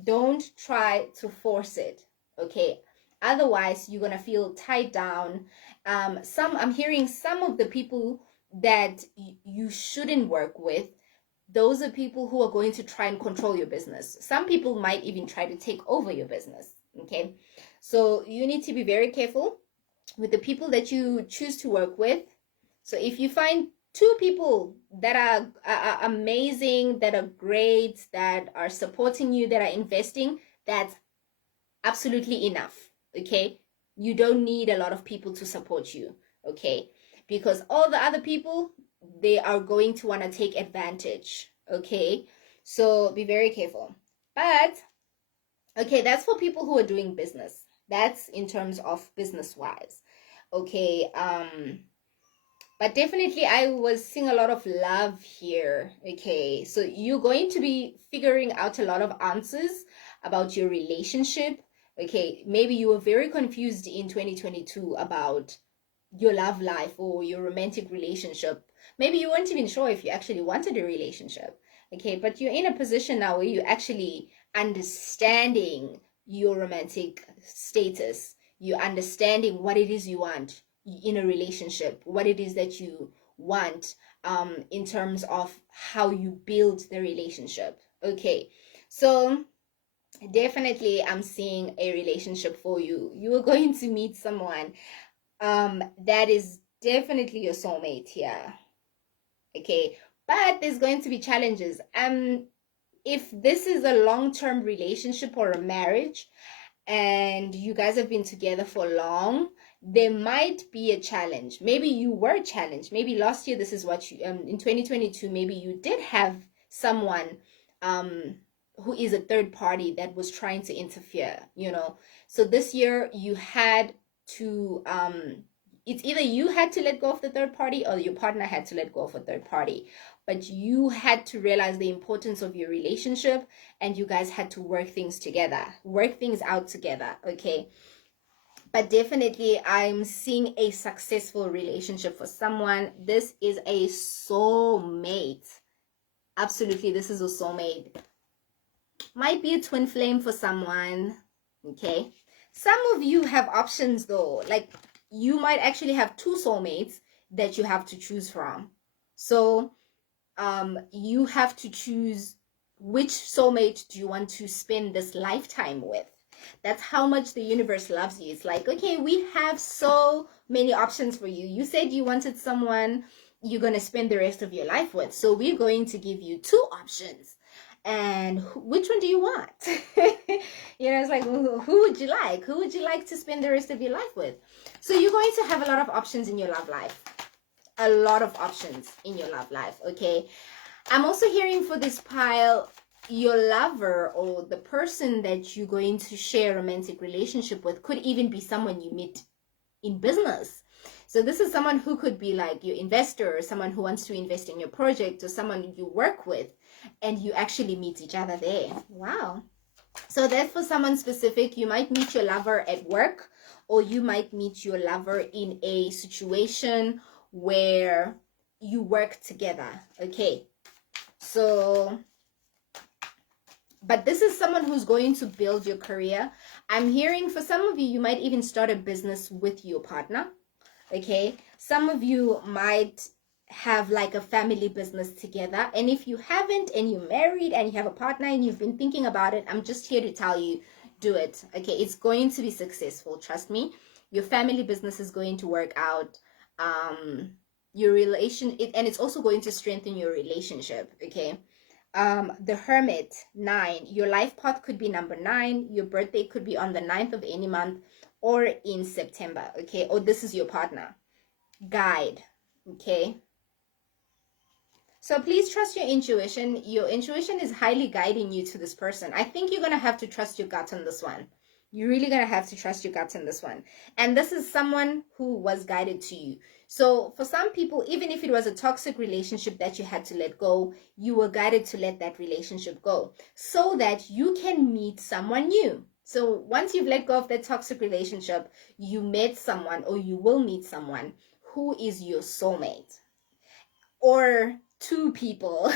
Don't try to force it, okay? Otherwise, you're gonna feel tied down. I'm hearing some of the people that you shouldn't work with, those are people who are going to try and control your business. Some people might even try to take over your business, okay? So you need to be very careful with the people that you choose to work with. So if you find 2 people that are amazing, that are great, that are supporting you, that are investing, that's absolutely enough, okay? You don't need a lot of people to support you, okay? Because all the other people, they are going to want to take advantage, okay? So be very careful. But, okay, that's for people who are doing business. That's in terms of business-wise, okay? But definitely I was seeing a lot of love here, okay? So you're going to be figuring out a lot of answers about your relationship, okay? Maybe you were very confused in 2022 about your love life or your romantic relationship. Maybe you weren't even sure if you actually wanted a relationship, okay? But you're in a position now where you're actually understanding your romantic status. You're understanding what it is you want in a relationship, what it is that you want in terms of how you build the relationship, okay? So definitely I'm seeing a relationship for you. You are going to meet someone that is definitely your soulmate here, okay? But there's going to be challenges. If this is a long-term relationship or a marriage and you guys have been together for long, there might be a challenge. Maybe you were challenged. Maybe last year, this is what you, in 2022, maybe you did have someone who is a third party that was trying to interfere, So this year you had to, it's either you had to let go of the third party or your partner had to let go of a third party. But you had to realize the importance of your relationship, and you guys had to work things together, work things out together, okay? But definitely I'm seeing a successful relationship for someone. This is a soulmate. Absolutely, this is a soulmate. Might be a twin flame for someone, okay? Some of you have options though. Like, you might actually have 2 soulmates that you have to choose from. So you have to choose which soulmate do you want to spend this lifetime with. That's how much the universe loves you. It's like, okay, we have so many options for you. You said you wanted someone you're going to spend the rest of your life with. So we're going to give you 2 options. And which one do you want? It's like, who would you like? Who would you like to spend the rest of your life with? So you're going to have a lot of options in your love life. A lot of options in your love life, okay? I'm also hearing for this pile, your lover or the person that you're going to share a romantic relationship with could even be someone you meet in business. So this is someone who could be like your investor, or someone who wants to invest in your project, or someone you work with, and you actually meet each other there. Wow. So that's for someone specific. You might meet your lover at work, or you might meet your lover in a situation where you work together. Okay. So, but this is someone who's going to build your career. I'm hearing for some of you, you might even start a business with your partner. Okay. Some of you might have like a family business together. And if you haven't, and you're married and you have a partner and you've been thinking about it, I'm just here to tell you, do it. Okay. It's going to be successful. Trust me. Your family business is going to work out. Your relation, and it's also going to strengthen your relationship. Okay. The Hermit, 9. Your life path could be number 9. Your birthday could be on the 9th of any month or in September. Okay. Or this is your partner. Guide. Okay. So please trust your intuition. Your intuition is highly guiding you to this person. I think you're going to have to trust your gut on this one. You're really going to have to trust your gut on this one. And this is someone who was guided to you. So for some people, even if it was a toxic relationship that you had to let go, you were guided to let that relationship go so that you can meet someone new. So once you've let go of that toxic relationship, you met someone, or you will meet someone who is your soulmate, or 2 people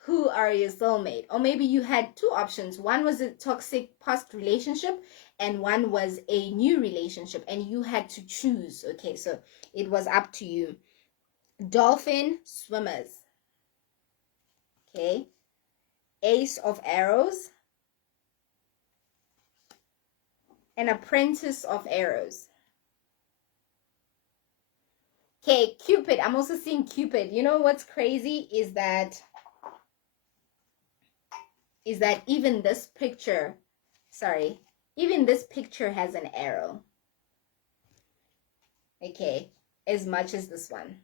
who are your soulmate. Or maybe you had 2 options. One was a toxic past relationship and one was a new relationship, and you had to choose. Okay, so it was up to you. Dolphin, swimmers. Okay. Ace of arrows. An apprentice of arrows. Okay, Cupid. I'm also seeing Cupid. You know what's crazy is that even this picture, even this picture has an arrow. Okay, as much as this one.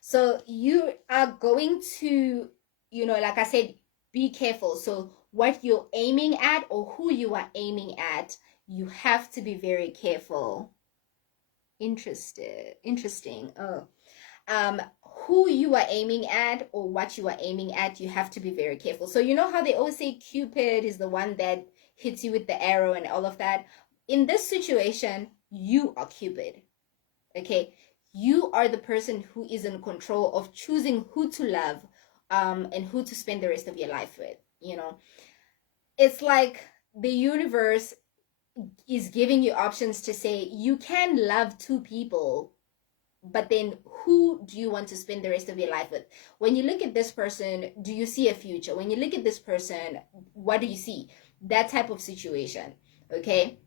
So you are going to, like I said, be careful. So what you're aiming at, or who you are aiming at, you have to be very careful. Interesting. Who you are aiming at, or what you are aiming at, you have to be very careful. So you know how they always say Cupid is the one that hits you with the arrow and all of that? In this situation, you are Cupid. Okay, you are the person who is in control of choosing who to love, and who to spend the rest of your life with. It's like the universe is giving you options to say you can love 2 people, but then who do you want to spend the rest of your life with? When you look at this person, do you see a future? When you look at this person, what do you see? That type of situation. Okay,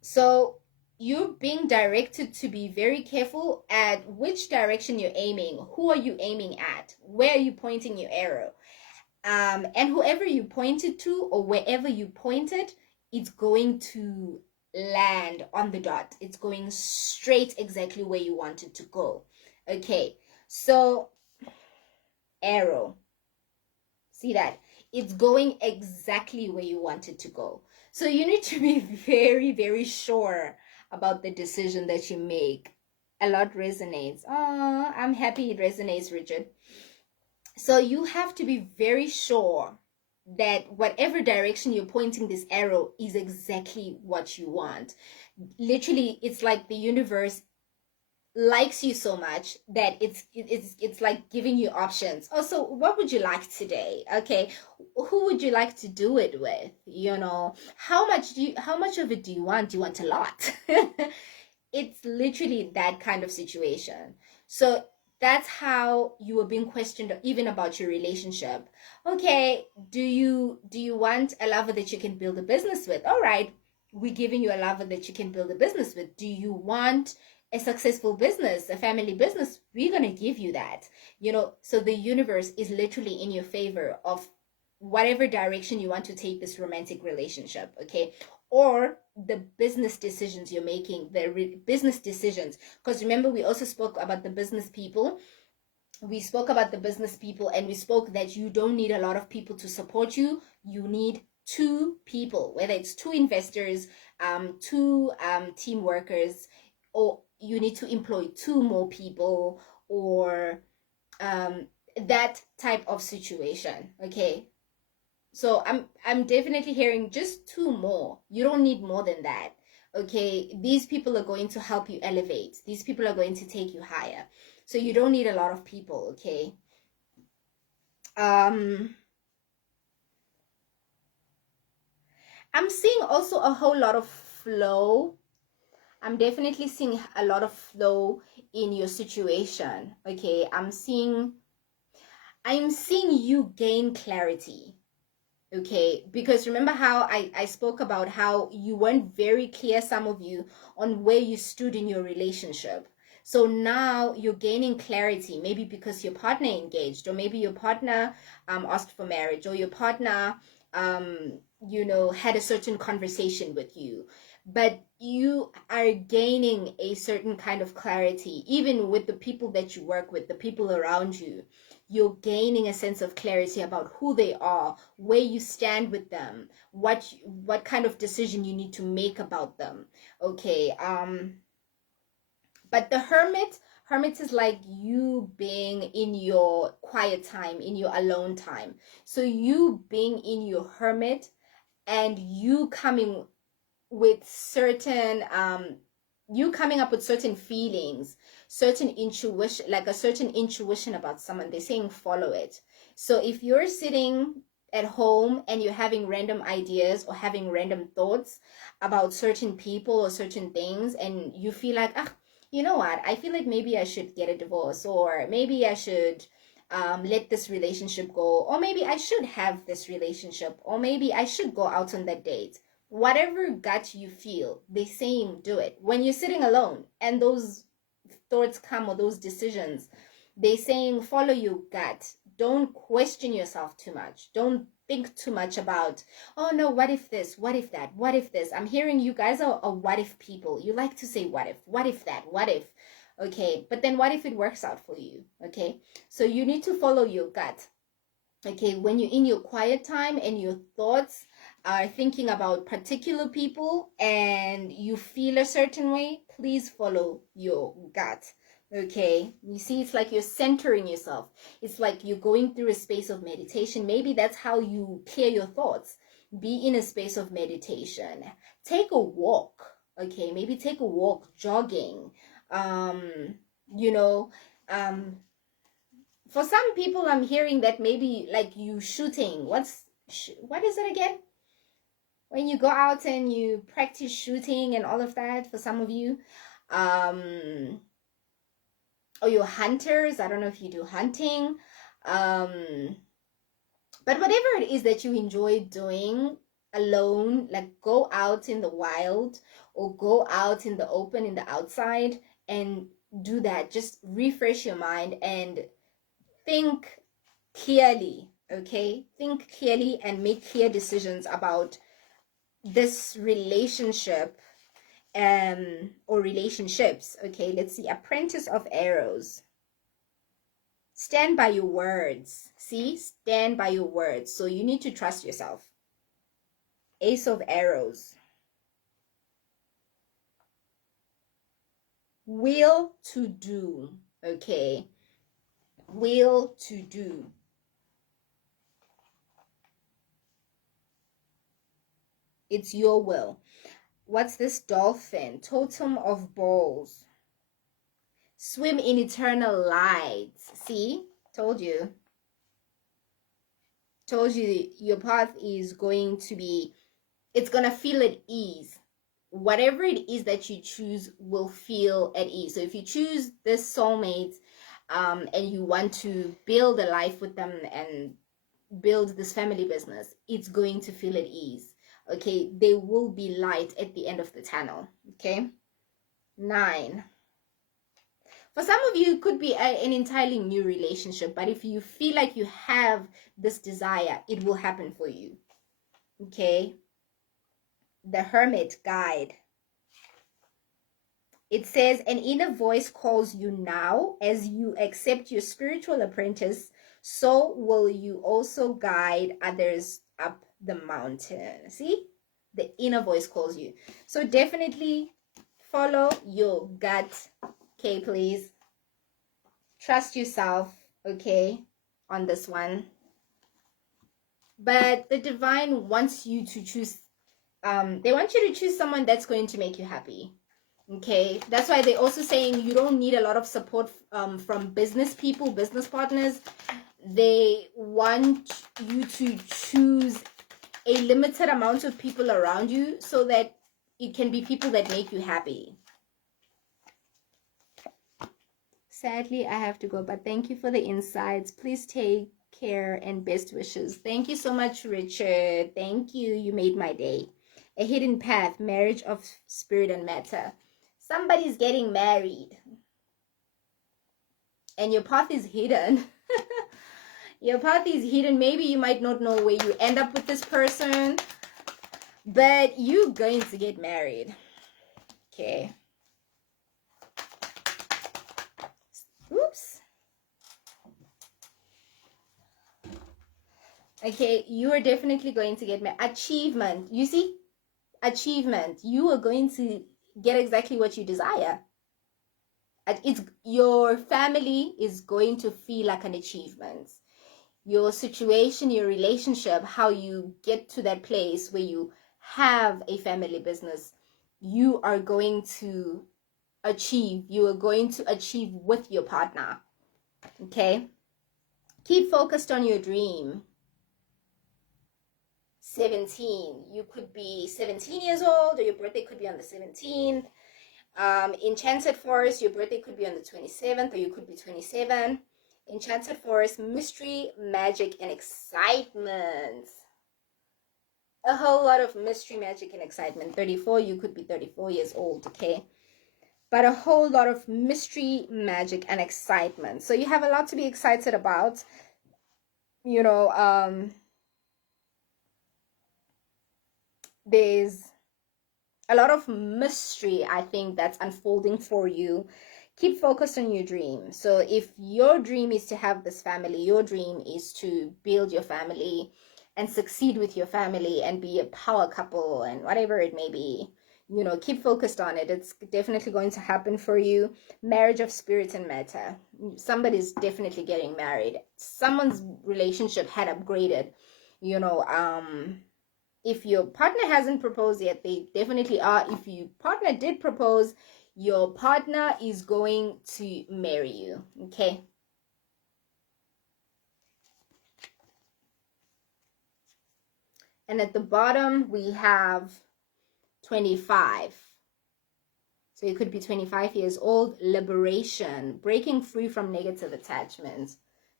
so you're being directed to be very careful at which direction you're aiming. Who are you aiming at? Where are you pointing your arrow? And whoever you pointed to, or wherever you pointed, it's going to land on the dot. It's going straight exactly where you want it to go. Okay, so arrow. See that? It's going exactly where you want it to go. So you need to be very, very sure about the decision that you make. A lot resonates. Oh, I'm happy it resonates, Richard. So you have to be very sure that whatever direction you're pointing this arrow is exactly what you want. Literally, it's like the universe likes you so much that it's like giving you options. Oh, so what would you like today? Okay, who would you like to do it with? How much of it do you want? Do you want a lot? It's literally that kind of situation. So that's how you were being questioned, even about your relationship. Okay, do you want a lover that you can build a business with? All right, we're giving you a lover that you can build a business with. Do you want a successful business, a family business, we're going to give you that, you know. So the universe is literally in your favor of whatever direction you want to take this romantic relationship, okay? Or the business decisions you're making, the business decisions. Because remember, we also spoke about the business people. We spoke about the business people, and we spoke that you don't need a lot of people to support you. You need two people, whether it's two investors, two team workers, or you need to employ two more people, or that type of situation, okay? So I'm definitely hearing just two more. You don't need more than that, okay? These people are going to help you elevate. These people are going to take you higher. So you don't need a lot of people, okay? I'm seeing also a whole lot of flow. I'm definitely seeing a lot of flow in your situation, okay? I'm seeing you gain clarity, okay? Because remember how I spoke about how you weren't very clear, some of you, on where you stood in your relationship. So now you're gaining clarity, maybe because your partner engaged, or maybe your partner asked for marriage, or your partner you know, had a certain conversation with you. But you are gaining a certain kind of clarity, even with the people that you work with, the people around you. You're gaining a sense of clarity about who they are, where you stand with them, what kind of decision you need to make about them, okay? But the hermit is like you being in your quiet time, in your alone time. So you being in your hermit, and you coming with certain you coming up with certain feelings, certain intuition, like a certain intuition about someone. They're saying follow it. So if you're sitting at home and you're having random ideas or having random thoughts about certain people or certain things, and you feel like, ah, you know what, I feel like maybe I should get a divorce, or maybe I should let this relationship go, or maybe I should have this relationship, or maybe I should go out on that date. Whatever gut you feel, they're saying do it. When you're sitting alone and those thoughts come, or those decisions, they're saying follow your gut. Don't question yourself too much. Don't think too much about, oh no, what if this, what if that, what if this. I'm hearing you guys are a what if people. You like to say what if that, what if. Okay, but then what if it works out for you? Okay, so you need to follow your gut. Okay, when you're in your quiet time and your thoughts are thinking about particular people and you feel a certain way, please follow your gut. Okay, you see, it's like you're centering yourself. It's like you're going through a space of meditation. Maybe that's how you clear your thoughts. Be in a space of meditation. Take a walk. Okay, maybe take a walk, jogging. You know, for some people, I'm hearing that maybe like you shooting. What is it again? When you go out and you practice shooting and all of that, for some of you, or you're hunters. I don't know if you do hunting, but whatever it is that you enjoy doing alone, like go out in the wild or go out in the open, in the outside, and do that. Just refresh your mind and think clearly, okay? Think clearly and make clear decisions about this relationship or relationships, okay? Let's see. Apprentice of Arrows. Stand by your words. See? Stand by your words. So you need to trust yourself. Ace of Arrows. Will to do, okay? Will to do. It's your will. What's this? Dolphin. Totem of balls. Swim in eternal light. See? Told you. Told you your path is going to be, it's going to feel at ease. Whatever it is that you choose will feel at ease. So if you choose this soulmate and you want to build a life with them and build this family business, it's going to feel at ease. Okay, there will be light at the end of the tunnel. Okay, 9. For some of you, it could be an entirely new relationship, but if you feel like you have this desire, it will happen for you. Okay? The Hermit guide. It says, an inner voice calls you now. As you accept your spiritual apprentice, so will you also guide others up the mountain. See? The inner voice calls you. So definitely follow your gut. Okay, please. Trust yourself, okay, on this one. But the divine wants you to choose, they want you to choose someone that's going to make you happy. Okay, that's why they're also saying you don't need a lot of support from business people, business partners. They want you to choose a limited amount of people around you so that it can be people that make you happy. Sadly, I have to go, but thank you for the insights. Please take care and best wishes. Thank you so much, Richard. Thank you. You made my day. A hidden path, marriage of spirit and matter. Somebody's getting married and your path is hidden. Your path is hidden. Maybe you might not know where you end up with this person, but you're going to get married. Okay. Oops. Okay, you are definitely going to get married. Achievement. You see? Achievement. You are going to get exactly what you desire. It's your family is going to feel like an achievement. Your situation, your relationship, how you get to that place where you have a family business, you are going to achieve. You are going to achieve with your partner. Okay? Keep focused on your dream. 17. You could be 17 years old, or your birthday could be on the 17th. Enchanted Forest, your birthday could be on the 27th, or you could be 27. Enchanted Forest, mystery, magic, and excitement. A whole lot of mystery, magic, and excitement. 34, you could be 34 years old, okay? But a whole lot of mystery, magic, and excitement. So you have a lot to be excited about. You know, there's a lot of mystery, I think, that's unfolding for you. Keep focused on your dream. So if your dream is to have this family, your dream is to build your family and succeed with your family and be a power couple and whatever it may be, you know, keep focused on it. It's definitely going to happen for you. Marriage of spirit and matter. Somebody's definitely getting married. Someone's relationship had upgraded, you know. If your partner hasn't proposed yet, they definitely are. If your partner did propose, your partner is going to marry you. Okay? And at the bottom, we have 25. So you could be 25 years old. Liberation. Breaking free from negative attachments.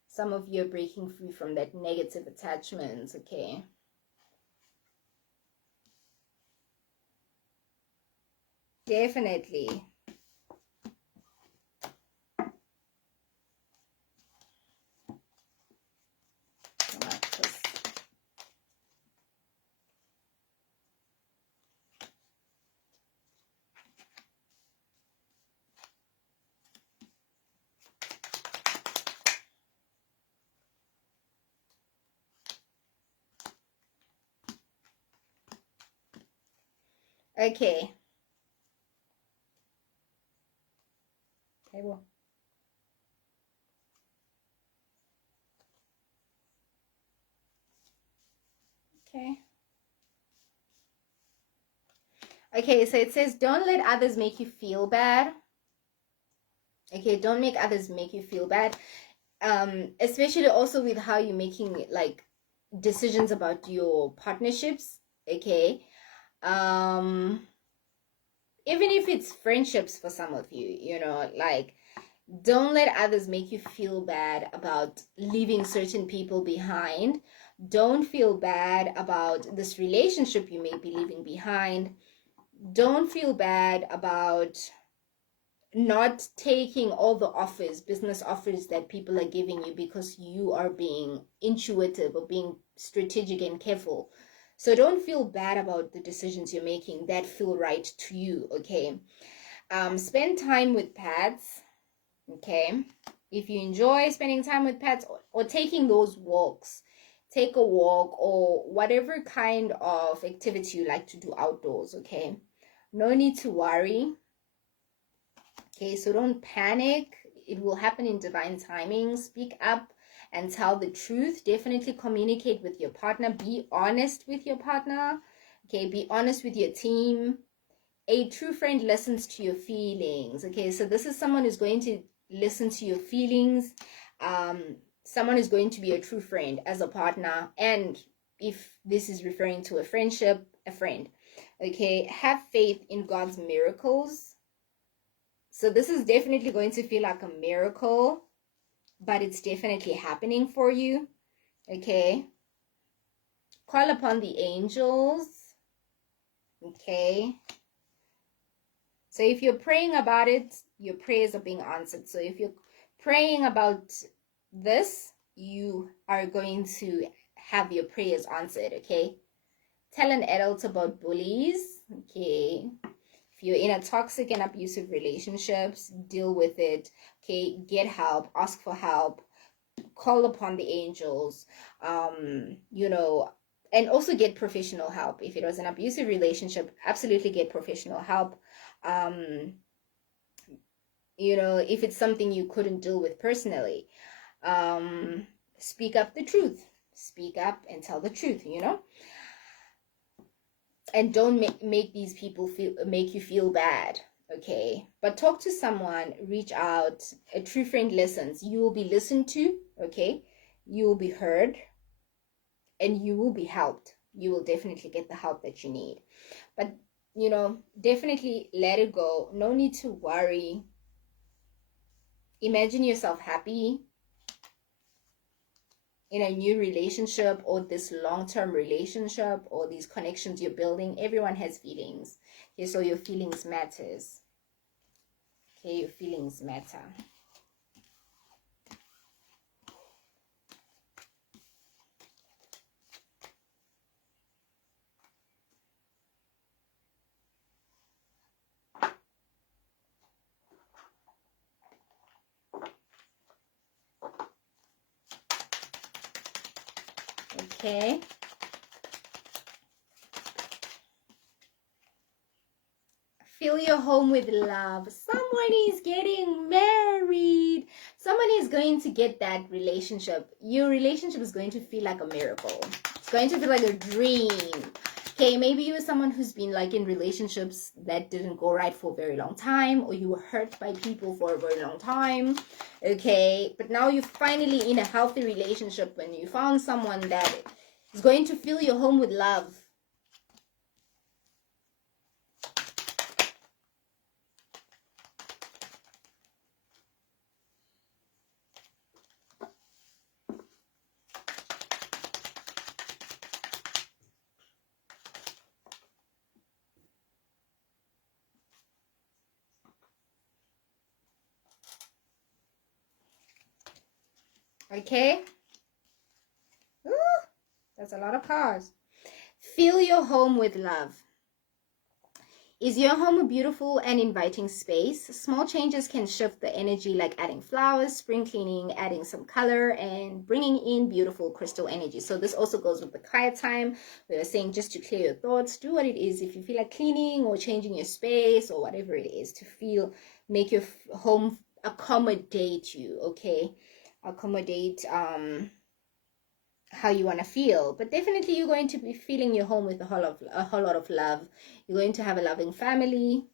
Some of you are breaking free from that negative attachment. Okay? Definitely. Okay. Table. Okay. Okay, so it says, don't let others make you feel bad. Okay, don't make others make you feel bad. Especially also with how you're making like decisions about your partnerships. Okay. Even if it's friendships for some of you, you know, like, don't let others make you feel bad about leaving certain people behind. Don't feel bad about this relationship you may be leaving behind. Don't feel bad about not taking all the offers, business offers that people are giving you, because you are being intuitive or being strategic and careful. So don't feel bad about the decisions you're making that feel right to you, okay? Spend time with pets, okay? If you enjoy spending time with pets, or taking those walks, take a walk, or whatever kind of activity you like to do outdoors, okay? No need to worry. Okay, so don't panic. It will happen in divine timing. Speak up and tell the truth. Definitely communicate with your partner. Be honest with your partner. Okay, be honest with your team. A true friend listens to your feelings. Okay, so this is someone who's going to listen to your feelings. Someone is going to be a true friend as a partner. And if this is referring to a friendship, a friend. Okay, have faith in God's miracles. So this is definitely going to feel like a miracle, but it's definitely happening for you, okay? Call upon the angels, okay? So if you're praying about it, your prayers are being answered. So if you're praying about this, you are going to have your prayers answered, okay? Tell an adult about bullies, okay? If you're in a toxic and abusive relationships, deal with it, okay? Get help, ask for help, call upon the angels, you know, and also get professional help. If it was an abusive relationship, absolutely get professional help. You know, if it's something you couldn't deal with personally, speak up the truth. Speak up and tell the truth, you know? And don't make these people make you feel bad, okay? But talk to someone, reach out. A true friend listens. You will be listened to, okay? You will be heard, and you will be helped. You will definitely get the help that you need. But, you know, definitely let it go. No need to worry. Imagine yourself happy in a new relationship, or this long-term relationship, or these connections you're building. Everyone has feelings. Okay, so your feelings matters. Okay, your feelings matter. Okay. Fill your home with love. Someone is getting married. Someone is going to get that relationship. Your relationship is going to feel like a miracle. It's going to feel like a dream. Okay, maybe you're someone who's been like in relationships that didn't go right for a very long time, or you were hurt by people for a very long time. Okay, but now you're finally in a healthy relationship when you found someone that is going to fill your home with love. Okay. Ooh, that's a lot of cards. Fill your home with love. Is your home a beautiful and inviting space? Small changes can shift the energy, like adding flowers, spring cleaning, adding some color, and bringing in beautiful crystal energy. So this also goes with the quiet time. We are saying just to clear your thoughts, do what it is. If you feel like cleaning or changing your space or whatever it is to feel, make your home accommodate you, okay? Accommodate how you want to feel. But definitely you're going to be feeling your home with a whole lot of love. You're going to have a loving family.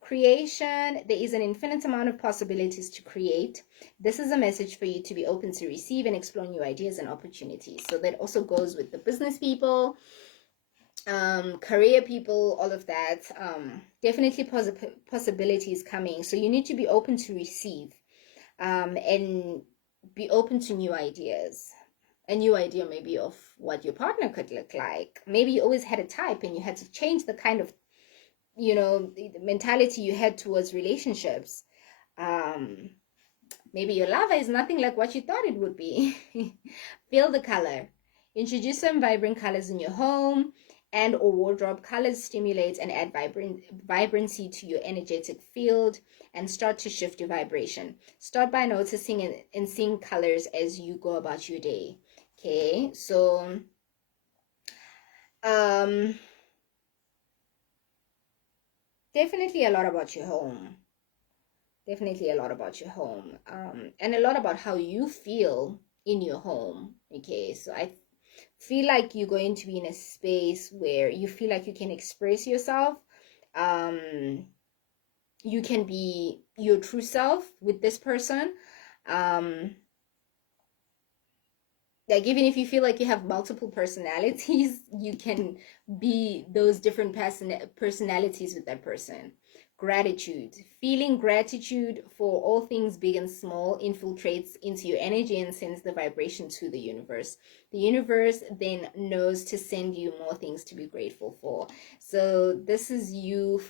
Creation, there is an infinite amount of possibilities to create. This is a message for you to be open to receive and explore new ideas and opportunities. So that also goes with the business people, career people, all of that. Definitely possibilities coming. So you need to be open to receive, and be open to new ideas. A new idea maybe of what your partner could look like. Maybe you always had a type and you had to change the kind of you know, the mentality you had towards relationships. Maybe your lover is nothing like what you thought it would be. Feel the color. Introduce some vibrant colors in your home and or wardrobe. Colors stimulate and add vibrancy to your energetic field and start to shift your vibration. Start by noticing and seeing colors as you go about your day. Okay, so definitely a lot about your home. Definitely a lot about your home, and a lot about how you feel in your home. Okay, so I feel like you're going to be in a space where you feel like you can express yourself. You can be your true self with this person. Like, even if you feel like you have multiple personalities, you can be those different personalities with that person. Gratitude. Feeling gratitude for all things big and small infiltrates into your energy and sends the vibration to the universe. The universe then knows to send you more things to be grateful for. So this is you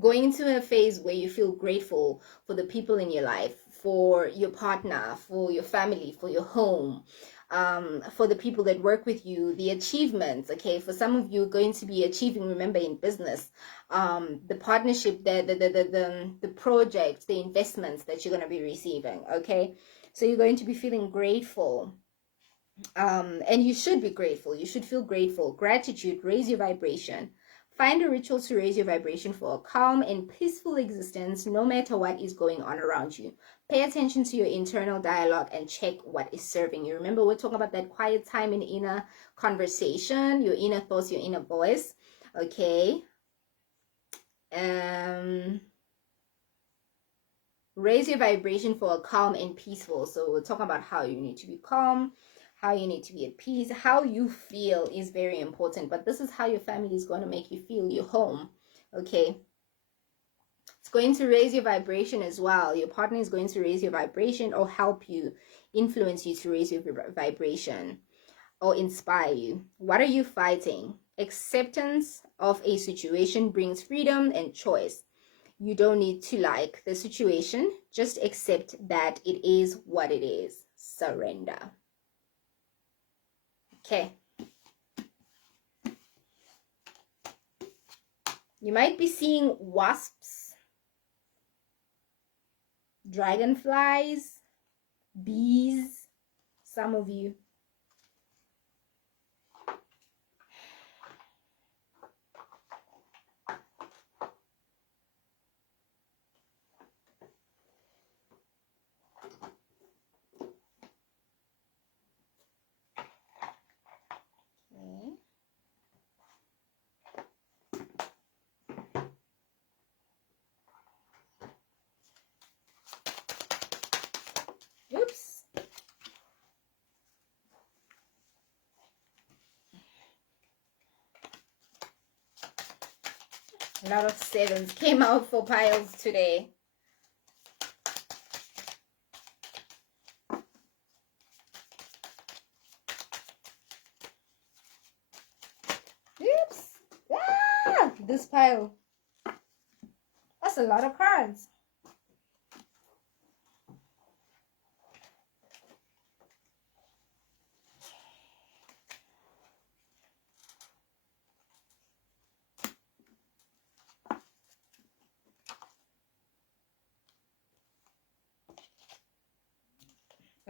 going into a phase where you feel grateful for the people in your life, for your partner, for your family, for your home, for the people that work with you, the achievements. Okay, for some of you going to be achieving, remember, in business, the partnership, the projects, the investments that you're going to be receiving. Okay, so you're going to be feeling grateful, and you should be grateful. You should feel grateful. Gratitude, raise your vibration. Find a ritual to raise your vibration for a calm and peaceful existence, no matter what is going on around you. Pay attention to your internal dialogue and check what is serving you. Remember, we're talking about that quiet time in inner conversation, your inner thoughts, your inner voice. Okay. Raise your vibration for a calm and peaceful. So we're talking about how you need to be calm, how you need to be at peace. How you feel is very important, but this is how your family is going to make you feel, your home. Okay, it's going to raise your vibration as well. Your partner is going to raise your vibration or help you, influence you to raise your vibration or inspire you. What are you fighting? Acceptance of a situation brings freedom and choice. You don't need to like the situation, just accept that it is what it is. Surrender. Okay. You might be seeing wasps, dragonflies, bees, some of you. Oops. A lot of sevens came out for piles today. Oops. Ah, this pile. That's a lot of cards.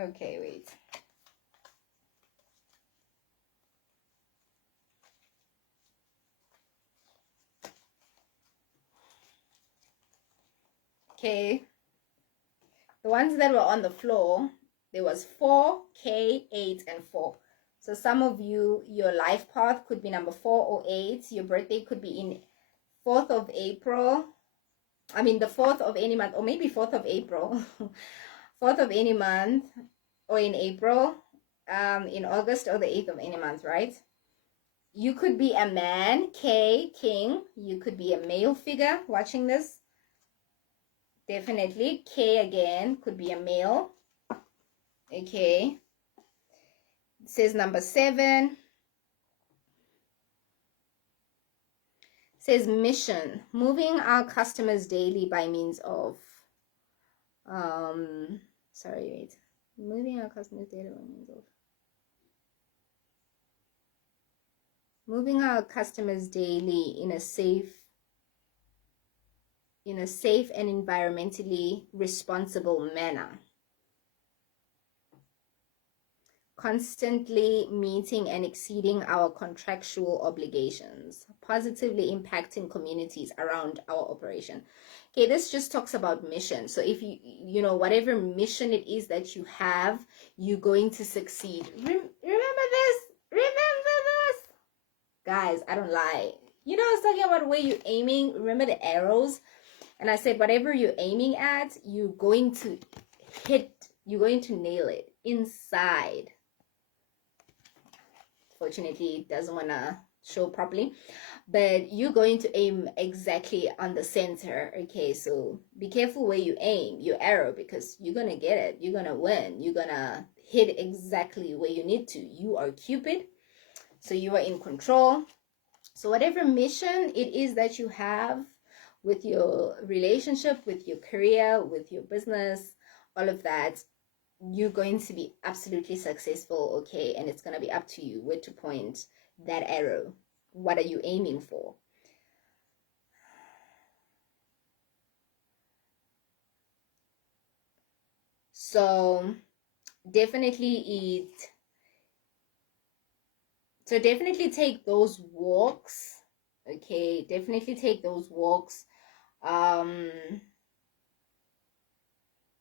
Okay, wait. Okay. The ones that were on the floor, there was 4, K, 8, and 4. So some of you, your life path could be number 4 or 8. Your birthday could be in 4th of April. I mean, the 4th of any month, or maybe 4th of April. 4th of any month, or in April, in August, or the 8th of any month, right? You could be a man, K, king. You could be a male figure watching this. Definitely. K again could be a male. Okay. It says number 7. It says mission, moving our customers daily by means of moving our customers daily by means of moving our customers daily in a safe and environmentally responsible manner, constantly meeting and exceeding our contractual obligations, positively impacting communities around our operation. Okay, this just talks about mission. So if you know, whatever mission it is that you have, you're going to succeed. Remember this, guys. I don't lie. You know, I was talking about where you're aiming. Remember the arrows? And I said, whatever you're aiming at, you're going to hit, you're going to nail it inside. Fortunately, it doesn't want to show properly, but you're going to aim exactly on the center. Okay, so be careful where you aim your arrow, because you're going to get it. You're going to win. You're going to hit exactly where you need to. You are Cupid, so you are in control. So whatever mission it is that you have, with your relationship, with your career, with your business, all of that, you're going to be absolutely successful, okay? And it's going to be up to you where to point that arrow. What are you aiming for? So definitely definitely take those walks, okay? Definitely take those walks.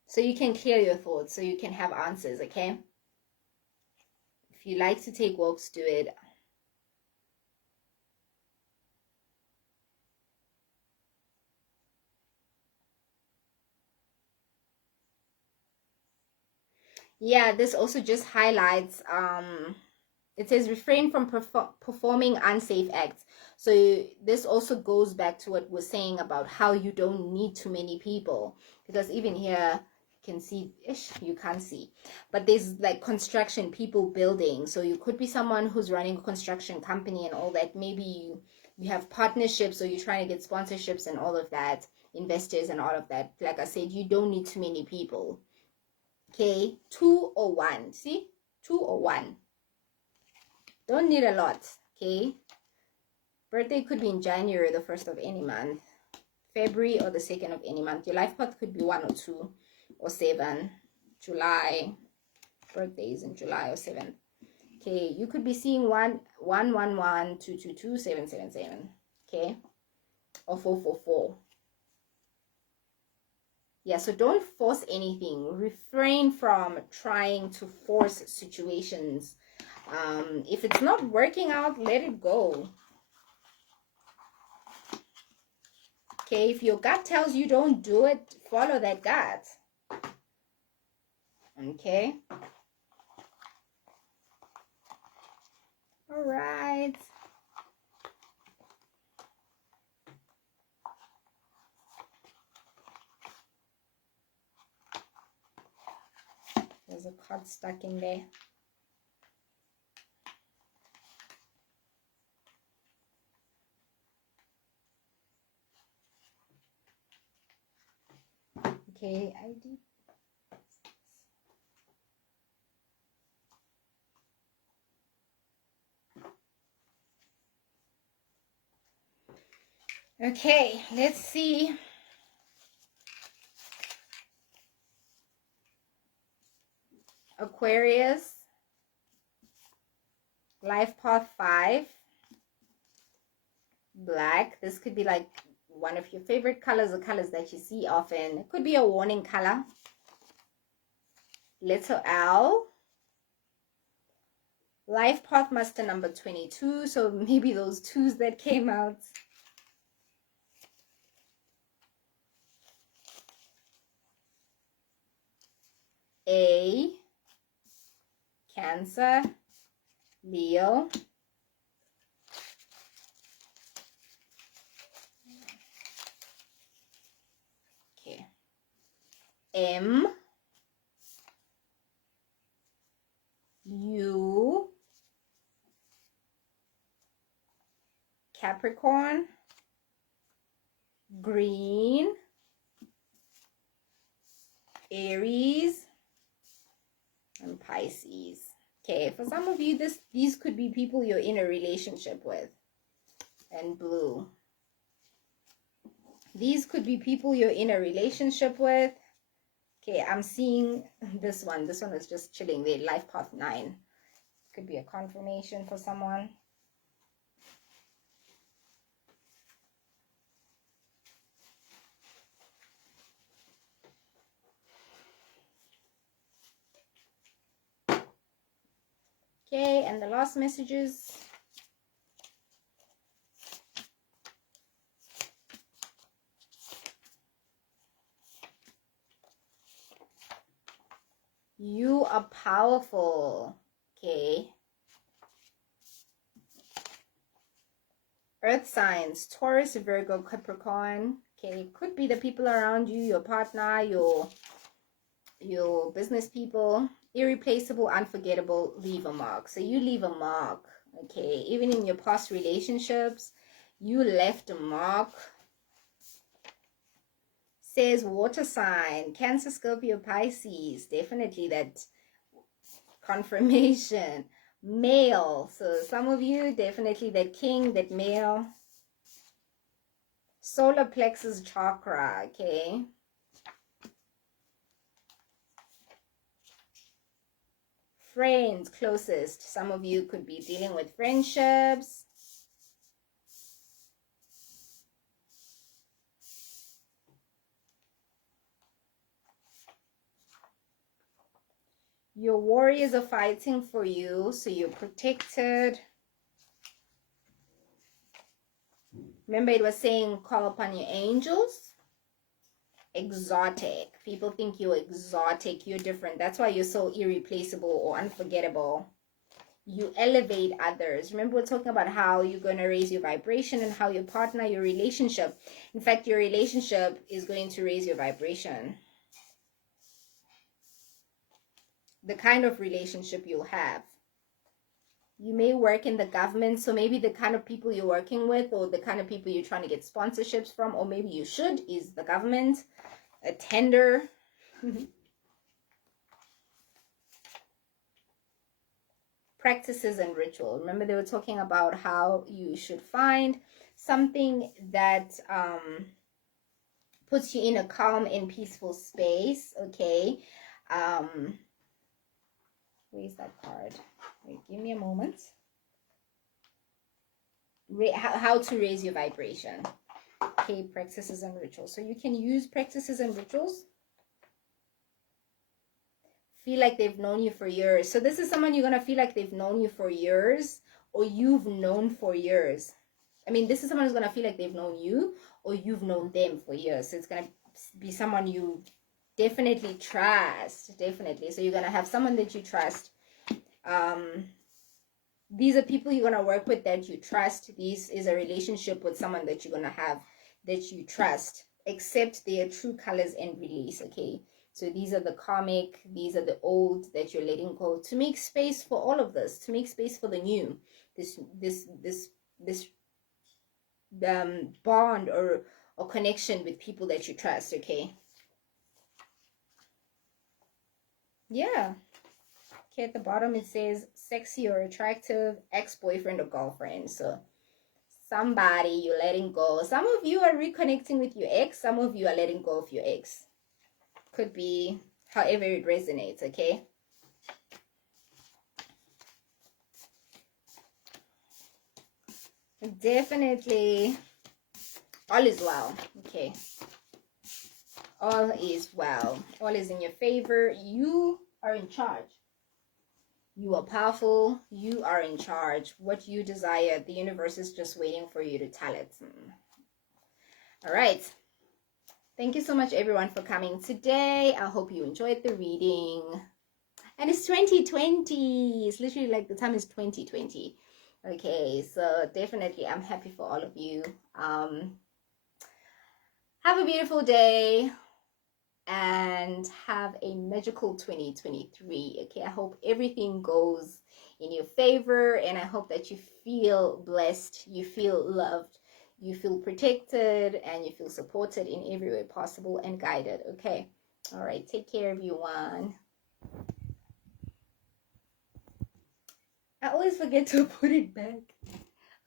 So you can clear your thoughts, so you can have answers, okay? If you like to take walks, do it. Yeah, this also just highlights, it says refrain from performing unsafe acts. So this also goes back to what we're saying about how you don't need too many people, because even here you can see, you can't see, but there's like construction, people building. So you could be someone who's running a construction company and all that. Maybe you have partnerships, or you're trying to get sponsorships and all of that, investors and all of that. Like I said, you don't need too many people. Okay, 2 or 1. See, 2 or 1. Don't need a lot. Okay, birthday could be in January, the 1st of any month, February, or the 2nd of any month. Your life path could be 1 or 2 or 7. July, birthdays in July or 7. Okay, you could be seeing 1 1 1 1 2 2 2 7 7 7. Okay, or 4 4 4. Yeah, so don't force anything. Refrain from trying to force situations. If it's not working out, let it go. Okay, if your gut tells you don't do it, follow that gut. Okay. All right. There's a card stuck in there. Okay, I did. Okay, let's see. Aquarius, life path 5, black. This could be like one of your favorite colors, or colors that you see often. It could be a warning color. Letter L, life path master number 22. So maybe those 2s that came out. A, Cancer, Leo, okay, M, U, Capricorn, green, Aries, and Pisces. Okay, for some of you, these could be people you're in a relationship with. And blue. These could be people you're in a relationship with. Okay, I'm seeing this one. This one is just chilling there. Life path 9. Could be a confirmation for someone. Okay, and the last messages. You are powerful. Okay. Earth signs, Taurus, Virgo, Capricorn. Okay, could be the people around you, your partner, your business people. Irreplaceable, unforgettable, leave a mark. So you leave a mark. Okay, even in your past relationships, you left a mark. Says water sign, Cancer, Scorpio, Pisces. Definitely that confirmation. Male, so some of you, definitely that king, that male. Solar plexus chakra, okay. Friends, closest. Some of you could be dealing with friendships. Your warriors are fighting for you, so you're protected. Remember, it was saying call upon your angels. Exotic. People think you're exotic. You're different. That's why you're so irreplaceable or unforgettable. You elevate others. Remember, we're talking about how you're going to raise your vibration and how your partner, your relationship. In fact, your relationship is going to raise your vibration. The kind of relationship you'll have. You may work in the government, so maybe the kind of people you're working with or the kind of people you're trying to get sponsorships from, or maybe you should, is the government, a tender. Practices and ritual. Remember, they were talking about how you should find something that puts you in a calm and peaceful space. Okay. Where's that card? Wait, give me a moment. How to raise your vibration. Okay, practices and rituals. So you can use practices and rituals. Feel like they've known you for years. So this is someone you're going to feel like they've known you for years, or you've known for years. I mean, this is someone who's going to feel like they've known you, or you've known them for years. So it's going to be someone you definitely trust. Definitely. So you're going to have someone that you trust. These are people you're going to work with that you trust. This is a relationship with someone that you're going to have that you trust. Accept their true colors and release, okay? So these are the karmic, these are the old that you're letting go to make space for all of this, to make space for the new. This bond or connection with people that you trust, okay? Yeah. Okay, at the bottom it says sexy or attractive ex-boyfriend or girlfriend. So somebody you're letting go. Some of you are reconnecting with your ex. Some of you are letting go of your ex. Could be however it resonates, okay? Definitely all is well, okay? All is well. All is in your favor. You are in charge. You are powerful. You are in charge. What you desire, the universe is just waiting for you to tell it. All right. Thank you so much, everyone, for coming today. I hope you enjoyed the reading. And it's 2020. It's literally like the time is 2020. Okay, so definitely I'm happy for all of you. Have a beautiful day. And have a magical 2023. Okay, I hope everything goes in your favor, and I hope that you feel blessed, you feel loved, you feel protected and you feel supported in every way possible and guided. Okay. All right. Take care, everyone. I always forget to put it back.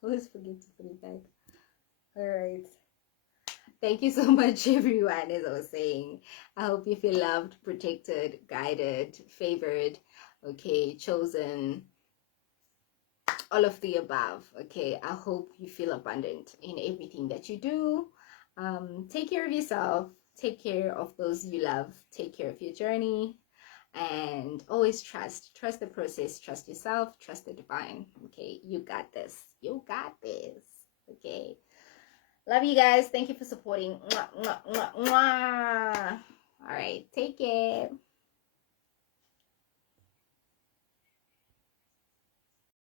Always forget to put it back. All right. Thank you so much, everyone. As I was saying, I hope you feel loved, protected, guided, favored, okay, chosen, all of the above. Okay, I hope you feel abundant in everything that you do. Take care of yourself, take care of those you love, take care of your journey, and always trust the process, trust yourself, trust the divine. Okay, you got this, you got this. Okay, love you guys. Thank you for supporting. Mwah, mwah, mwah, mwah. All right, take care.